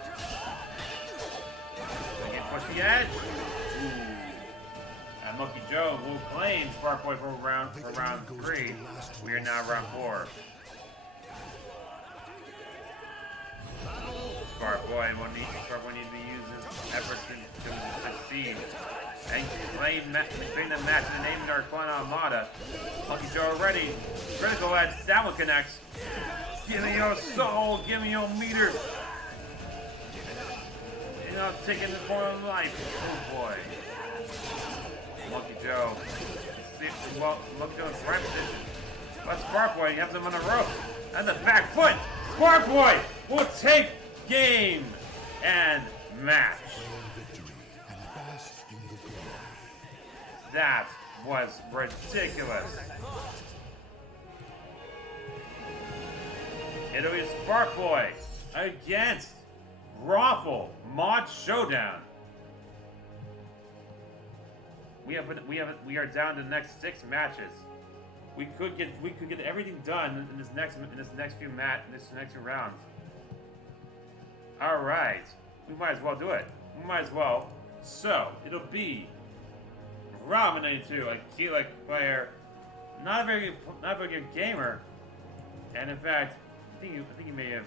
We can push the edge. Ooh. And Monkey Joe will claim Sparkboy for round 3. We are now round 4. Sparkboy will need to use his efforts to succeed. And claim the match in the name of Aquana Armada. Monkey Joe ready. Critical edge. That one connects. Give me your soul. Give me your meter. And I'm taking the form of life. Oh boy. Monkey Joe. Well, Monkey Joe's right position. But Sparkboy has him on the rope. And the back foot. Sparkboy will take game and match. That was ridiculous. It'll be Sparkboy against Raffle Mod Showdown. We are down to the next 6 matches. We could get everything done in this next few rounds. All right, we might as well do it. We might as well. So it'll be Robin 92, a Kilik player, not a very good gamer, and in fact, I think he may have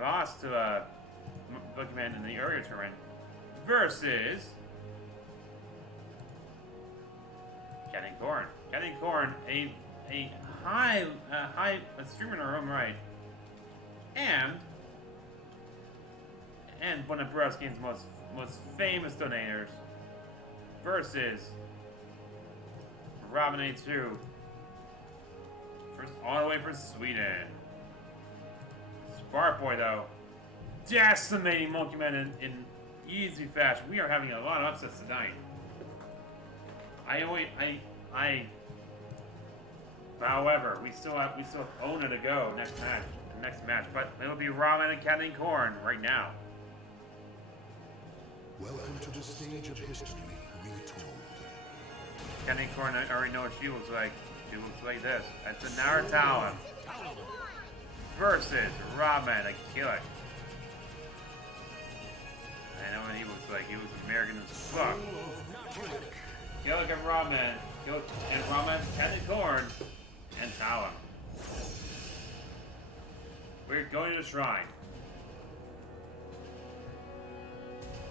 lost to Boogeyman in the earlier tournament versus Getting Corn. Getting Corn, a high streamer in our own right, and one of BrewHouseGames' most famous donators versus Robin 82. First all the way from Sweden. Sparkboy though, decimating Monkey Man in easy fashion. We are having a lot of upsets tonight. However, we still have Ona to go next match, but it'll be Ramen and Captain Corn right now. Welcome to the stage of history retold. Captain Corn, I already know what she looks like. She looks like this. That's a Talim versus Ramen and Kilik. I know what he looks like. He looks American as fuck. Kilik and Ramen. And Ramen, Captain Corn, and Talim. We're going to the shrine.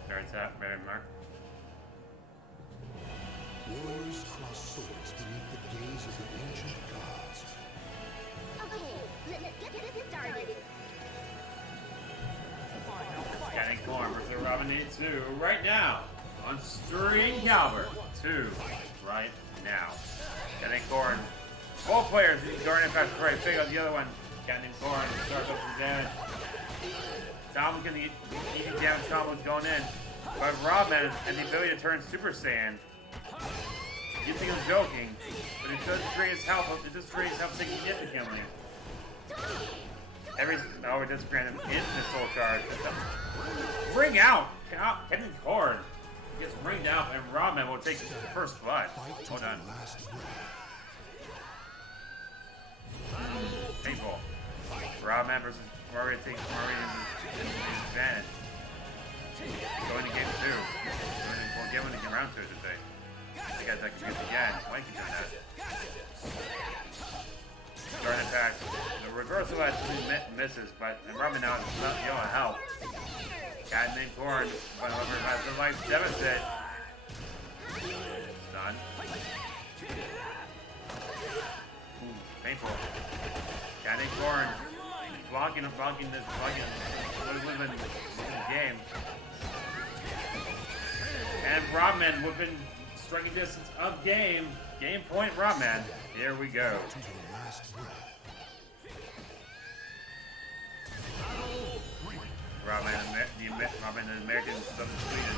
Starts out, Mary Mark. Warriors cross swords beneath the gaze of the ancient gods. Okay, let's get this started. Captain Corn versus Robin 82 right now on Stream Calibur 2 right now. Captain Corn. All players guarding past right. Pick up the other one. Captain Corn starts up some damage. Talim can eat damage combos going in. But Robin has the ability to turn Super Saiyan. You think I'm joking, but it does drain his health. It does drain his health significantly. It does grant him instant soul charge. Ring out! Captain Corn gets ringed out, and Robin will take the first blood. Hold on. Painful. Robin versus Mario takes Mario's advantage. Going to game 2. Going to round 2, I should say. I guess I can use again. Why keep doing that? Starting attack. The reversal actually misses, but Robin now is not yellow health. Guy named Corn, but however has the life deficit. Stun. Ooh, painful. Guy named Corn blocking this living game. And Robin within striking distance of game. Game point, Robin. Here we go. Robin, the American of Sweden.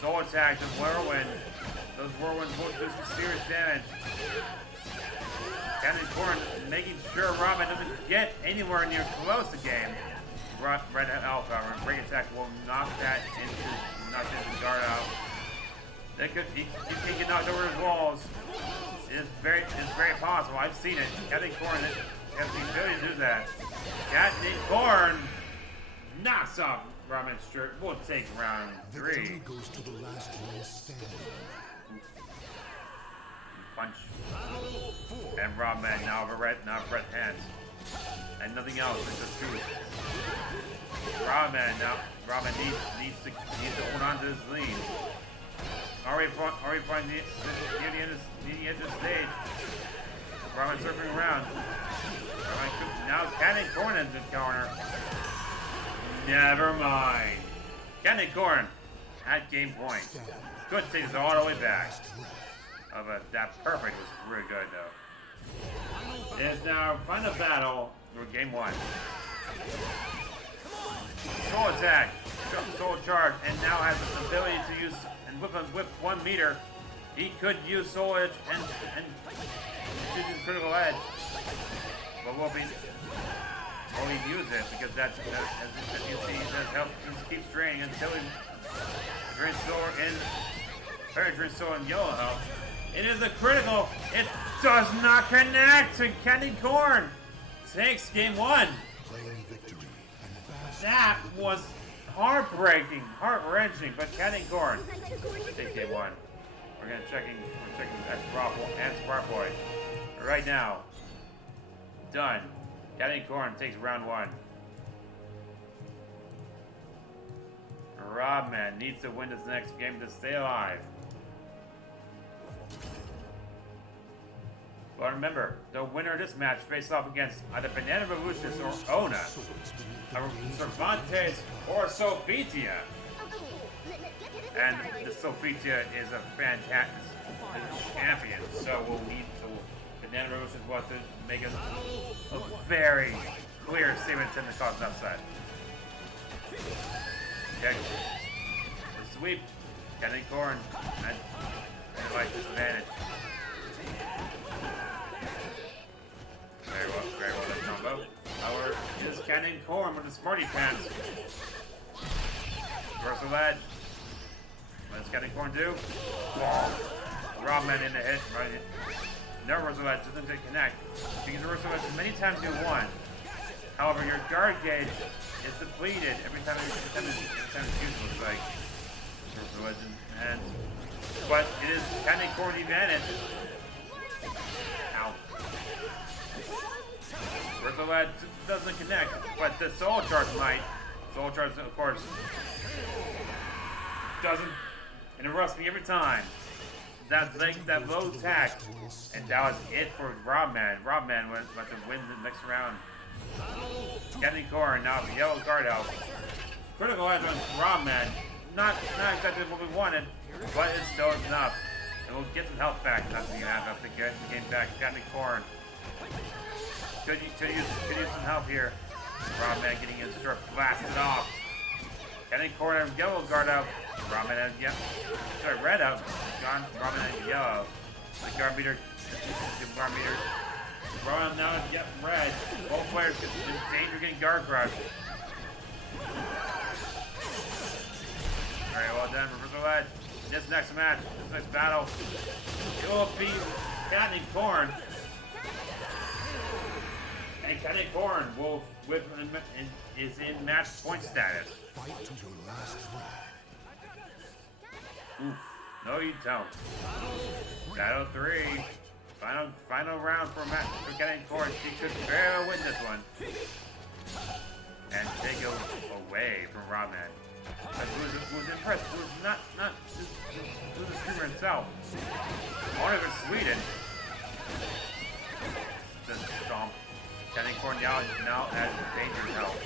Soul attack, the whirlwind. Those whirlwinds will do some serious damage. Captain Corn making sure Robin doesn't get anywhere near close to game. red alpha, or break attack will knock into guard out. That could he can get knocked over his walls. It's very possible. I've seen it. Captain Corn has the ability to do that. Captain Corn knocks off Ramen's shirt. We'll take round 3. Victory goes to the last one standing. Punch. And Ramen now have red hands. And nothing else, it's just truth. Ramen needs to hold on to his lead. Already finding the end of the stage. Ramen circling around. Now Cannon Corn in the corner. Never mind. Cannon Corn at game point. Good take this all the way back. That perfect was really good though. It's now final battle for game 1. Soul attack, soul charge, and now has the ability to use and whip 1 meter. He could use soul edge and choose his critical edge, but will he use it because that's as you see that helps him keep straining until he drains soul and yellow health. It is a critical. It does not connect to Candy Corn. Takes game 1. That was heartbreaking, heart-wrenching, but Candy Corn takes game 1. We're checking and Spark Boy right now. Done. Candy Corn takes round 1. Robman needs to win this next game to stay alive. But remember, the winner of this match faces off against either Banana Revolution or Ona, Cervantes or Sofitia. And the Sofitia is a fantastic champion, so we'll need to. Banana Revolution wants to make a very clear statement in the cause upside. Okay. The sweep, Candy Corn, and like disadvantage. Very well that combo. However, it is Candy Corn with the Smarty Pants. Reversal edge. What does Candy Corn do? Robman in the hit, right? No reversal edge, doesn't connect. You can reversal edge as many times as you want. However, your guard gauge is depleted every time it's used, looks like. Reversal edge but it is Candy Corn advantage. Ow. Reversal edge doesn't connect, but the Soul Charge might. Soul Charge, of course, doesn't interrupt me every time. That low attack, and that was it for Robman. Robman went about to win the next round. Candy Corn now the yellow guard out. Critical edge on Robman. Not exactly what we wanted, but it's still enough. And we'll get some health back. Nothing you have to get the game back. Candy Corn. Could use some help here. Robman getting his shirt blasted off. Candy Corn and yellow guard out. Robman has red out. Gone. Robman has yellow. The guard meter. Robman now is red. Both players in danger getting guard crushed. Very well done, reversal edge. This next match, this next battle, it will be Candy Corn. And Candy Corn will is in match point status. Fight to your last breath. Oof. No, you don't. Battle 3. Final round for Candy Corn. She could very well win this one. And take it away from Robman. Who's impressed? Who's not who's the streamer himself. Only if it's Sweden. The stomp. Candy Corn now has danger help.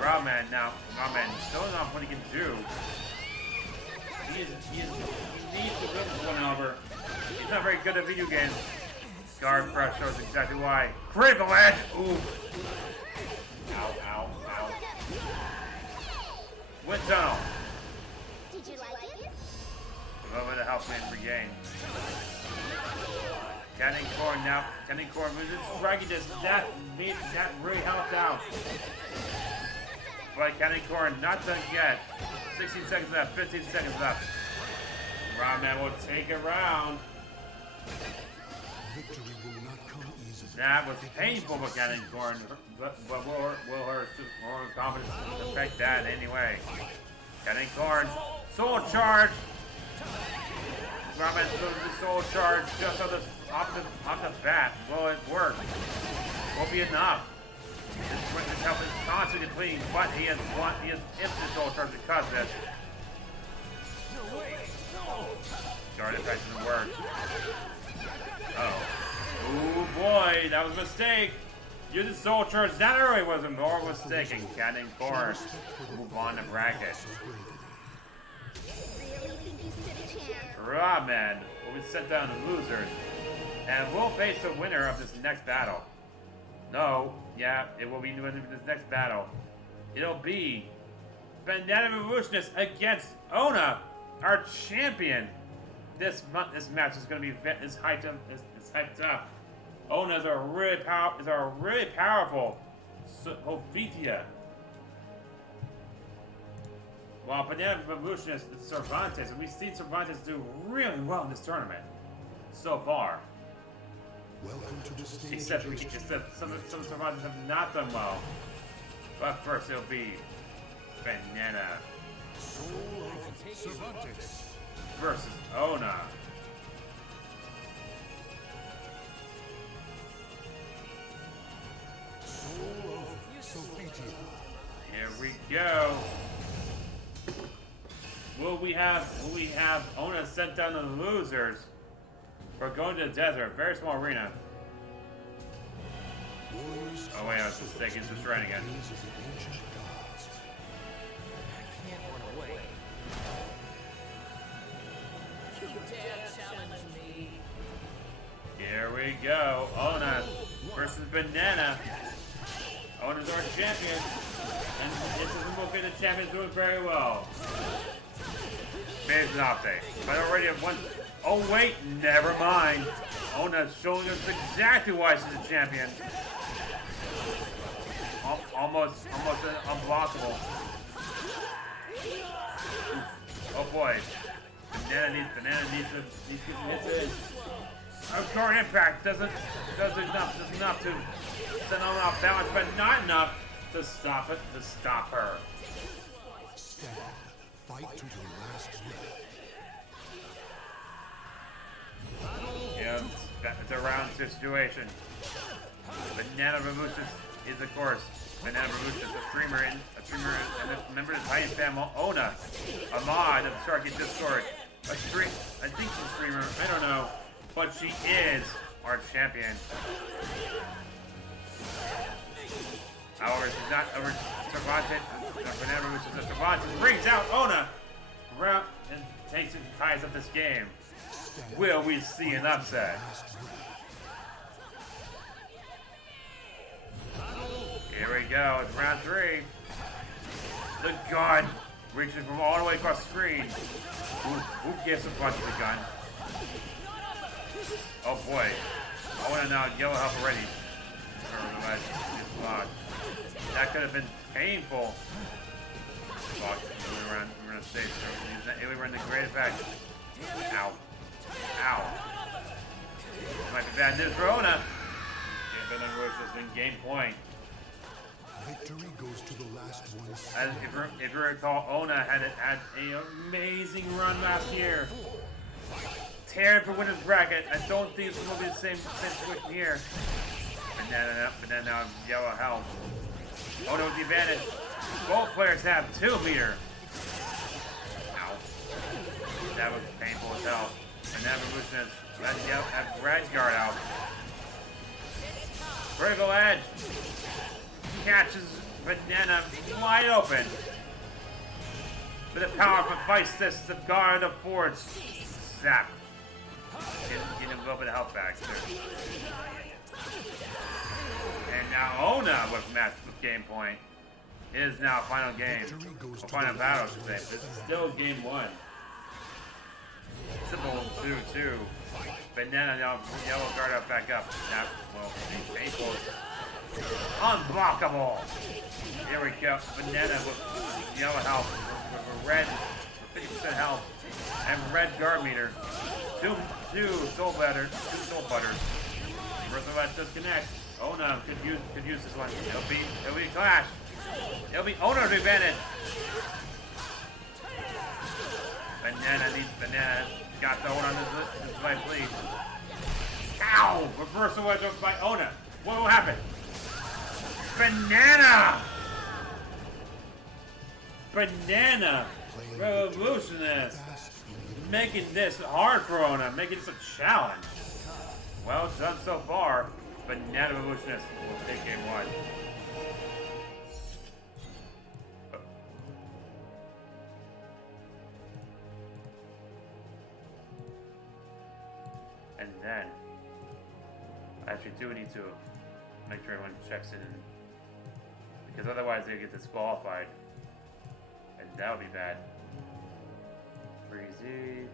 Robman still not what he can do. He needs to win this one over. He's not very good at video games. Guard crush shows exactly why. Critical edge! Ooh. Ow. Wind tunnel. Did you like it? A little bit of health man regain. Candy Corn moves its striking distance. That really helped out. but Candy Corn not done yet. 16 seconds left, 15 seconds left. Rodman will take it round. Victory will not come easily. That was painful for Candy Corn, but will her confidence affect that anyway? Candy Corn, Soul Charge! Rodman throws the Soul Charge just off the bat. Will it work? Won't be enough. His health is constantly depleting, but he has instant Soul Charge because of this. Guard effect doesn't work. Oh boy, that was a mistake. Using Soul Charge that early was a more mistaken. Candy Corn move on to bracket. Really think you stood a chance? Rodman will be sent down to losers, and will face the winner of this next battle. No, yeah, it will be the winner of this next battle. It'll be Banana Revolutionist against Ona, our champion. This match is going to be hyped up. Ona is a really powerful Hovitia. While Banana Revolutionist is Cervantes, and we've seen Cervantes do really well in this tournament so far. Welcome to the stage. Except some Cervantes have not done well. But first it'll be Banana Soul of Cervantes. versus Ona. Soul of Sophia. Here we go. Will we have Ona sent down to the losers? We're going to the desert, very small arena. Warriors Oh wait, I was mistaken, it's just right again. ways of the ancient gods. Can't run away. You dare challenge me? Here we go. Ona versus Banana. Ona's our champion. And this is the movie the champion's doing very well. Phase an update. But already have one. Oh wait, never mind. Ona's showing us exactly why she's the champion. Almost unblockable. Oh boy. Banana needs to hit in. Our core impact does enough to send Ona off balance, but not enough to stop her. Stand. Fight to your last breath. Yeah, it's a round situation. Banana Revolution is, of course, Banana Revolution is a streamer and a member of the Titan family, Ona, a mod of the Sharkade Discord. I think she's a streamer, I don't know, but she is our champion. However, she's not over Cervantes. Banana Revolution, Cervantes brings out Ona around and takes and ties up this game. Will we see an upset? Here we go, it's round 3. The gun reaches from all the way across the screen. Who gives a bunch of the gun? Oh boy. I want to now yellow help already. That could have been painful. Fuck, we're gonna stay. We're in the great effect. Ow. Ow. Might be bad news for Ona. Banana Revolution in game point. Victory goes to the last one. As if you recall, Ona had an amazing run last year. Tearing for winner's bracket. I don't think it's going to be the same situation here. Banana now yellow health. Ona with the advantage. Both players have 2 meter. Ow. That was painful as hell. Banana Revolution has red guard out. Vertical edge. Catches Banana wide open. With the power of a vice this the guard of force. Zap. Get him a little bit of health back there. And now Ona with game point. It is now final game. Or final battle, I should say. This is still game 1. Simple 2-2. Banana now yellow guard up back up. That will be painful. Unblockable. Here we go. Banana with yellow health, with a red, 50% health, and red guard meter. Two soul butters. First of all, disconnect. Ona could use this one. It'll be a clash. It'll be Ona's advantage. Banana needs banana. Got the Ona on this device lead. Ow! Reversal wedge by Ona. What will happen? Banana! Banana! Revolutionist! Making this hard for Ona, making this a challenge. Well done so far. Banana Revolutionist will take game 1. And then, I actually do need to make sure everyone checks in, because otherwise they get disqualified, and that would be bad. Freezy.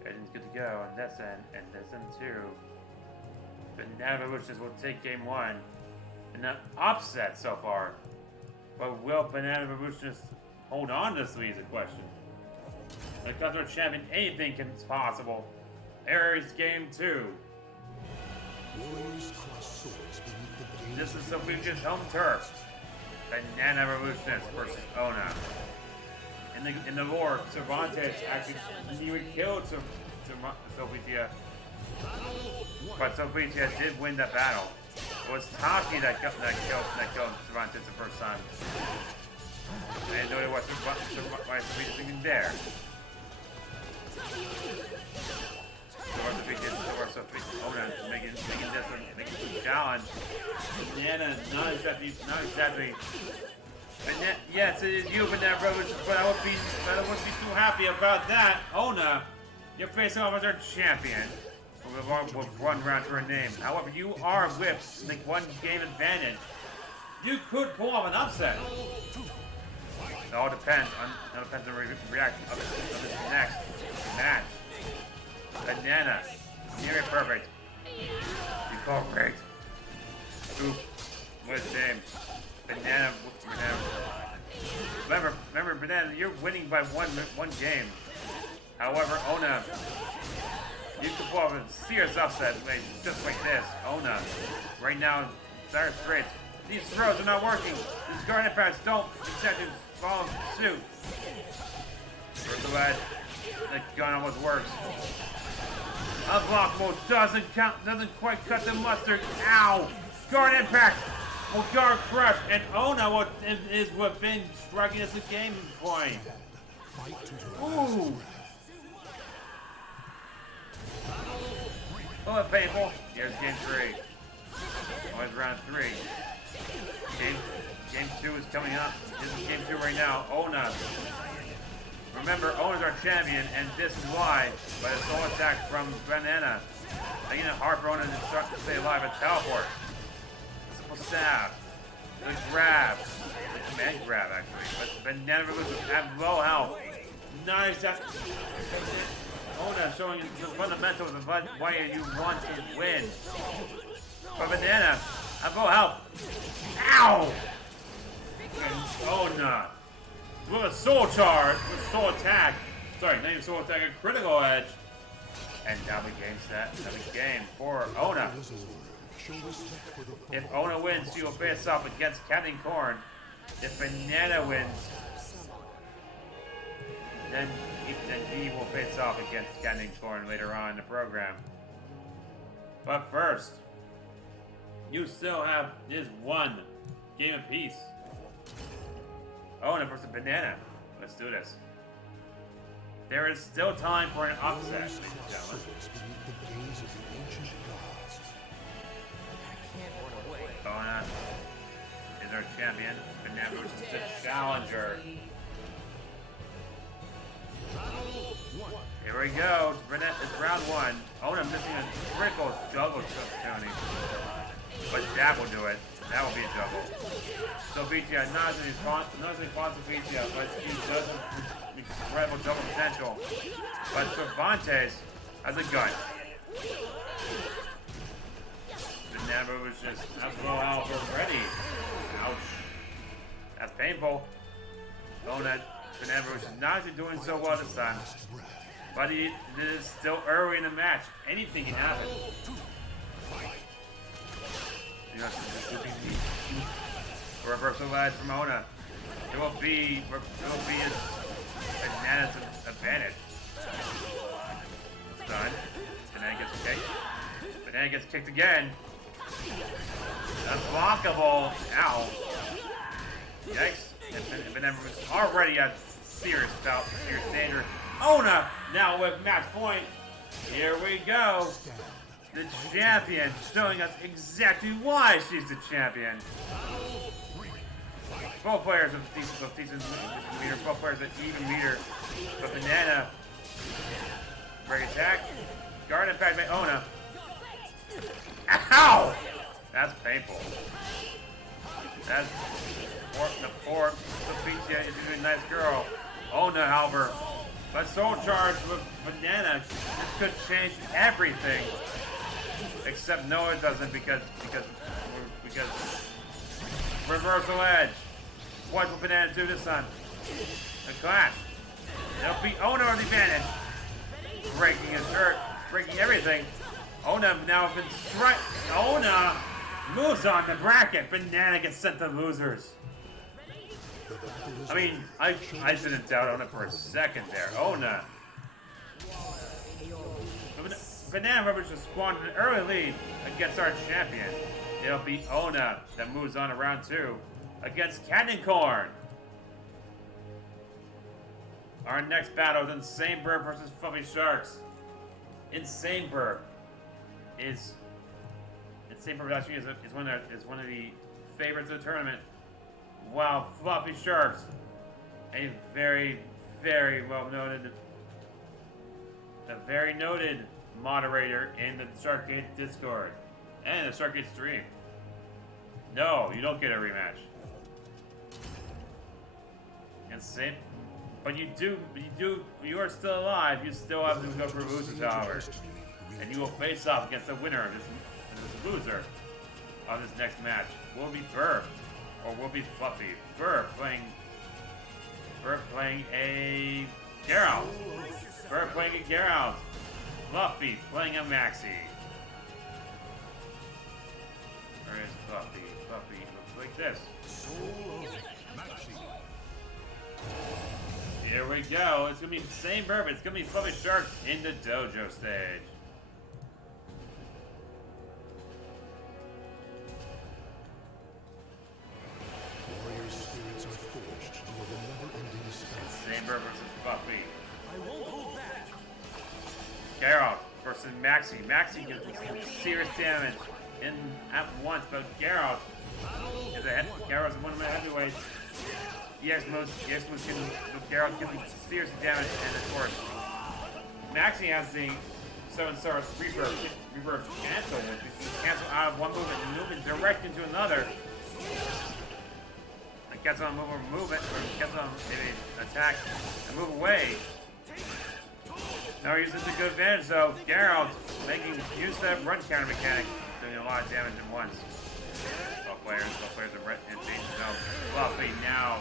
Everything's good to go on this end, and this end too. Banana Revolutionist will take game 1, and an upset so far. But will Banana Revolutionist hold on to this lead is a question. When it comes to a champion, anything is possible. Aries game 2. This is Sophia's home turf. Banana Revolutionist versus Ona. In the lore, Cervantes actually nearly killed Sophia, but Sophia did win that battle. It was Taki that killed Cervantes the first time. I didn't know it was Sophia's thinking there. Ona making this a challenge. Banana, not exactly. Yes, it is you, Banana Brothers, but I wouldn't be too happy about that. Ona, you're facing off as our champion with one round to her name. However, you are with like 1 game advantage. You could pull off an upset. It all depends on the reaction of this next match. Banana, near perfect. You call great. Oop, what a shame. Banana. Remember, Banana, you're winning by one game. However, Ona, you can pull off a serious upset just like this. Ona, right now, Cyrus Fritz. These throws are not working. These guard impacts don't exactly follow suit. First of all, the gun almost works. Unblock mode doesn't quite cut the mustard. Ow! Guard impact! Well, guard crush, and Ona is within striking us a game point. Ooh! Oh, painful. Here's game 3. Always round 3. Game 2 is coming up. This is game 2 right now. Ona. Remember, Ona's our champion, and this is why. But a soul attack from Banana, making it hard for Ona to stay alive and teleport. Stab. The grab. The command grab, actually. But Banana Revolution at low health. Nice. Ona showing the fundamentals of why you want to win. But Banana at low health. Ow! And Ona with a soul charge, with soul attack. Sorry, not even soul attack, a critical edge. And now we game set. Now we game for Ona. If Ona wins, she will face off against Captain Corn. If Banana wins, then he will face off against Captain Corn later on in the program. But first, you still have this 1 game apiece. Ona versus Banana. Let's do this. There is still time for an upset, ladies and gentlemen. Ona is our champion. Banana versus the challenger. Here we go. It's round 1. Ona missing a critical juggle opportunity. But that will do it. That will be a juggle. So Vicia, not as responsive Vicia, but he does have incredible juggle potential. But Cervantes has a gun. Banana was just alcohol already. Ouch. That's painful. Banana was not doing so well this time. But it is still early in the match. Anything can happen. You know, reversal edge from Ona. It will be Banana's advantage. Done. Banana gets kicked. Banana gets kicked again. Unblockable. Ow. Yikes. And Banana was already at serious danger. Ona now with match point. Here we go. The champion showing us exactly why she's the champion. Both players of decent meter, both players at even meter. But Banana, break attack, guard impact by Ona. Ow! That's painful. That's poor Sophia is a nice girl. Ona, however, but soul charge with Banana, this could change everything. Except no, it doesn't because reversal edge. What will Banana do this time? A clash. They'll beat Ona on the advantage. Breaking his shirt, breaking everything. Ona now has been struck. Ona moves on the bracket. Banana gets sent to losers. I mean, I shouldn't doubt Ona for a second there. Ona. Banana Rubber just squandered an early lead against our champion. It'll be Ona that moves on to round 2 against Cannon Corn. Our next battle is Insane Burp versus Fluffy Sharks. Insane Burp actually is one of the favorites of the tournament. While Fluffy Sharks, a very noted moderator in the Sharkade Discord and the Sharkade stream. No, you don't get a rematch. Insane, but you are still alive. You still have to go for losers, however, and you will face off against the winner of this loser of this next match. Will it be Burp or will it be Fluffy? Burp playing a Geralt. Burp playing a Geralt. Fluffy playing a Maxi. Where is Fluffy? Fluffy looks like this. Here we go. It's gonna be the same Burp. It's gonna be Fluffy Sharks in the dojo stage. Warrior spirits are forged for the never-ending strife. Same Burp versus Fluffy. I won't hold back. Geralt versus Maxi. Maxi gets serious damage at once, but Geralt is Geralt's one of my heavyweights. Yes, most can with Geralt getting serious damage, and of course, Maxi has the 7-star rebirth cancel, which you can cancel out of one movement and move it direct into another. It gets on movement, or gets on maybe attack and move away. Now he uses a good advantage though. Geralt making use of that run counter mechanic, doing a lot of damage at once. Both players are in danger zone. Fluffy now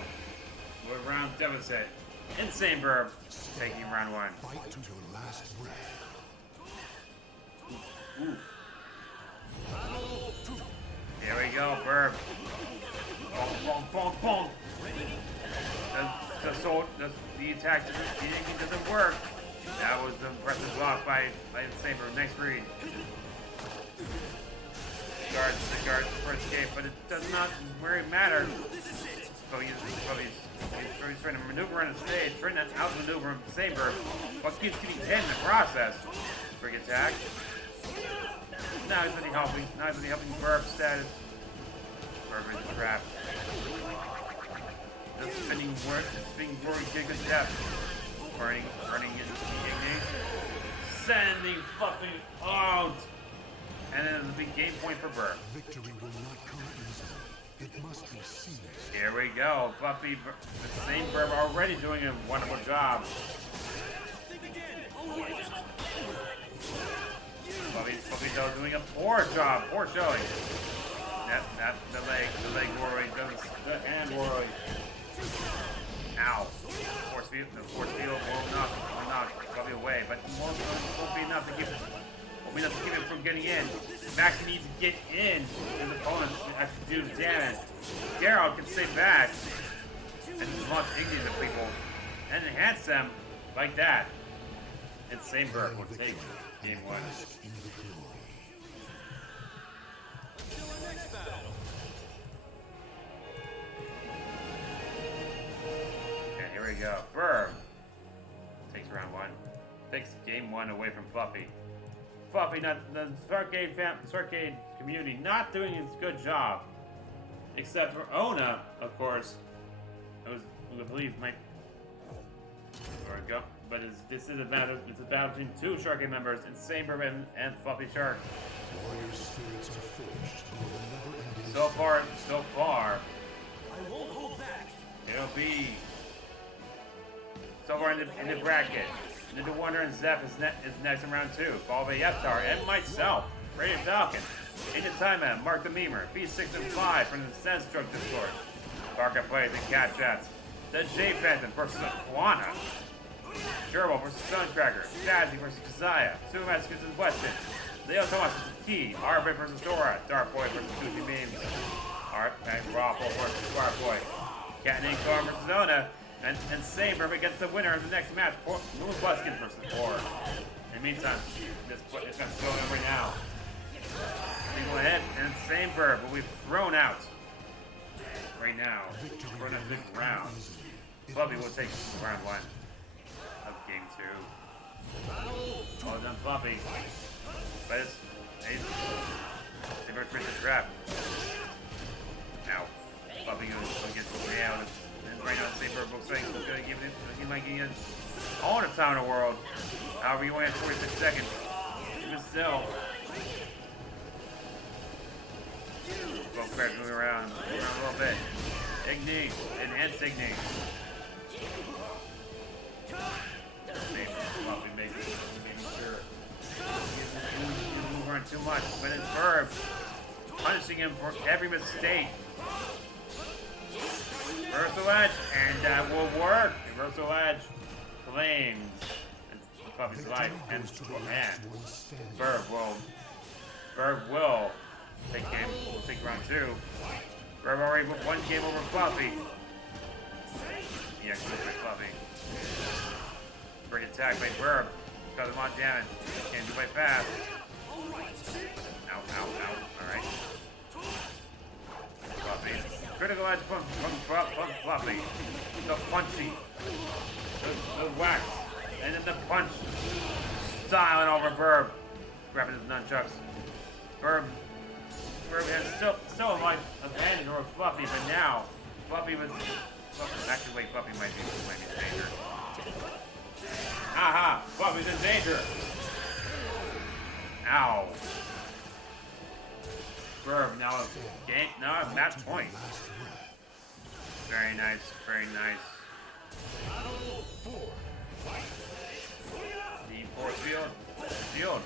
with round deficit. Insane Burp taking round 1. Fight to your last breath. Ooh. Here we go, Burp. Bonk, bonk, bonk, bonk. The attack doesn't work. That was an impressive block by Insane Burp. Nice read. The guard for escape, but it does not really matter. So he's trying to maneuver on the stage, trying to outmaneuver Insane Burp, but keeps getting hit in the process. Big attack. Now he's really helping. Now he's really helping Burp status. Burp is trapped. The spinning work, kick of death. Running into the ignite. Sending Fluffy out. And then it'll be game point for Burp. Victory will not come easily. It must be seized. Here we go. Fluffy, the same Burp already doing a wonderful job. Fluffy though doing a poor job, poor showing. That the leg worry, the hand worry. Ow. Force field will knock Fluffy away, but won't be enough to keep him from getting in. Max needs to get in. His opponents have to do damage. Geralt can stay back and launch ignitions at people and enhance them like that. And Sameberg will take game 1. And here we go. Burr takes round 1. Takes game 1 away from Fluffy. Fluffy, not the Sharkade community, not doing its good job. Except for Ona, of course. I believe might. There we go. But this is a battle. It's a battle between 2 Sharkade members, Sameberg and Fluffy Shark. Warrior spirits are forged for the never-ending So far, I won't hold back. it'll be so far in the bracket. Ninja Wonder and Zeph is next in round 2, followed by Yeptar and myself, Radiant Falcon. Into timeout, Mark the Memer, B6 and 5 from the Senstroke Discord. Barca plays and Cat Chats. The J Phantom versus Aquana. Geralt versus Suncracker. Jazzy versus Gesia. SupermaskGastly versus Weston. LeOtOmAs versus Key. Arbit versus Dora. Dark Boy versus Gucci Memes. Art and Raffle versus Square Boy. Cat and Car versus Ona. And Saber against the winner of the next match. Moon Buskin versus Poor. In the meantime, this is going on right now. We go ahead and Saber will be thrown out. Right now. Thrown out this round. Fluffy will take round 1 of game 2. All done Fluffy. But it's Saber creates a trap. Now Fluffy will get nailed. And right now Saber looks like he's gonna give it. He might get in all the time in the world. However, you only have 46 seconds. Even still. Both players moving around a little bit. Igni, enhance Igni. Fluffy making sure he's moving around too much, but it's Verb punishing him for every mistake. Reversal Edge, and that will work. Reversal Edge claims Fluffy's life, and Berg will take round 2. Berg already put 1 game over Fluffy. Yeah, good Fluffy. Great attack by Berg. Got him on damage. Can't do by fast. Ow. Alright. Fluffy. Critical edge from Fluffy. The punchy. The whack. And then the punch. Styling over Burb. Grabbing his nunchucks. Burb has still a life advantage over Fluffy, but now Fluffy was. Actually, wait, Fluffy might be in danger. Aha! Fluffy's in danger! Ow. Burb now at match point. Very nice, very nice. The force field.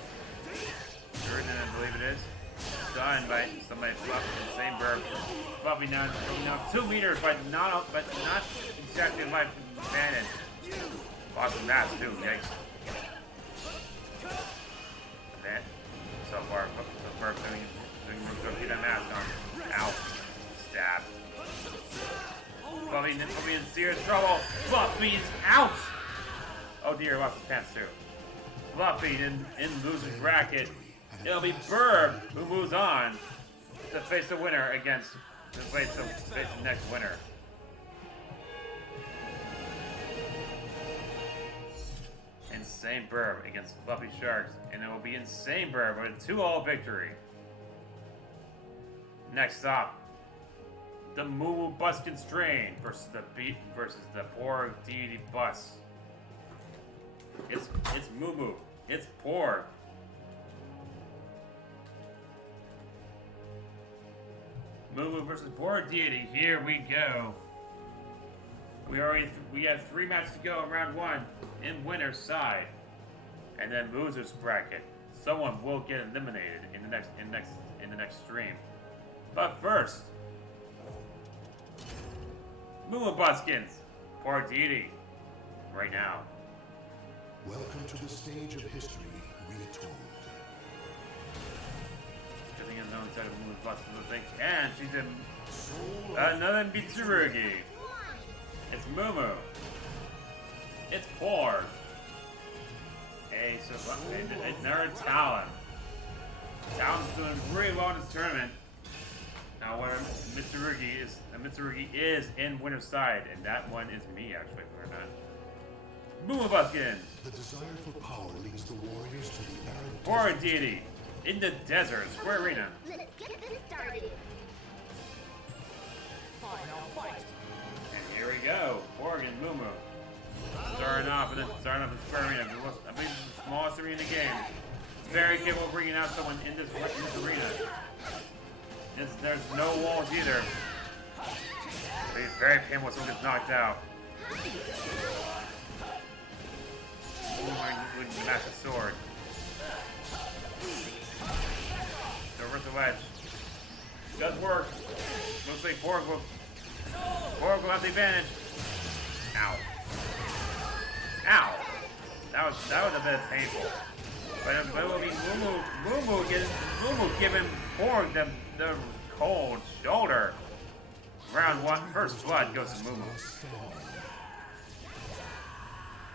Jordan, I believe it is. Done by somebody Fluffy the same Burb. Fluffy now 2 meters, but not exactly my advantage. Lost the mask too, yikes. That so far Burb doing get that mask on. Ow. Stab. Fluffy in serious trouble. Fluffy's out! Oh dear, lost his pants too. Fluffy in losing bracket. It'll be Burb who moves on to face the winner to face the next winner. Insane Burb against Fluffy Sharks, and it will be Insane Burb with a 2-all victory. Next up, the Moo Bus Constrained versus the Poor Deity Bus. It's Moo. It's Poor. Moo versus Poor Deity. Here we go. We have 3 matches to go in round 1 in winner's side, and then losers bracket. someone will get eliminated in the next stream. But first, Moo Buskins, poor Didi, right now. Welcome to the stage of history retold. Getting his own set of Moo Buskins if they can. She's in another Mitsurugi. It's Mumu. It's Porg. Hey, so it's never Talim. Talim's doing really well in this tournament. Now, where Mitsurugi is in winner's side, and that one is me, actually, believe it or not. Moo Buskins. The desire for power leads the warriors to the arid Poor deity. In the desert, Square Arena. Let's get this started. And here we go. Porg and Mumu. Starting off in Square Arena. I believe it's the smallest arena in the game. It's very capable of bringing out someone in this arena. There's no walls either. It's very painful when someone gets knocked out. With the massive sword. The reversal edge. Does work. Looks like Porg will have the advantage. Ow. Ow. That was a bit painful. But it will be Mumu giving Porg the cold shoulder. Round one, first blood goes to Mumu.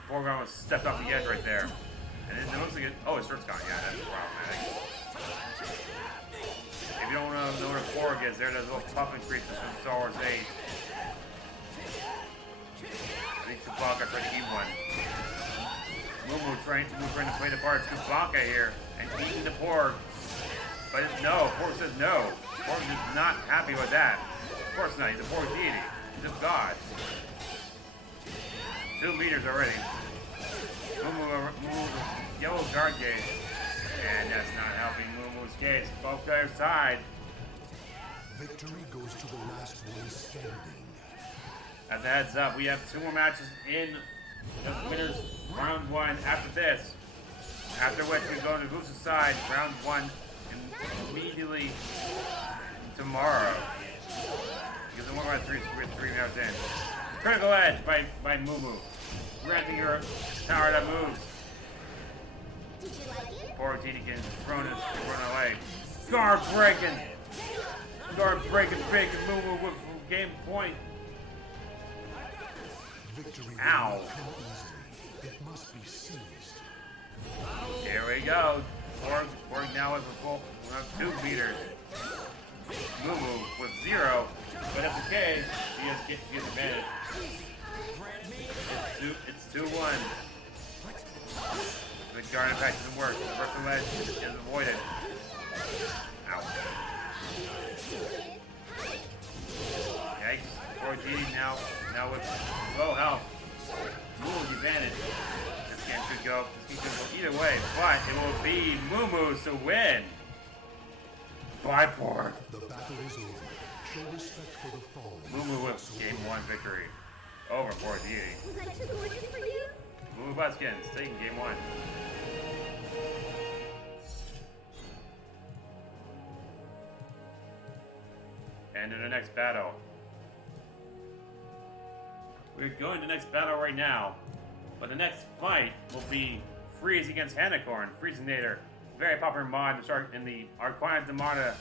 Porg almost stepped off the edge right there. And it looks like his shirt's gone. Yeah, that's problematic. If you don't know where Porg is, there's a little puff increase from Star Wars 8. I think Suncracker tried to eat one. Mumu trying to play the part of Suncracker here and eating the Porg. But no, Porg says no. Porg is not happy with that. Of course not, he's a Porg deity. He's a god. 2 meters already. Mumu yellow guard gauge. And that's not helping Mumu's case. Both players tied. victory goes to the last one standing. As a heads up, we have 2 more matches in the winners round 1 after this. After which we go to Goose's side, round 1 immediately tomorrow. Because we're only 3 minutes in. Critical Edge by Mumu. Granting her power that moves. Did you like it? Poor Titi gets thrown away. Guard breaking! Guard breaking big and Mumu with game point. Victory Ow. will not come easily. It must be seized. Here we go. Borg now has a full 2 meters. Mumu with 0, but that's okay. He has advantage. It's 2-1. The guard attack doesn't work. The vertical edge is avoided. Ow. Yikes. Poor GD now with low health. Mumu's advantage. This game could go either way, but it will be Mumu's to win. Bye, Porg. The battle is over. Show respect for the fallen. Mumu with game 1 victory. Over for GD. Was that too gorgeous for you? Mumu Buskins taking game 1. And in the next battle. We're going to the next battle right now. But the next fight will be Freeze against Hanacorn. Freezinator. Very popular mod in the Aquana Armada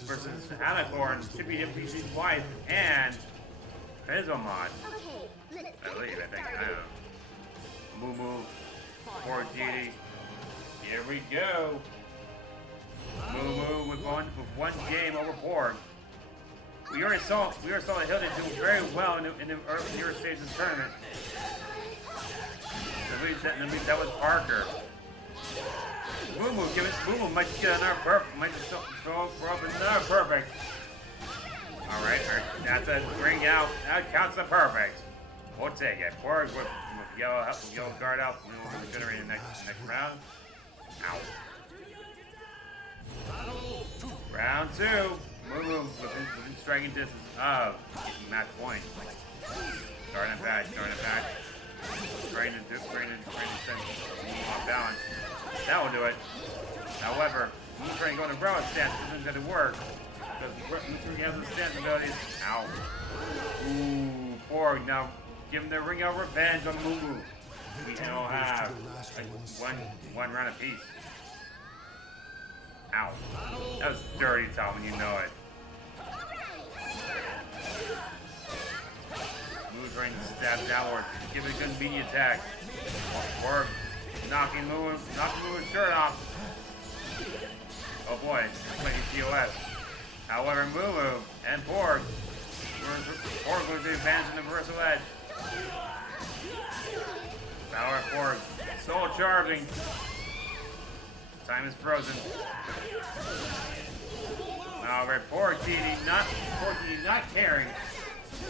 versus Hanacorn. Should be NPC's wife and Pizzo mod. Okay, let's I get believe, this I think. I started. don't know. Mumu. Poor GD. Here we go. Mumu with one game over Porg. We already saw that Hilda do very well in the earlier stages of the tournament. That was Parker. Mumu might get another perfect. Might just throw up another perfect. Alright, that's a ring out. That counts the perfect. We'll take it. Porg with yellow guard out. We'll generate the next round. Ow. Round 2. Mumu within striking distance of match point. Starting it back. Trying to send off balance. That will do it. However, Moontrain going to Brewhouse stance isn't going to work. Because Moontrain has the stance abilities. Ow. Ooh, Borg now give him the ring of revenge on Moo. We now have one round apiece. Ow. That was dirty, Tom, when you know it. Moontrain stabs downward. Give it a good meaty attack. Borg knocking Moo's shirt off. Oh boy, it's like a TOS. However, Moo and Borg going to advance in the reversal edge. Power Borg, soul charging. Time is frozen. However, Borg TV not caring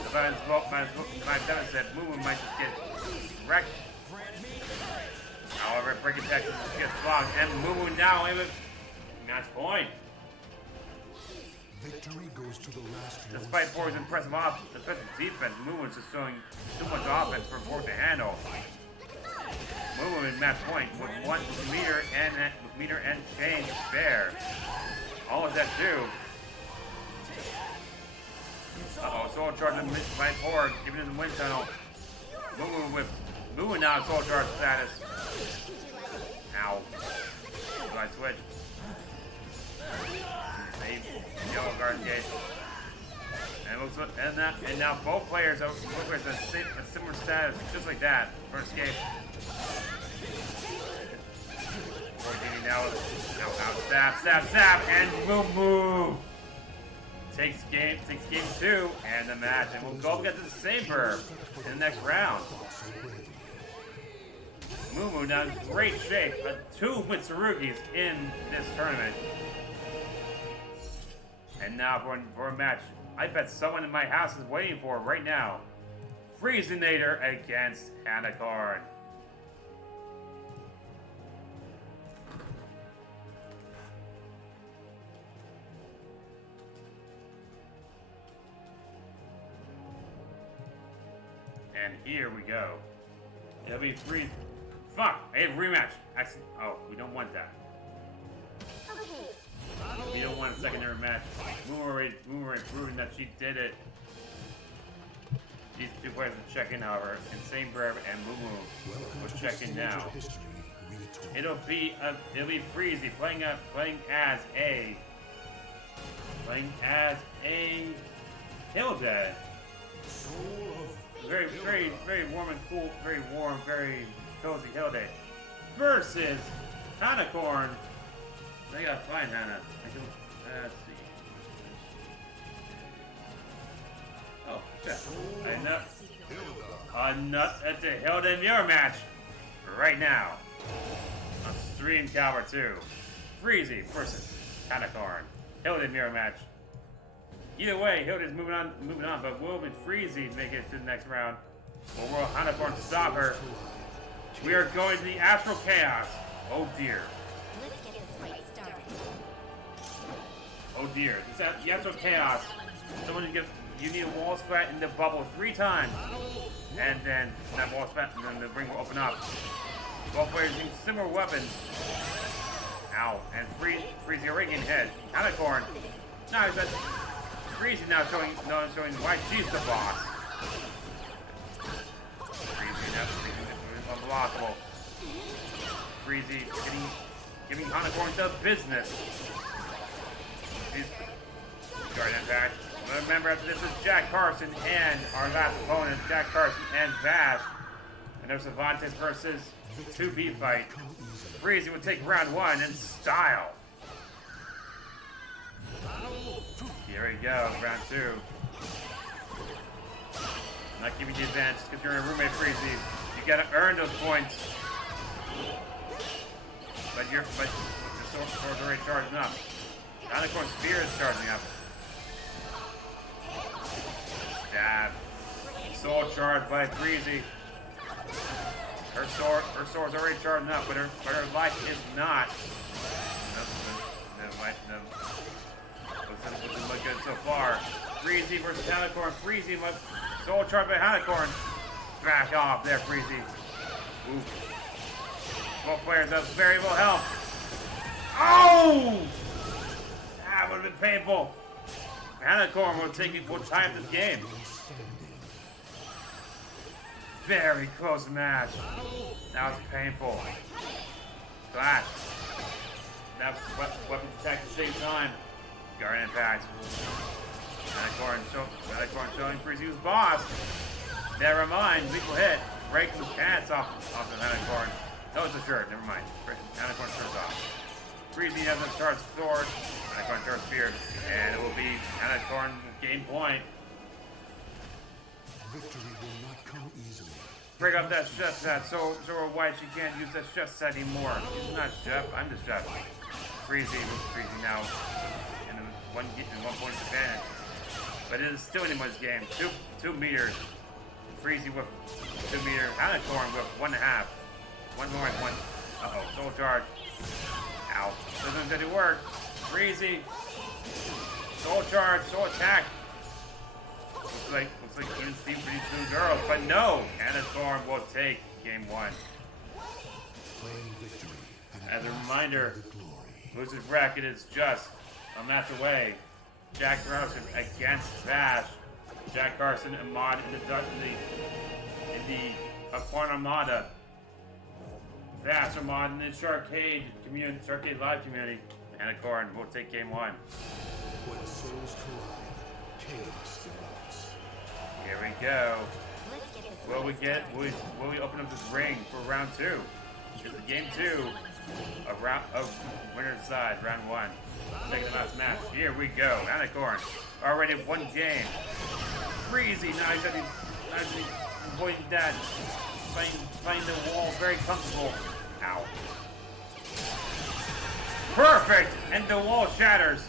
about my deficit. Moo might just get wrecked. However, break attack gets blocked, and Moo now in match point. Victory goes to the last one. Despite Borg's impressive defense, Moo is just showing too much offense for Borg to handle. Moo in match point with one meter and change spare. All of that too. Uh-oh, soul charge by Borg, giving him the wind tunnel. Moo now soul charge status. Ow. Do I switch? Save yellow guard gate. And now both players have a similar status, just like that, for escape. Now out, stab, and move. Takes game 2 and the match, and we'll go get to the Saber in the next round. Moo now in great shape, 2 Mitsurugis in this tournament. And now for a match I bet someone in my house is waiting for right now. Freezinator against Anacorn. And here we go. It'll be 3. Fuck! I had a rematch. Oh, we don't want that. We don't want a secondary match. Moomer proving that she did it. These 2 players will check in, however. Insane Brev and Moo will check in now. It'll be Freezy playing as a Hilda. Very warm and cool, very warm, very cozy Hilda. Versus Anacorn. They gotta find Hannah. Let's see. Oh, shit. It's a Hilda mirror match right now on Stream Calibur 2. Freezy versus Anacorn. Hilda mirror match. Either way, Hilda's moving on, but will Freezy make it to the next round? Or will Anacorn stop her? We are going to the Astral Chaos. Oh dear. Let's get this fight started. Oh dear. The Astral Chaos. You need a wall splat in the bubble 3 times. And then that wall splat, and then the ring will open up. Both players use similar weapons. Ow. And Freezy already in head. Anacorn. No, it's Freezy now showing why she's the boss. Freezy now unblockable. Freezy giving Anacorn the business. Guard impact. Remember, this is Jack Carson and our last opponent, Jack Carson and Vash. And there's Cervantes versus 2B fight. Freezy would take round 1 in style. Here we go, round 2. Not giving you advantage because you're a roommate, Freezy. You gotta earn those points. But your sword's already charging up. Anacorn's spear is charging up. Stab. Soul charged by Freezy. Her sword's already charging up, but her life is not. Doesn't look good so far. Freezy versus Anacorn. Freezy, soul charged by Anacorn. Back off there, Freezy. Ooh. Both players have very low health. Oh! That would have been painful. Anacorn will tie up this game. Very close match. That was painful. Flash. That weapon attack at the same time. Guard impact. Anacorn showing Freezy's boss. Never mind. Lethal hit. Breaks his pants off of Anacorn. No, it's a shirt. Never mind. Anacorn shirt's off. Freezy has a charged sword. Anacorn charged spear. And it will be Anacorn game point. Victory will not come easily. Break up that chef set. So white she can't use that chef set anymore. He's not chef. I'm the chef. Freezy now in one point advantage. But it is still anyone's game. 2 meters. Freezy with 2 meters. Anacorn with 1.5. One more and one. Uh-oh. Soul charge. Ow. Doesn't really work. Freezy. Soul charge. Soul attack. Looks like you didn't see pretty two girls. But no. Anacorn will take game 1. As a reminder, loser's bracket is just a match away. Jack Carson against Bash. Jack Carson and Mod in the Aquana Armada. Bash and Mod in the Sharkade community, Sharkade Live community. Anacorn will take game 1. When souls collide, chaos erupts. Here we go. Will we open up this ring for round 2? Is it game 2 of winner's side, round 1. Second to last match. Here we go. Anacorn already 1 game. Freezy now he's avoiding that. Playing the wall very comfortable. Ow. Perfect! And the wall shatters.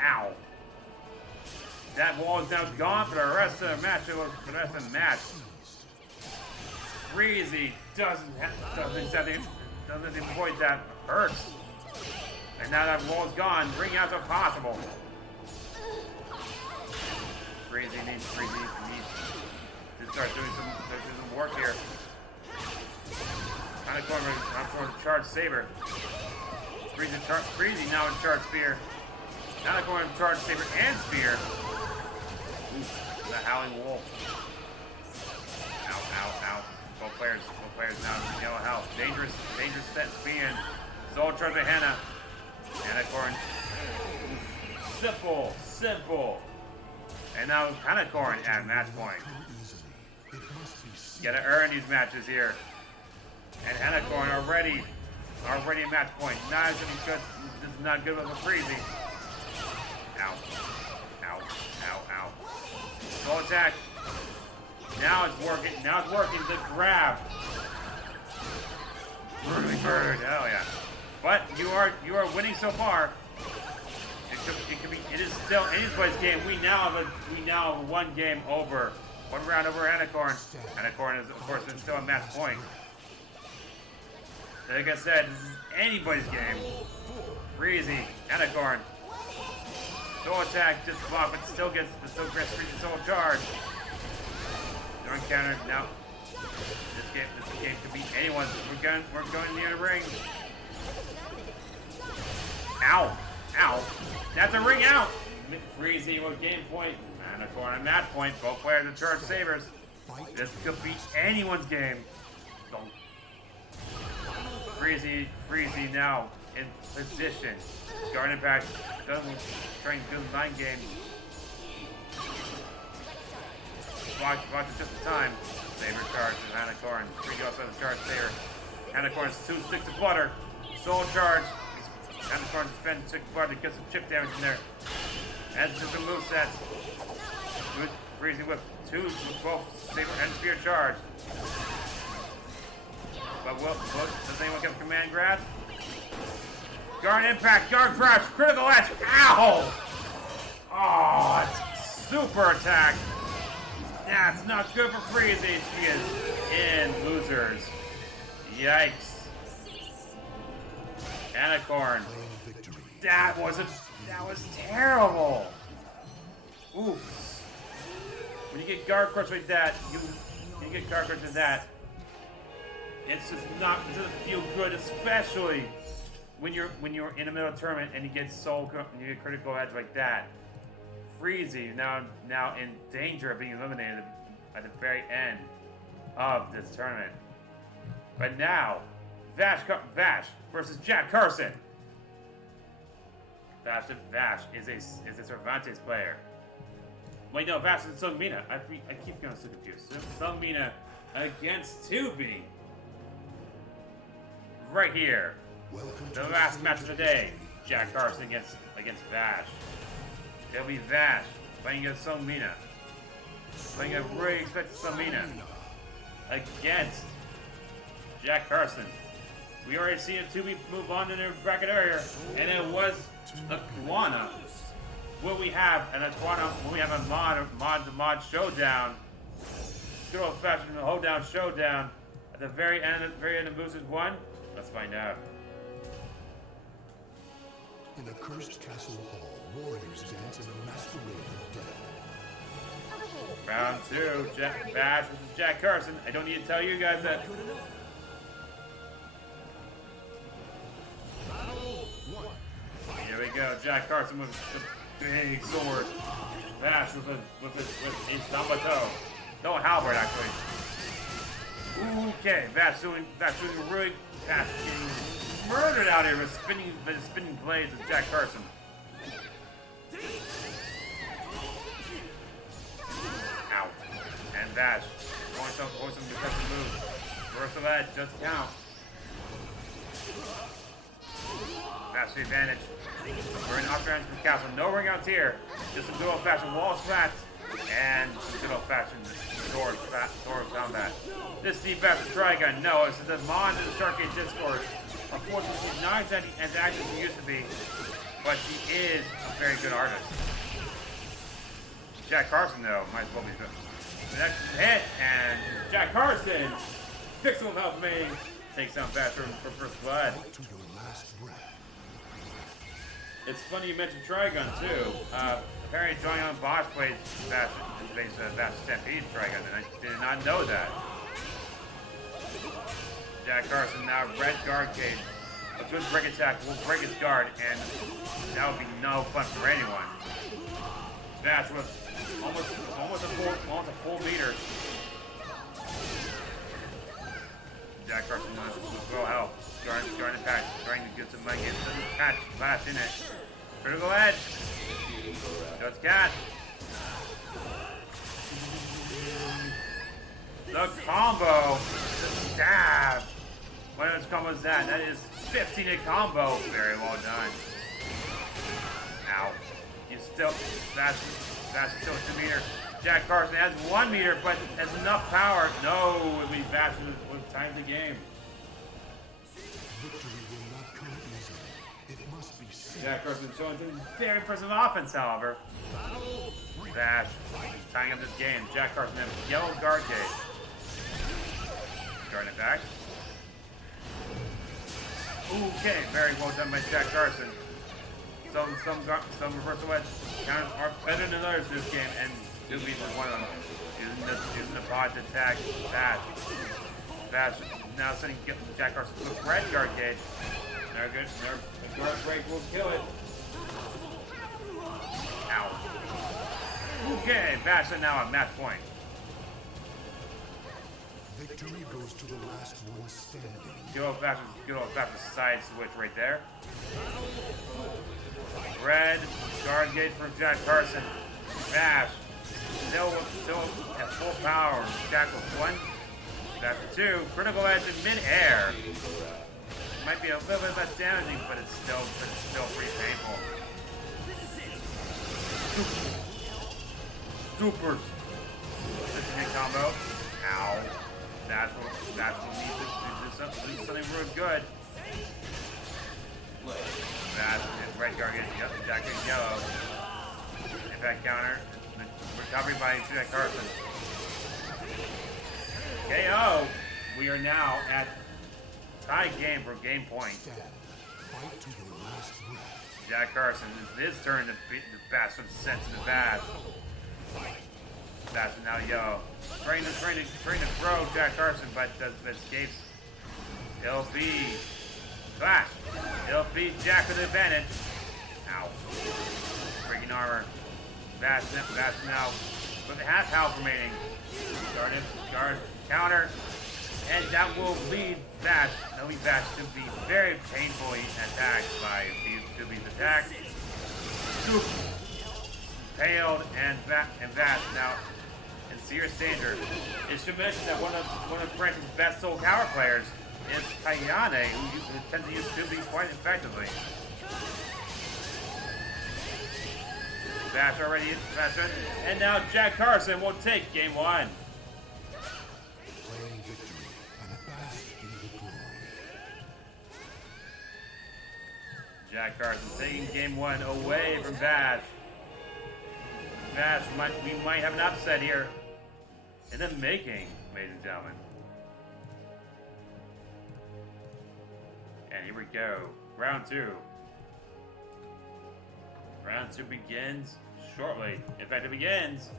Ow. That wall is now gone for the rest of the match. Freezy doesn't avoid that. Hurts. And now that wall's gone, ring out's impossible. Freezy needs to start doing some work here. Anacorn to charge saber. Freezy now in charge spear. Anacorn in charge saber and spear. Ooh, the howling wolf. Ow. Both players now in yellow health. Dangerous set spin. Soul charge by Hannah. Anacorn. Simple. And now Anacorn at match point. Gotta earn these matches here. And Anacorn already at match point. Not gonna be good. This is not good with a Freezy. Ow. Soul attack. Now it's working. The grab. Brutally murdered. Hell yeah. But you are winning so far. It is still anybody's game. We now have a 1 game over. 1 round over Anacorn. Anacorn is of course still a match point. Like I said, this is anybody's game. Freezy, Anacorn. Soul attack just block, but still grants Freezy soul charge. Don't counter now. This game could be anyone's. We're going near the ring. Ow. That's a ring out. Freezy with game point. Anacorn at match point. Both players are charged sabers. This could be anyone's game. Freezy now in position. Guard impact doesn't trying to do the 9 game. Blocked just in time. Saber charge with Anacorn. Freezy also has a charge saber. Anacorn's 2 sticks of butter. Soul charge. Anacorn spends 6 butter to get some chip damage in there. That's just a moveset. Freezy with 2 with both saber and spear charge. But does anyone get a command grab? Guard impact, guard crash, critical edge. Ow! Oh, it's super attack. That's not good for Freezy. She is in losers. Yikes. Anacorn. That was terrible. Oof. When you get guard crush like that, it doesn't feel good, especially when you're in the middle of the tournament and you get you get critical edge like that, Freezy now in danger of being eliminated at the very end of this tournament. But now, Vash versus Jack Carson. Vash is a Cervantes player. Wait, no, Vash is Sungmina. I keep getting so confused. Sungmina against 2B. Right here. The last match of the day. Jack Carson against Vash. It'll be Vash playing against Sungmina. Playing a really expected Sungmina against Jack Carson. We already seen a 2B move on in their bracket area, and it was Aquana. Will we have an Aquana? Will we have a mod showdown? Good old fashioned hoedown showdown at the very end of Boosters 1? Let's find out. In a cursed castle hall, warriors dance in a masquerade of death. Round 2, Vash versus Jack Carson. I don't need to tell you guys that. Here we go, Jack Carson with the big sword. Vash with a Sambato. No, halberd actually. Okay, Vash doing really fast, getting murdered out here with spinning blades of Jack Carson. Ow. And Vash going some defensive moves. Reversal edge, doesn't count. Vash the advantage. We're in uptrends from the castle. No ring outs here. Just a good old fashioned wall slats and some good old fashioned sword combat. This Steve Vash Trigun. No, this is a mod in the Sharkade Discord. Unfortunately, she's not as active as she used to be, but she is a very good artist. Jack Carson, though, might as well be good. The next hit, and Jack Carson, Pixel help me, takes down Vash for first blood. To your last breath. It's funny you mentioned Trigun, too. Apparently, Johnny on Bosch plays Vash Stampede Trigun, and I did not know that. Jack Carson now red guard cage. A good break attack will break his guard, and that would be no fun for anyone. Vash with almost a full meter. Jack Carson with low health. Guard impact, trying to get some money, get some patch blast in it. Critical edge. Just catch. The combo. The stab. What its combo is that? That is 15-hit combo. Very well done. Ow. You still, that's still 2 meter. Jack Carson has 1 meter, but has enough power. No, we Vash with time the game. Victory will not come easily. It must be seen. Jack Carson showing some very impressive offense, however. Vash tying up this game. Jack Carson has yellow guard gate. Guarding it back. Okay, very well done by Jack Carson. Some reversal edge counters are better than others this game, and Doobie was one of them. Using the pod to attack Vash. Vash now sending Jack Carson to a red guard gate. They're good. Their guard break will kill it. Ow. Okay, Vash is now at match point. Victory goes to the last one standing. Good old fashioned side switch right there. Red guard gate for Jack Carson. Vash still at full power. Jack with 1. Vash with 2. Critical edge in mid-air. Might be a little bit less damaging, but it's still pretty painful. Super. This is a combo. Ow. That's what needs to do something really good. That is red guard gets Jack gets yellow. Impact counter. Recovery by Jack Carson. KO. We are now at tie game for game point. Fight to your last breath. Jack Carson, it's his turn to bash some sense in the bash. Bash now yellow. Trying to throw Jack Carson, but escapes. It'll be Flash. It'll beat Jack with the advantage. Ow. Breaking armor. Vast now. With half health remaining. Guard, counter. And that will lead Vast. That'll lead Vast to be very painfully attacked by Tubi's attack. Scoop. Paled and Vast now in serious danger. It should mention that one of France's best Soul Calibur players is Kayane, who tends to use Tubi quite effectively. Vast already, and now Jack Carson will take game 1. Claim victory and bask in the glory. Jack Carson taking game 1 away from Vast. We might have an upset here. In the making, ladies and gentlemen. And here we go. Round 2. Round 2 begins shortly. In fact, it begins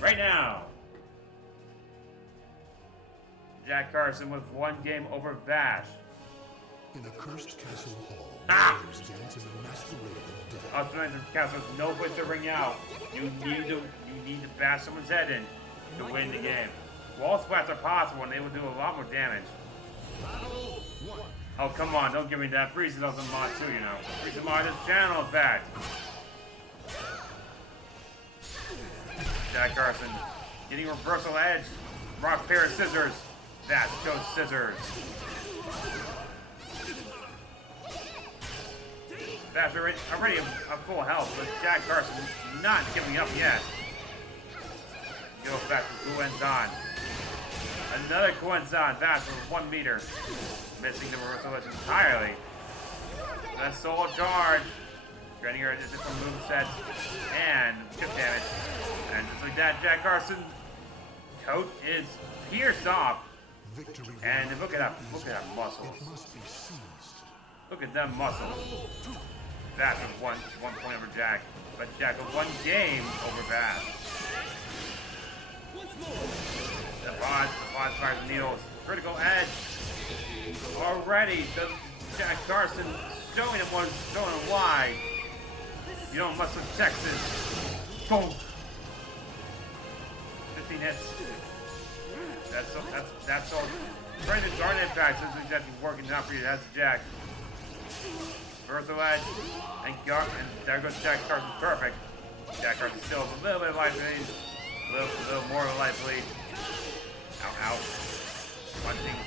right now. Jack Carson with 1 game over Vash. In a cursed castle hall, warriors dance in a masquerade of death. Outside the castle, no place to ring out. You need to bash someone's head in to win the game. Wall splats are possible, and they will do a lot more damage. Oh, come on, don't give me that. Freeze does a mod too, you know. Freeze mod this channel, in fact. Jack Carson getting reversal edge. Rock, paper, scissors. That goes scissors. That's already a full health, but Jack Carson not giving up yet. Goes back to Guenzan. Another Guenzan. That's with 1 meter. Missing the reversal edge entirely. That's soul charge. Training her additional moveset and chip damage. And just like that, Jack Carson coat is pierced off. Victory And look at that muscles. it must be seized. Look at them muscles. That was one point over Jack. But Jack with 1 game over Bass. The pod fires the needles. Critical edge. Already, Jack Carson showing him why. You don't mess with Texas. Boom. 15 hits. That's all. Trying to guard impact isn't exactly working out for you. That's Jack. Versal edge. And there goes Jack Carson. Perfect. Jack Carson still has a little bit of life lead. A little more of a life lead. Ow. Punching.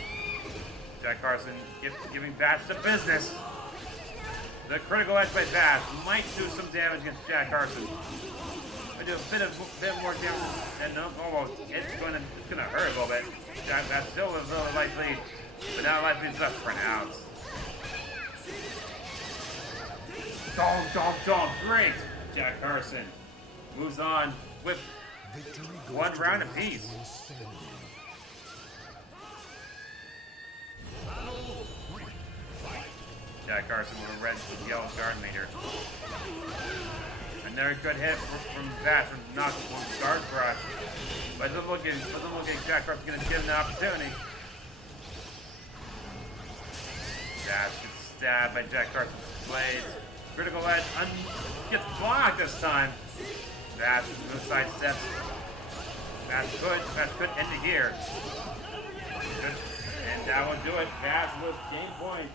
Jack Carson giving Bass the business. The critical edge by Bass might do some damage against Jack Carson. I do a bit more damage than almost. It's gonna hurt a little bit. Jack Bass still has a little life lead, but now life lead's less pronounced. Dong. Great. Jack Carson moves on with Victory goes 1 to round the last apiece. one standing. Jack Carson with a red and yellow guard meter. Another good hit from Bass from not one guard crush. But doesn't look like Jack Carson gonna give him the opportunity. Bass gets stabbed by Jack Carson's blades. Critical edge gets blocked this time. Bass moves side steps. Bass could end the gear. And that will do it. Bass with game point.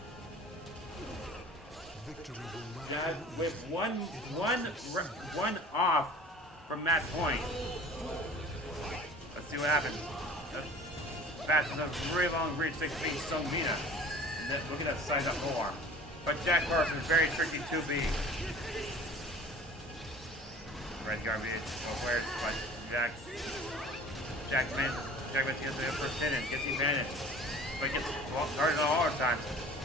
Victory will not Jack come with easy. one off from match point. Let's see what happens. Bass has a really long reach, 6 feet, Song Mina. And then, look at that size up forearm. But Jack Carson is very tricky 2B. Red GRBL, where's but Jack managed to get the first hit and gets the advantage. But gets guarded all the time.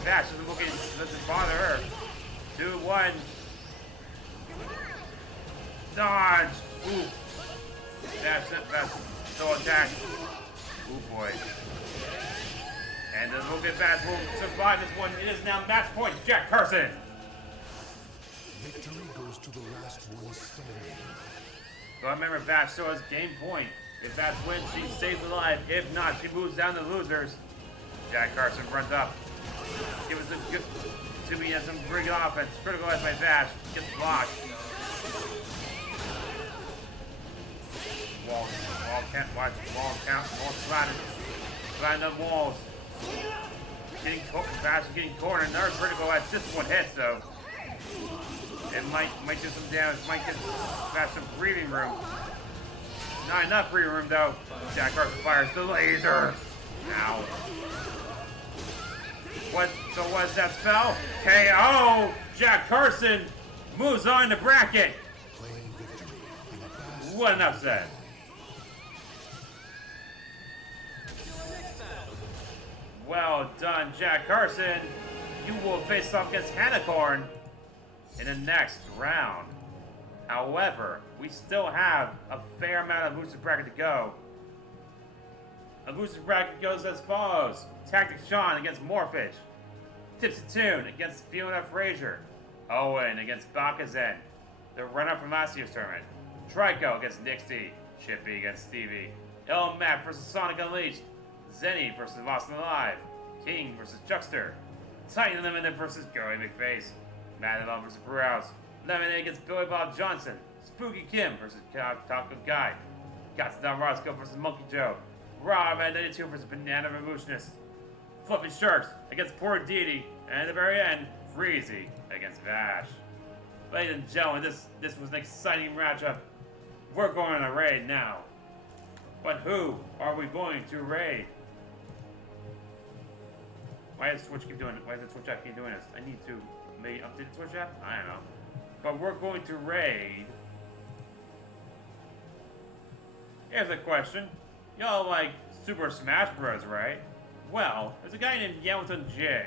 Bash doesn't bother her. 2-1. Dodge. Ooh. That's so attack. Ooh boy. And the little bit fast will survive this one. It is now match point. Jack Carson. Victory goes to the last one standing. But remember, Bash still has game point. If Bash wins, she stays alive. If not, she moves down to losers. Jack Carson runs up. Give us a good. Jimmy has some big offense. Critical edge by Vash. Gets blocked. Wall sliding. Sliding up walls. Vash is getting cornered. Another critical edge. This one hits though. It might do some damage. Might get Vash some breathing room. Not enough breathing room though. Jack Carson fires the laser. Ow. So what's that spell? KO! Jack Carson moves on to bracket. What an upset. Well done, Jack Carson. You will face off against Hanacorn in the next round. However, we still have a fair amount of booster bracket to go. A booster bracket goes as follows. Tactic Sean against Morphish. Tipsy Toon against Fiona Frazier. Owen against Bakazen, the runner from last year's tournament. Trico against Nyxie. Chippy against Stevie. LMAP versus Sonic Unleashed. Zenny versus LostandAlive. King versus Chuckster. Titan Limited versus Girly McFace. Maddielone versus Brewhouse. Lemonade against Billy Bob Johnson. Spooky Kim versus Taco Guy. Gotsdown Roscoe versus Monkey Joe. Rob at 92 versus Banana Revolutionist. Fluffy Sharks against Poor Deity. And at the very end, Freezy against Vash. Ladies and gentlemen, this was an exciting matchup. We're going on a raid now. But who are we going to raid? Why does Twitch keep doing it? Why does the Twitch app keep doing this? I need to maybe update the Twitch app? I don't know. But we're going to raid. Here's a question. Y'all like Super Smash Bros, right? Well, there's a guy named Hamilton J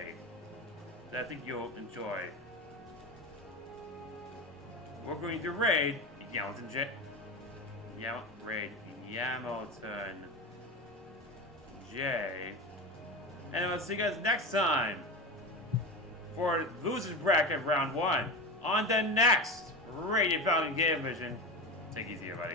that I think you'll enjoy. We're going to raid Hamilton J. Raid Hamilton J. And we'll see you guys next time for Losers Bracket Round 1 on the next Radio Falcon Game Vision. Take it easy, everybody.